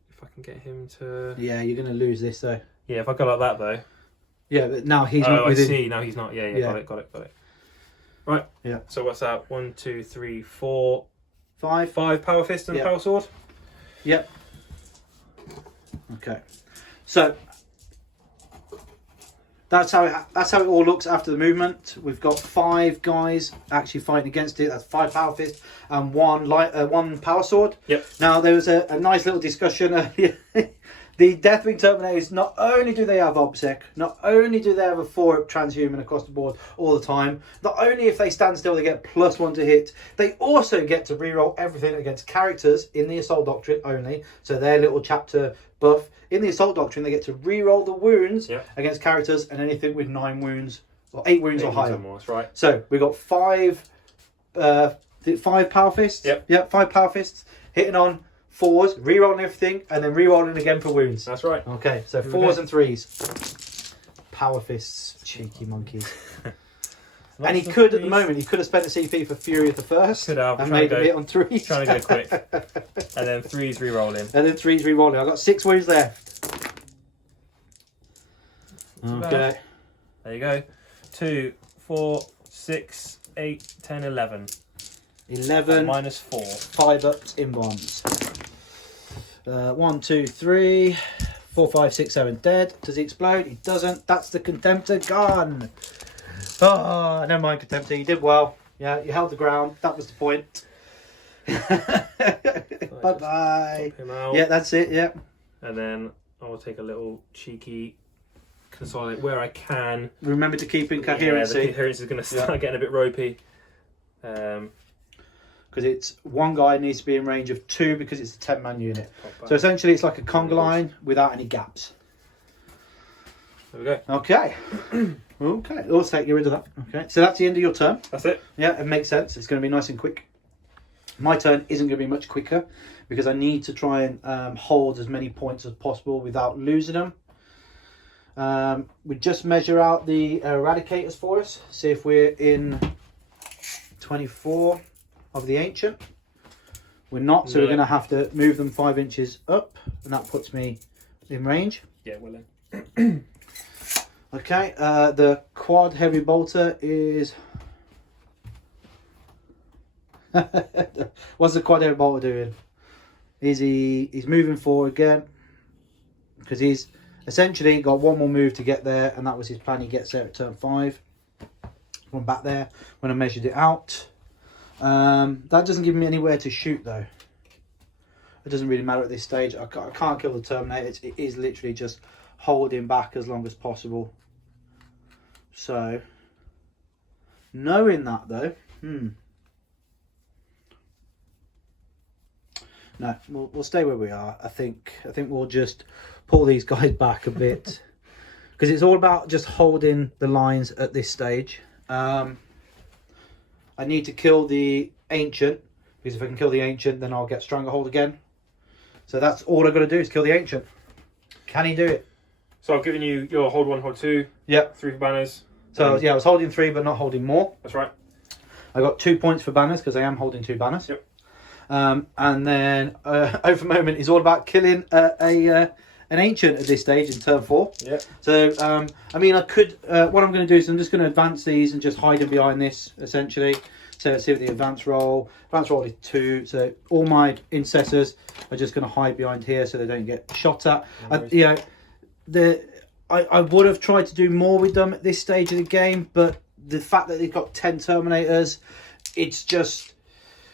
If I can get him to... Yeah, you're going to lose this though. Yeah, if I go like that though. Yeah, but now he's not I within... see. Now he's not. Yeah, Yeah. got it. Right. Yeah. So what's that? 1, 2, 3, 4, 5. 5 power fist and Yeah. power sword. Yep. Okay. So that's how it all looks after the movement. We've got 5 guys actually fighting against it. That's 5 power fist and 1 power sword. Yep. Now there was a nice little discussion earlier. The Deathwing Terminators, not only do they have OBSEC, not only do they have a 4-up transhuman across the board all the time, not only if they stand still they get +1 to hit, they also get to reroll everything against characters in the Assault Doctrine only, so their little chapter buff. In the Assault Doctrine they get to reroll the wounds against characters and anything with 9 wounds, or 8 wounds or higher. More, that's right. So we've got 5 power fists. Yep. 5 power fists hitting on 4s, re-rolling everything, and then re-rolling again for wounds. That's right. Okay, so 4s and 3s. Power fists, cheeky monkeys. And he could, at the moment, he could have spent a CP for Fury of the First. Could have. And made a bit on 3s. Trying to go quick. And then 3's re-rolling. And then 3s re-rolling. I've got 6 wounds left. Okay. There you go. 2, 4, 6, 8, 10, 11. 11. Minus 4. 5 ups in bonds. 1, 2, 3, 4, 5, 6, 7 dead. Does he explode? He doesn't. That's the Contemptor gone. Oh, never mind, Contemptor. You did well. Yeah, you held the ground. That was the point. Bye bye. Pop him out. Yeah, that's it. Yeah. And then I will take a little cheeky consolidate where I can. Remember to keep in Yeah, coherency. the coherence is going to start getting a bit ropey. Because it's 1 guy needs to be in range of 2 because it's a 10-man unit. So essentially it's like a conga line without any gaps. There we go. Okay. Okay, let's get rid of that. Okay, so that's the end of your turn. That's it. Yeah, it makes sense. It's going to be nice and quick. My turn isn't going to be much quicker because I need to try and hold as many points as possible without losing them. We just measure out the eradicators for us. See if we're in 24 of the ancient. We're not, so we're going to have to move them 5 inches up, and that puts me in range. Yeah, well then. Okay, the quad heavy bolter is... What's the quad heavy bolter doing? He's moving forward again, because he's essentially got one more move to get there, and that was his plan. He gets there at turn 5. One back there when I measured it out. That doesn't give me anywhere to shoot though. It doesn't really matter at this stage. I can't kill the Terminators. It is literally just holding back as long as possible. So, knowing that though, no, we'll stay where we are. I think we'll just pull these guys back a bit because it's all about just holding the lines at this stage. I need to kill the ancient, because if I can kill the ancient, then I'll get Stranglehold again. So that's all I've got to do is kill the ancient. Can he do it? So I've given you your hold 1, hold 2. Yep. 3 for banners. So yeah, I was holding 3, but not holding more. That's right. I got 2 points for banners because I am holding 2 banners. Yep. And then over moment is all about killing an ancient at this stage in turn 4. Yeah. So I mean, I could. What I'm going to do is I'm just going to advance these and just hide them behind this essentially. So let's see what the advance roll. Advance roll is 2. So all my incessors are just going to hide behind here so they don't get shot at. You know, I would have tried to do more with them at this stage of the game, but the fact that they've got 10 Terminators, it's just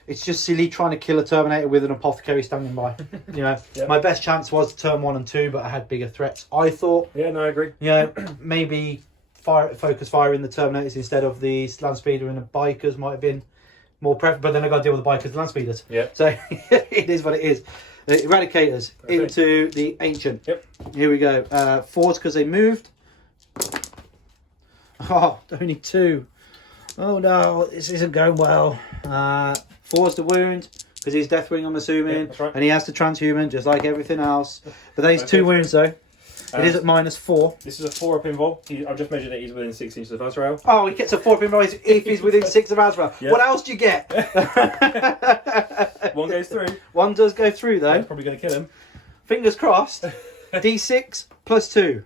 silly trying to kill a Terminator with an apothecary standing by. You know, Yep. My best chance was turn 1 and 2, but I had bigger threats. I thought, Yeah, no, I agree. you know, maybe focus fire in the Terminators instead of the land speeder and the bikers might have been more preferable. But then I got to deal with the bikers and land speeders. Yeah. So it is what it is. The Eradicators into the ancient. Yep. Here we go. 4s because they moved. Oh, only 2. Oh no, this isn't going well. 4's the wound because he's Deathwing, I'm assuming. Yeah, that's right. And he has to transhuman just like everything else. But there's 2 wounds though. It is at -4. This is a 4-up invul. I've just measured it. He's within 6 inches of Azrael. Oh, he gets a 4-up involved if he's within 6 of Azrael. Yeah. What else do you get? 1 goes through. 1 does go through though. That's probably going to kill him. Fingers crossed. D6 + 2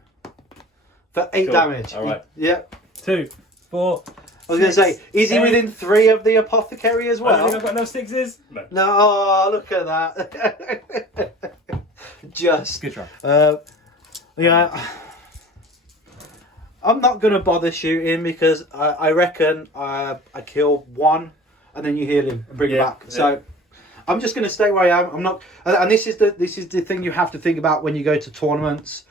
for 8 Cool. damage. All right. Yep. 2, 4. I was going to say, is he within 3 of the apothecary as I don't think well? I've got enough 6s. No. No, oh, look at that. Just. Good try. Yeah. I'm not going to bother shooting because I reckon I kill 1 and then you heal him and bring him back. Yeah. So I'm just going to stay where I am. I'm not, and this is the thing you have to think about when you go to tournaments.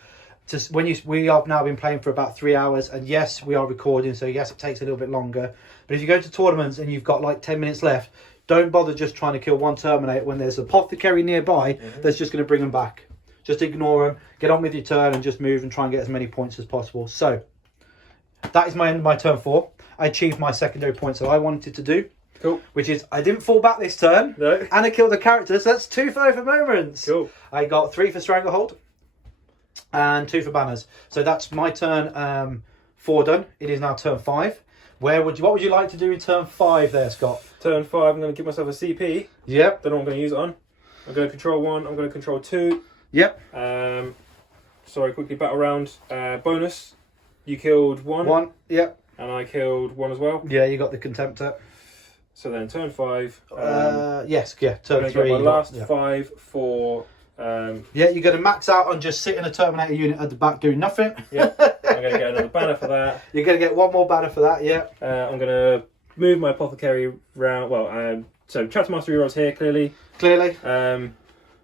We have now been playing for about 3 hours, and yes, we are recording, so yes, it takes a little bit longer. But if you go to tournaments and you've got like 10 minutes left, don't bother just trying to kill 1 Terminator when there's an apothecary nearby that's just going to bring them back. Just ignore them, get on with your turn, and just move and try and get as many points as possible. So that is my end of my turn 4. I achieved my secondary points that I wanted to do. Cool. Which is, I didn't fall back this turn. No. And I killed a character, so that's 2 for moments. Cool. I got 3 for Stranglehold and 2 for banners. So that's my turn 4 done. It is now turn 5. What would you like to do in turn 5 there, Scott? Turn 5, I'm going to give myself a CP. Yep. Don't know what I'm going to use it on. I'm going to control 1, I'm going to control 2. Yep. Sorry, quickly battle round. Bonus, you killed 1. 1. Yep. And I killed 1 as well. Yeah, you got the Contemptor. So then turn 5. Yes, yeah, turn I'm 3. my last yeah. 5 for... Yeah, you're going to max out on just sitting a Terminator unit at the back doing nothing. Yeah, I'm going to get another banner for that. You're going to get 1 more banner for that, yeah. I'm going to move my apothecary round. Well, so chapter master rerolls here, clearly. Clearly.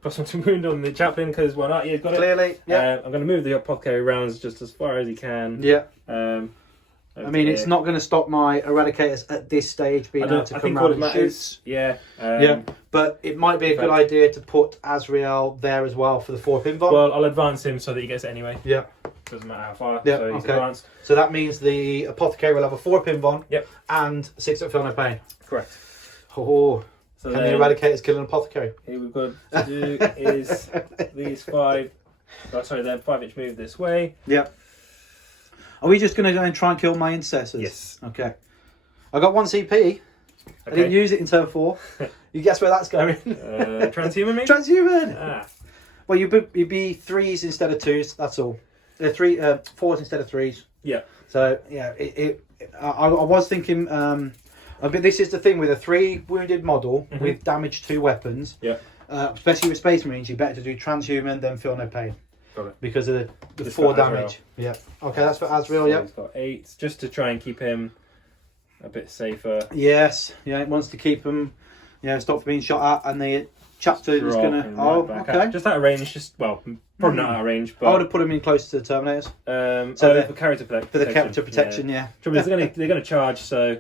Plus 1 to wound on the chaplain because why not? He's got it. Clearly, yeah. I'm going to move the apothecary rounds just as far as he can. Yeah. I mean, it's not going to stop my Eradicators at this stage being able to come round and shoot. Yeah. Yeah, but it might be a good idea to put Azrael there as well for the 4 pinball. Well, I'll advance him so that he gets it anyway. Yeah. Doesn't matter how far. Yeah, so he's okay. advanced. So that means the Apothecary will have a 4 pinball. Yep. And 6 up Feel No Pain. Correct. Oh. So can the Eradicators kill an apothecary? Here we've got to do is these 5. Oh, sorry, then 5-inch move this way. Yep. Are we just going to go and try and kill my intercessors? Yes. Okay. I got 1 CP. I didn't use it in turn 4. You guess where that's going? Transhuman, maybe? Transhuman! Ah. Well, you'd be 3s instead of 2s, that's all. 4s instead of 3s. Yeah. So, yeah, I was thinking, but this is the thing with a 3 wounded model with damage 2 weapons. Yeah. Especially with Space Marines, you better to do Transhuman than feel no pain. Got it. Because of the 4 damage. Yeah. Okay, that's for Azrael, yeah. He's got 8, just to try and keep him a bit safer. Yes, yeah, it wants to keep him, stop being shot at, and the chapter is going to... Oh, okay. Just out of range, probably not out of range, but... I would have put him in close to the Terminators. For character protection. For the character protection, yeah. Trouble is, they're going to charge, so...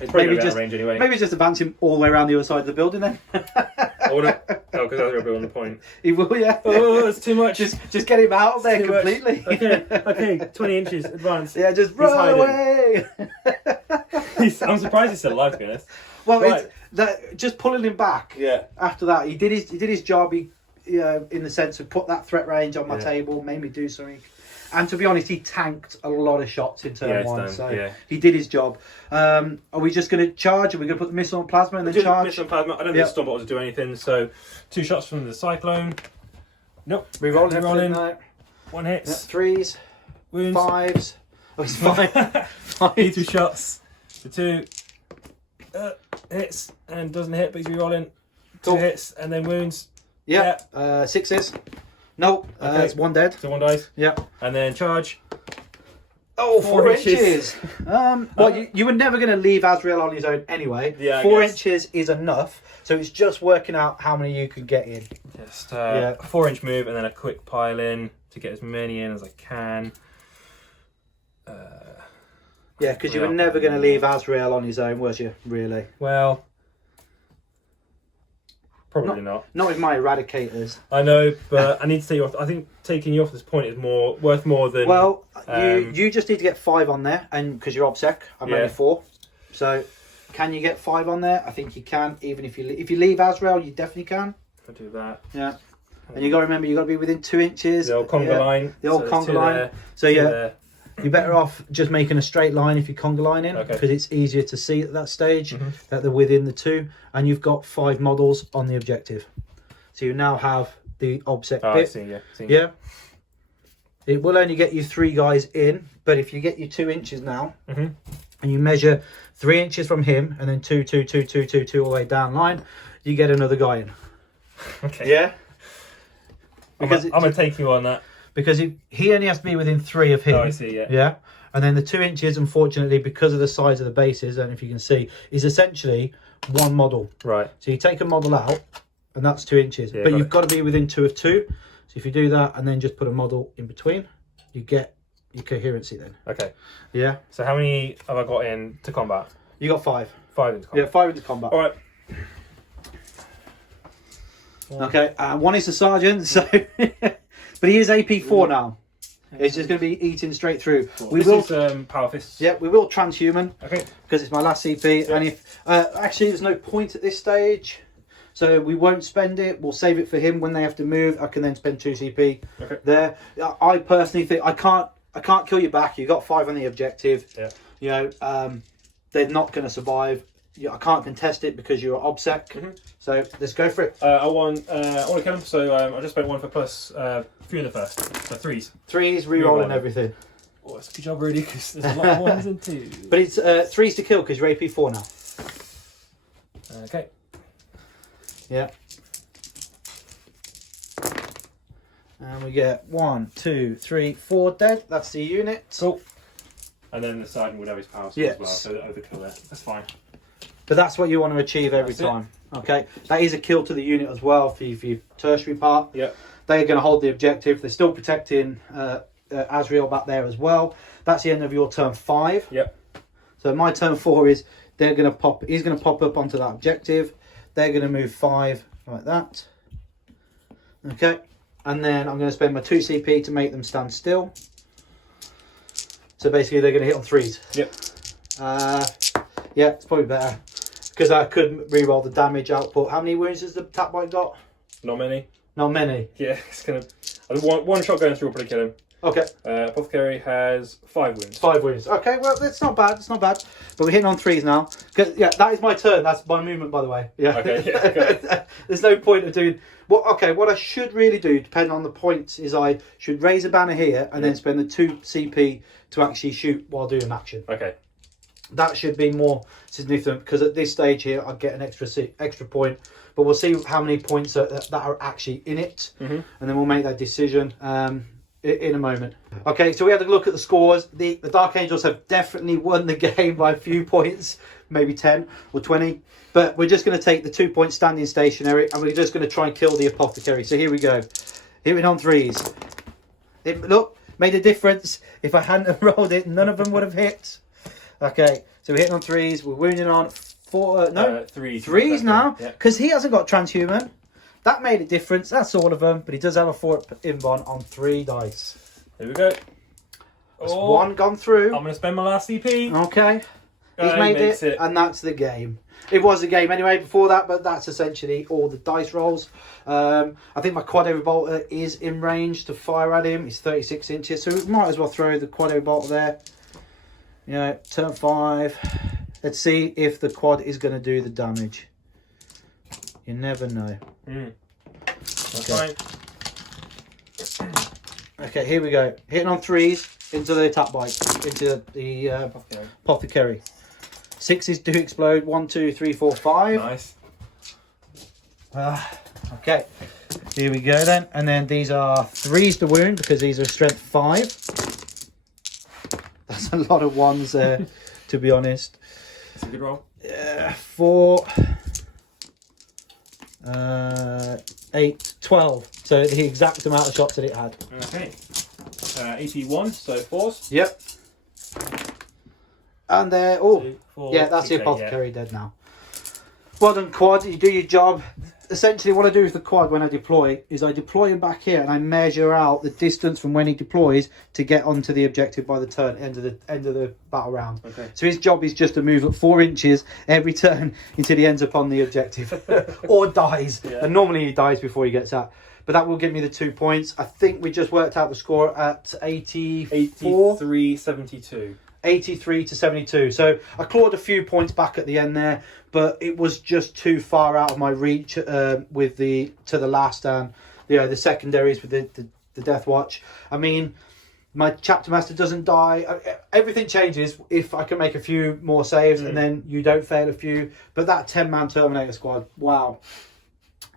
It's probably maybe just out of range anyway. Maybe just advance him all the way around the other side of the building then. Because I'll be on the point. He will, yeah. Oh, it's too much. Just get him out of there completely. Okay, 20 inches advance. Yeah, just run away. I'm surprised he's still alive, to be honest. Well, right. Just pulling him back. Yeah. After that, he did his job. He, in the sense of put that threat range on my table, made me do something. And to be honest, he tanked a lot of shots in turn 1, so he did his job. Are we just going to charge? Are we going to put the missile on plasma and then charge? Missile on plasma. I don't think the Stormbolt will do anything. So 2 shots from the Cyclone. Nope. Rerolling. 1 hits. 3s. Wounds. 5s. Oh, it's 5. 2 shots. The 2 hits and doesn't hit, but he's rerolling. 2 hits and then wounds. Yeah. 6s. Nope, it's 1 dead. So 1 dies. Yeah. And then charge. Oh, 4 inches. Well, you were never going to leave Azrael on his own anyway. Yeah, 4 inches is enough. So it's just working out how many you can get in. Just a 4-inch move and then a quick pile in to get as many in as I can. Yeah, because you were never going to leave Azrael on his own, was you? Really? Well... Probably not. Not with my Eradicators. I know, but I need to take you off. I think taking you off this point is worth more than... Well, you just need to get 5 on there, and because you're OBSEC, I'm only 4. So, can you get 5 on there? I think you can. Even if you leave Azrael, you definitely can. I'll do that. Yeah. And you got to remember, you got to be within 2 inches. The old conga line. The old conga line. So you're better off just making a straight line if you conga line in, because it's easier to see at that stage that they're within the 2, and you've got 5 models on the objective. So you now have the OBSEC bit. I see, yeah. It will only get you 3 guys in, but if you get you 2 inches now, and you measure 3 inches from him, and then 2 all the way down line, you get another guy in. Okay. Yeah. Because I'm going to take you on that. Because he only has to be within 3 of him. Oh, I see, yeah. Yeah. And then the 2 inches, unfortunately, because of the size of the bases, and if you can see, is essentially 1 model. Right. So you take a model out, and that's 2 inches. Yeah, but you've got to be within 2 of 2. So if you do that, and then just put a model in between, you get your coherency then. Okay. Yeah. So how many have I got in to combat? You got 5. 5 into combat. Yeah, 5 into combat. All right. Okay, 1 is the sergeant, so... But he is AP4 now. It's just going to be eating straight through. This is power fists. Yeah, we will transhuman. Okay. Because it's my last CP. Yeah. And if actually there's no point at this stage, so we won't spend it. We'll save it for him when they have to move. I can then spend 2 CP there. I personally think I can't kill you back. You got 5 on the objective. Yeah. You know, they're not going to survive. I can't contest it because you're OBSEC. So let's go for it. I want to kill him, so I just spent 1 for plus 3 of the first. So 3s. 3s, re-rolling everything. Oh, it's a good job already because there's a lot of 1s and 2s. But it's 3s to kill because you're AP4 now. Okay. Yeah. And we get 1, 2, 3, 4 dead. That's the unit. Cool. And then the sergeant would have his power as well, so overkill there. That's fine. But that's what you want to achieve every time. Okay, that is a kill to the unit as well for your tertiary part. Yep. They're going to hold the objective. They're still protecting Azrael back there as well. That's the end of your turn 5. Yep. So my turn 4 is they're going to pop. He's going to pop up onto that objective. They're going to move 5 like that. Okay, and then I'm going to spend my 2 CP to make them stand still. So basically, they're going to hit on 3s. Yep. Yeah, it's probably better. because I couldn't re-roll the damage output. How many wounds has the attack bite got? Not many. Not many. Yeah, it's gonna. One shot going through will probably kill him. Okay. Apothecary has 5 wounds. 5 wounds. Okay, well, it's not bad. It's not bad. But we're hitting on 3s now. Yeah, that is my turn. That's my movement, by the way. Yeah. Okay. Yeah. There's no point of doing. What I should really do, depending on the points, is I should raise a banner here and then spend the 2 CP to actually shoot while doing action. Okay. That should be more significant because at this stage here, I get an extra point. But we'll see how many points that are actually in it, and then we'll make that decision. In a moment. Okay, so we had a look at the scores. The Dark Angels have definitely won the game by a few points, maybe 10 or 20. But we're just going to take the 2 point standing stationary and we're just going to try and kill the Apothecary. So here we go. Hitting on 3s. Look, made a difference. If I hadn't have rolled it, none of them would have hit. Okay, so we're hitting on 3s. We're wounding on 3s now. Because he hasn't got transhuman. That made a difference. That's all of them. But he does have a 4 invuln on 3 dice. There we go. That's 1 gone through. I'm going to spend my last CP. Okay. He's made it. And that's the game. It was a game anyway before that, but that's essentially all the dice rolls. I think my quad revolter is in range to fire at him. He's 36 inches. So we might as well throw the quad revolter there. Yeah, turn 5. Let's see if the quad is going to do the damage. You never know. Okay. Okay, here we go. Hitting on 3s into the attack bite, into the Apothecary. 6s do explode. 1, 2, 3, 4, 5. Nice. Okay, here we go then. And then these are 3s to wound because these are strength 5. That's a lot of 1s there, to be honest. That's a good roll. 4. 8, 12. So the exact amount of shots that it had. Okay. 81, so 4s. Yep. And they're... Oh, 2, 4, yeah, that's the 6, Apothecary dead now. Well done, quad. You do your job. Essentially, what I do with the quad when I deploy is I deploy him back here and I measure out the distance from when he deploys to get onto the objective by the turn, end of the battle round. Okay. So his job is just to move up 4 inches every turn until he ends up on the objective or dies. Yeah. And normally he dies before he gets that. But that will give me the 2 points. I think we just worked out the score at 84. 83-72. 83 to 72. So I clawed a few points back at the end there, but it was just too far out of my reach with the last and the secondaries with the Death Watch. I mean, my chapter master doesn't die. Everything changes if I can make a few more saves and then you don't fail a few. But that 10-man Terminator squad, wow.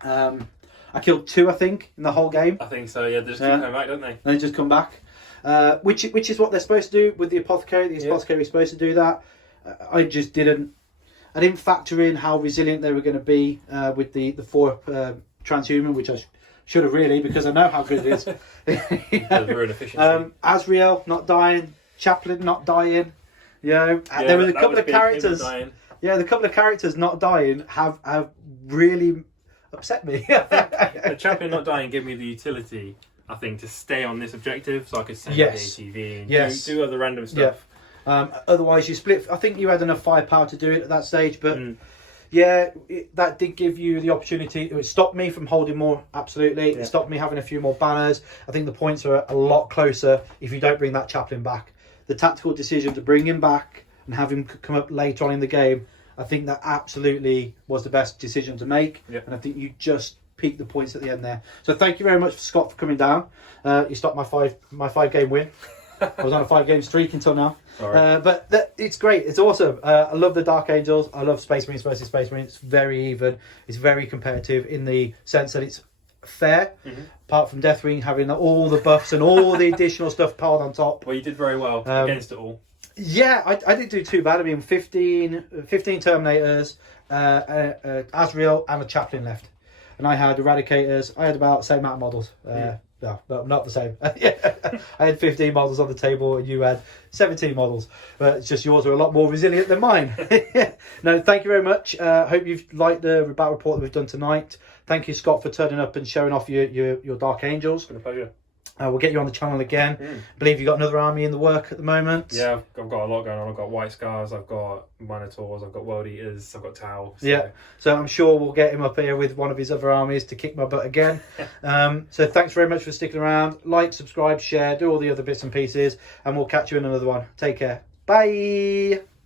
I killed 2, I think, in the whole game. I think so. Yeah, they just keep coming back, don't they? And they just come back. Which is what they're supposed to do with the Apothecary. The Apothecary is supposed to do that. I just didn't. I didn't factor in how resilient they were going to be with the 4 transhuman, which I should have really, because I know how good it is. Ruin efficiency. Asriel not dying, Chaplain not dying. There were a couple of characters. Yeah, the couple of characters not dying have really upset me. The Chaplain not dying gave me the utility, I think, to stay on this objective, so I could send the ATV and do other random stuff. Otherwise, you split. I think you had enough firepower to do it at that stage, but that did give you the opportunity. It stopped me from holding more. Absolutely, it stopped me having a few more banners. I think the points are a lot closer if you don't bring that Chaplain back. The tactical decision to bring him back and have him come up later on in the game, I think that absolutely was the best decision to make. And I think you just peaked the points at the end there. So thank you very much, Scott, for coming down. You stopped my 5 game win. I was on a 5 game streak until now. But it's great. It's awesome. I love the Dark Angels. I love Space Marines versus Space Marines. It's very even. It's very competitive in the sense that it's fair. Apart from Deathwing having all the buffs and all the additional stuff piled on top. Well, you did very well against it all. Yeah, I didn't do too bad. I mean, 15 Terminators, Asriel and a Chaplain left. And I had Eradicators. I had about the same amount of models. No, not the same. I had 15 models on the table and you had 17 models. But it's just yours were a lot more resilient than mine. No, thank you very much. Hope you've liked the battle report that we've done tonight. Thank you, Scott, for turning up and showing off your Dark Angels. It's been a pleasure. We'll get you on the channel again. I believe you've got another army in the work at the moment. Yeah, I've got a lot going on. I've got White Scars, I've got Minotaurs, I've got World Eaters, I've got Tau. So. Yeah, so I'm sure we'll get him up here with one of his other armies to kick my butt again. So thanks very much for sticking around. Like, subscribe, share, do all the other bits and pieces, and we'll catch you in another one. Take care. Bye.